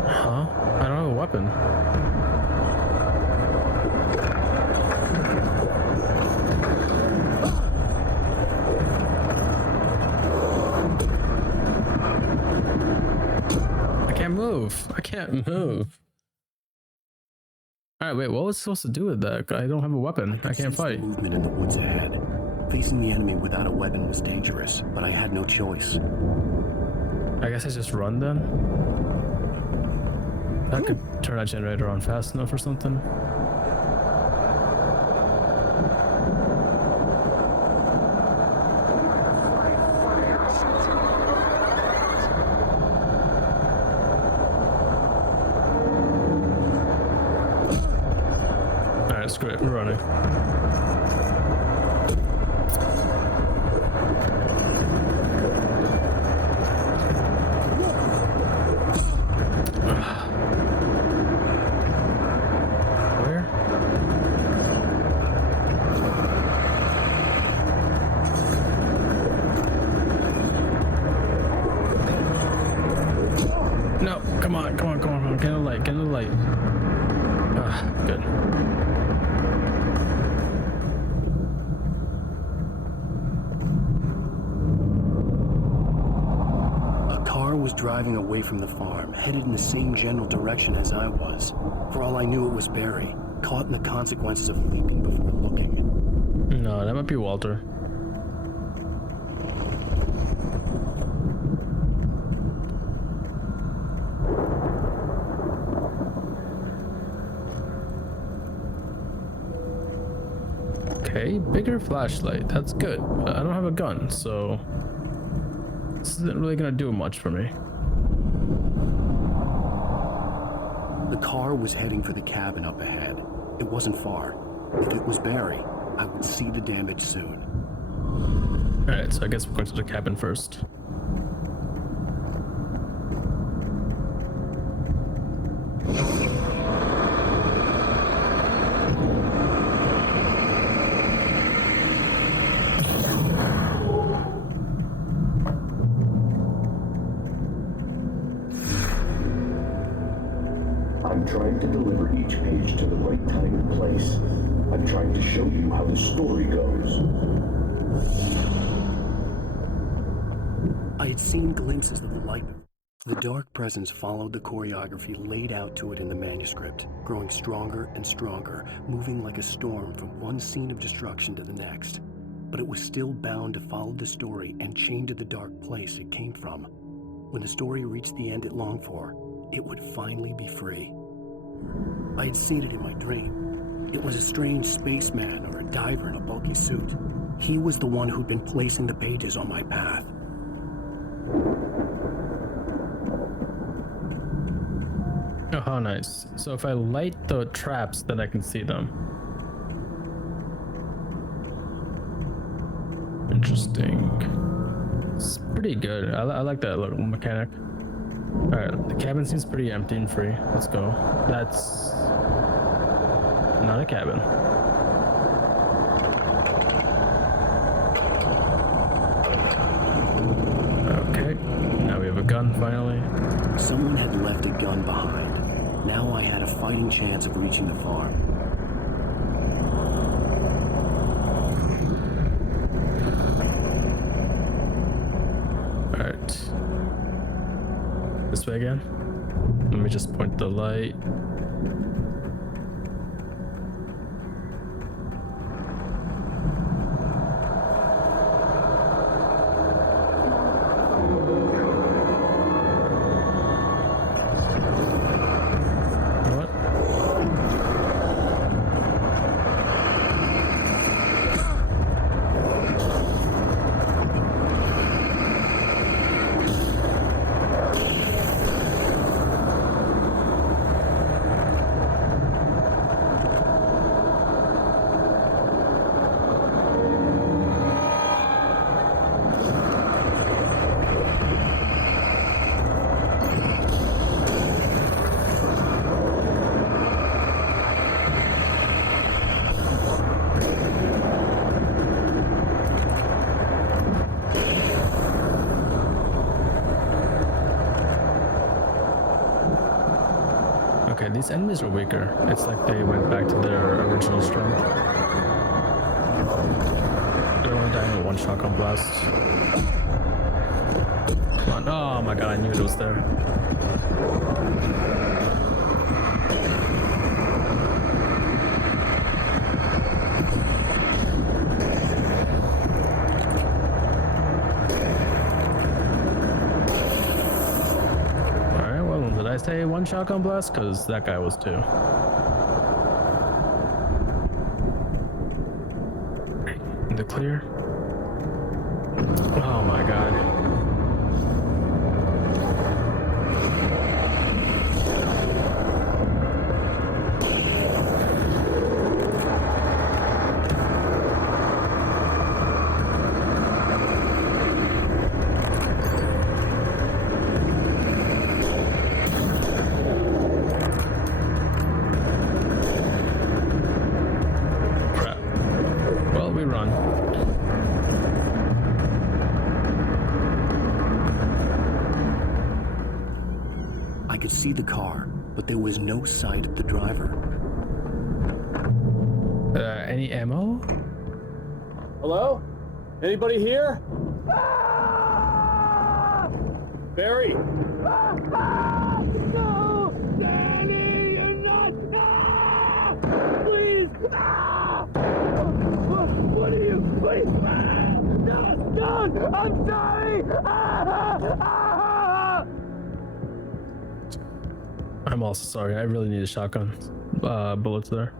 Huh? I don't have a weapon. I can't move. I can't move. Alright, wait, what was I supposed to do with that? I don't have a weapon. I can't fight. Movement in the woods ahead. Facing the enemy without a weapon was dangerous, but I had no choice. I guess I just run then? I could turn that generator on fast enough or something. Alright, screw it, we're running. No, come on, get in the light, get in the light. Ah, good. A car was driving away from the farm, headed in the same general direction as I was. For all I knew, it was Barry, caught in the consequences of leaping before looking. No, that might be Walter. Okay, bigger flashlight. That's good. But I don't have a gun, so this isn't really gonna do much for me. car was heading for the cabin up ahead. It wasn't far. If it was Barry, I would see the damage soon. Alright, so I guess we're going to the cabin first. I'm trying to deliver each page to the right time and place. I'm trying to show you how the story goes. I had seen glimpses of the light. The dark presence followed the choreography laid out to it in the manuscript, growing stronger and stronger, moving like a storm from one scene of destruction to the next. But it was still bound to follow the story and chained to the dark place it came from. When the story reached the end it longed for, it would finally be free. I had seen it in my dream. It was a strange spaceman or a diver in a bulky suit. He was the one who'd been placing the pages on my path. Oh, how nice. So if I light the traps, then I can see them. Interesting. It's pretty good. I like that little mechanic. Alright, the cabin seems pretty empty and free. Let's go. That's not a cabin. Okay, now we have a gun finally. Someone had left a gun behind. Now I had a fighting chance of reaching the farm. Alright. This way again. Let me just point the light. Okay, these enemies are weaker. It's like they went back to their original strength. They're only dying with one shotgun blast. Come on. Oh my god, I knew it was there. Did I say one shotgun blast? Because that guy was two. In the clear. Oh my god. See the car, but there was no sight of the driver. Any ammo? Hello? Anybody here? Barry! No! Danny, you're not! Please! What are you? Please! No! I'm sorry! I'm also sorry. I really need a shotgun. Bullets there.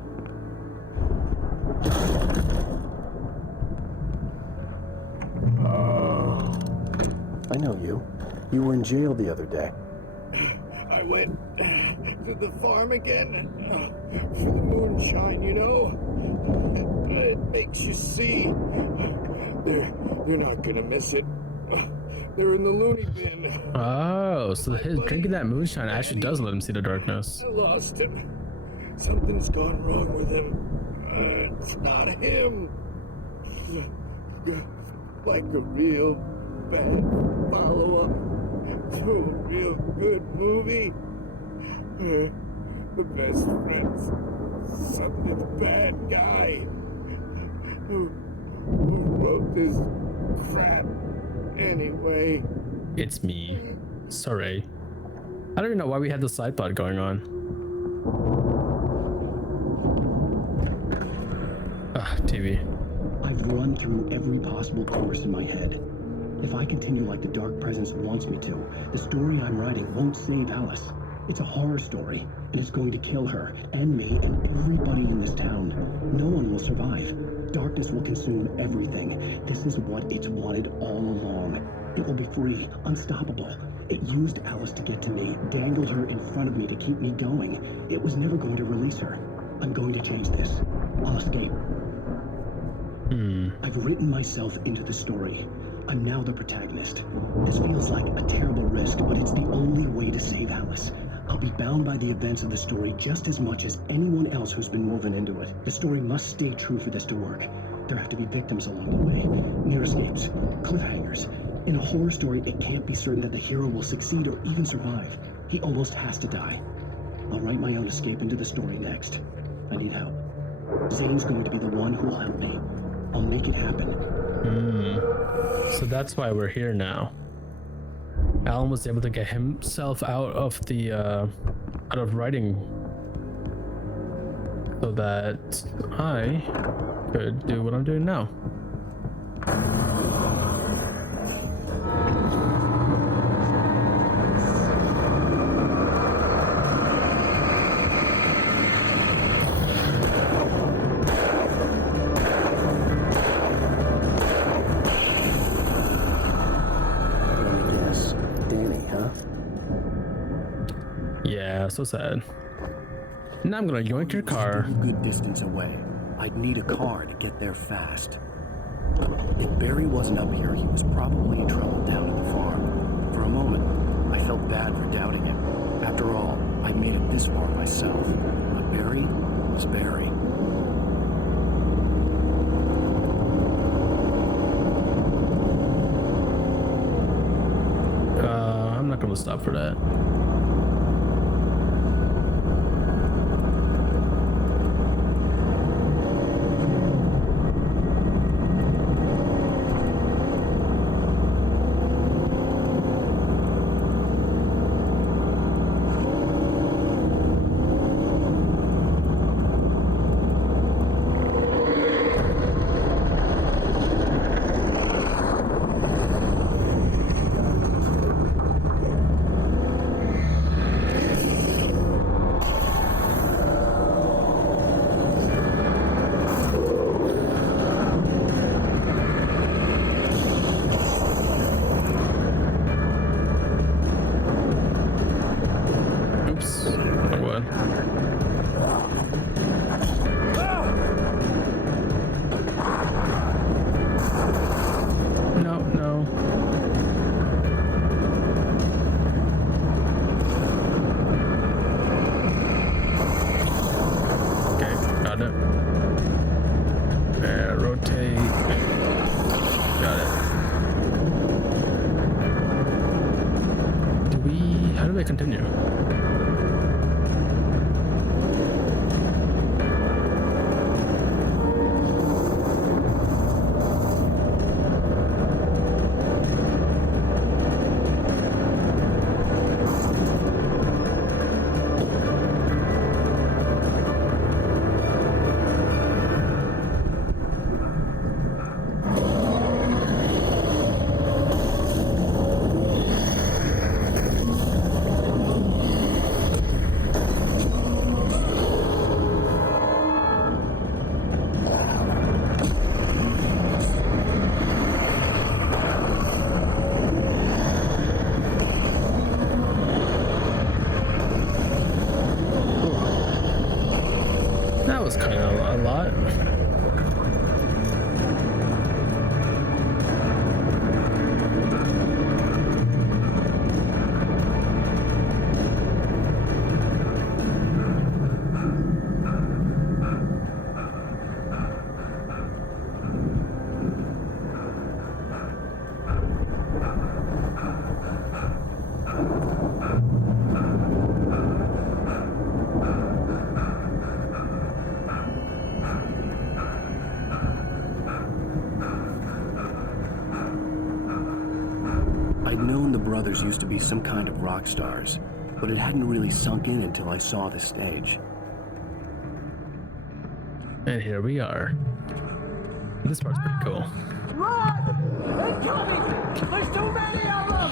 I know you. You were in jail the other day. I I went to the farm again for the moonshine, you know? It makes you see. They're not gonna miss it. They're in the loony bin. Oh, so drinking that moonshine actually does let him see the darkness. I lost him. Something's gone wrong with him. It's not him. Like a real bad follow-up to a real good movie. The best friend's suddenly the bad guy who wrote this crap anyway. It's me. Sorry. I don't even know why we had the side plot going on. TV. I've run through every possible course in my head. If I continue like the Dark Presence wants me to, the story I'm writing won't save Alice. It's a horror story, and it's going to kill her, and me, and everybody in this town. No one will survive. Darkness will consume everything. This is what it's wanted all along. It will be free, unstoppable. It used Alice to get to me, dangled her in front of me to keep me going. It was never going to release her. I'm going to change this. I'll escape. I've written myself into the story. I'm now the protagonist. This feels like a terrible risk, but it's the only way to save Alice. I'll be bound by the events of the story just as much as anyone else who's been woven into it. The story must stay true for this to work. There have to be victims along the way, near escapes, cliffhangers. In a horror story, it can't be certain that the hero will succeed or even survive. He almost has to die. I'll write my own escape into the story next. I need help. Zane's going to be the one who will help me. I'll make it happen. So that's why we're here now. Alan was able to get himself out of the out of writing so that I could do what I'm doing now. Yeah, so sad. Now I'm gonna yoink your car. A good distance away. I'd need a car to get there fast. If Barry wasn't up here, he was probably in trouble down at the farm. For a moment, I felt bad for doubting him. After all, I made it this far myself. But Barry was Barry. I'm not gonna stop for that. Continue. a lot. I'd known the brothers used to be some kind of rock stars, but it hadn't really sunk in until I saw the stage. And here we are. This part's pretty cool. Run! They're coming! There's too many of them!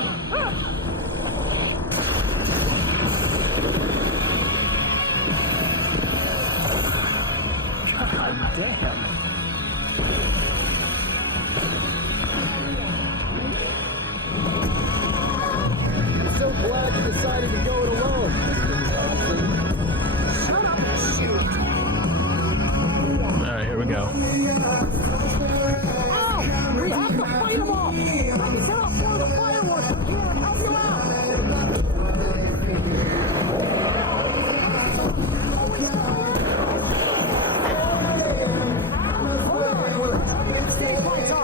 God damn. I'm so glad you decided to go it alone. Shut up and shoot! Alright, here we go. Ow! We have to fight them off! I can set off one of the fireworks from here and help you out! Hold on! We're trying to get the stage lights on!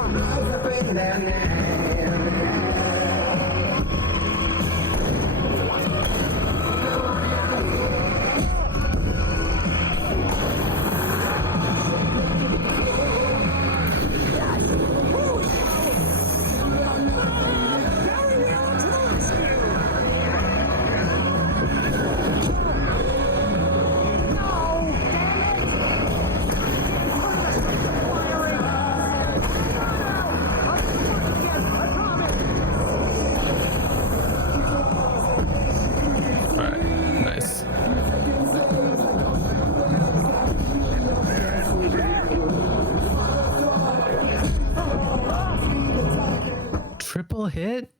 Triple hit?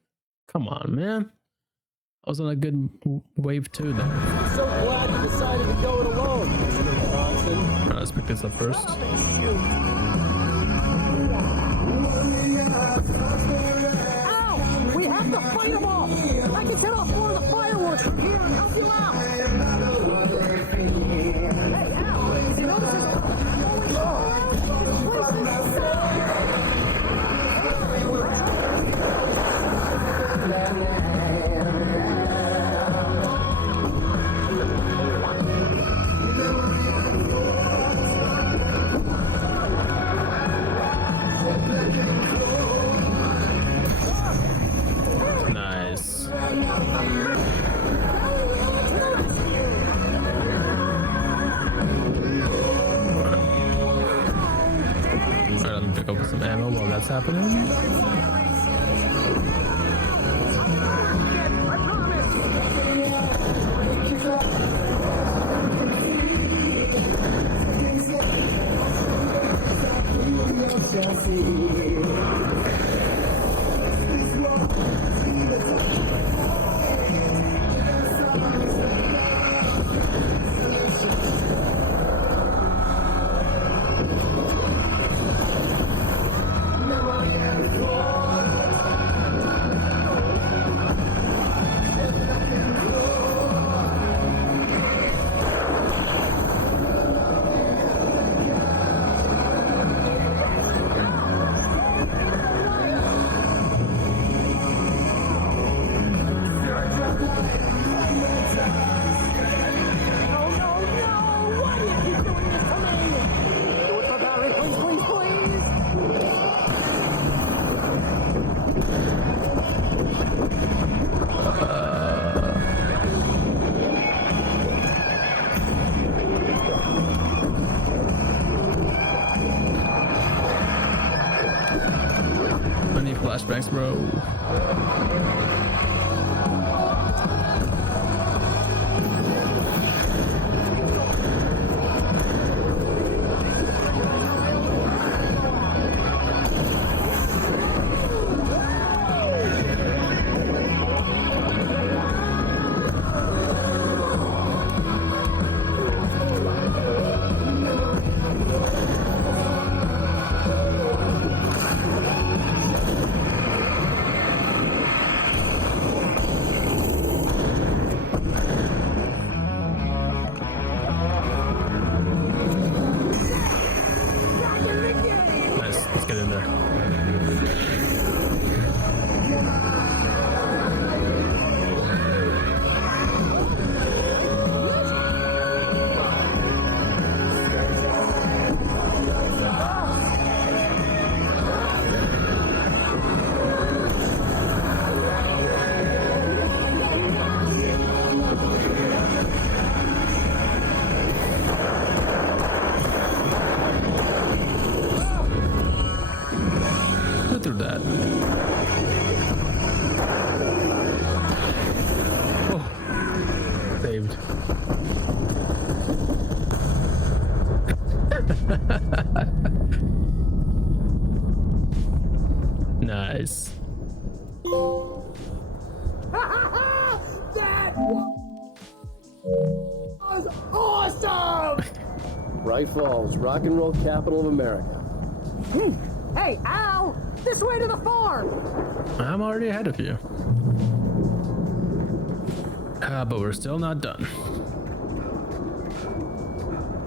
Come on, man. I was on a good wave too then. I'm so glad you decided to go it alone, Mr. Bronson. Alright, let's pick this up first. Ow! We have to fight them off! I can set off one of the fireworks from here and help you out! Hey, Al! Did you notice there's a... This place is Nice. Alright, let me pick up some ammo while that's happening. Flashbacks, bro. Nice. That was awesome! Bright Falls, rock and roll capital of America. Hey, Al! This way to the farm! I'm already ahead of you. But we're still not done.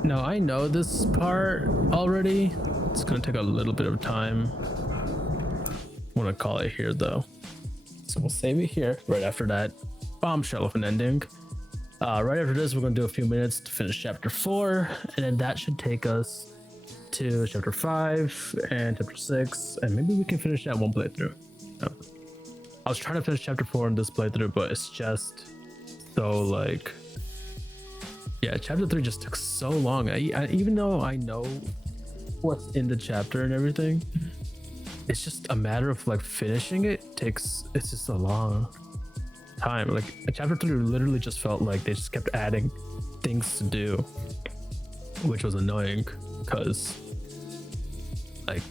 No, I know this part already. It's gonna take a little bit of time. I'm gonna call it here though. So we'll save it here right after that bombshell of an ending. Right after this, we're gonna do a few minutes to finish chapter 4, and then that should take us to chapter 5 and chapter 6, and maybe we can finish that one playthrough. I was trying to finish chapter 4 in this playthrough, but it's just so like, yeah, chapter 3 just took so long. I even though I know what's in the chapter and everything, it's just a matter of like finishing it. It's just a long time. Like chapter 3 literally just felt like they just kept adding things to do, which was annoying because like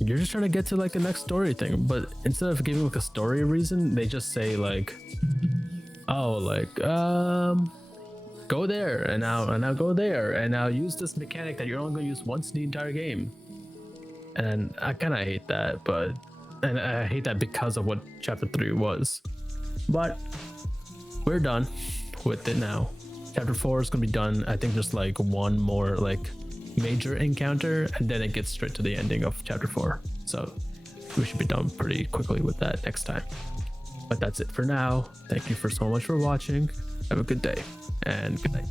you're just trying to get to like the next story thing, but instead of giving like a story reason, they just say like, oh, like go there and now go there and now use this mechanic that you're only going to use once in the entire game. And I kind of hate that, and I hate that because of what chapter 3 was. But we're done with it now. Chapter 4 is gonna be done. I think just like one more like major encounter, and then it gets straight to the ending of chapter 4. So we should be done pretty quickly with that next time. But that's it for now. Thank you so much for watching. Have a good day and good night.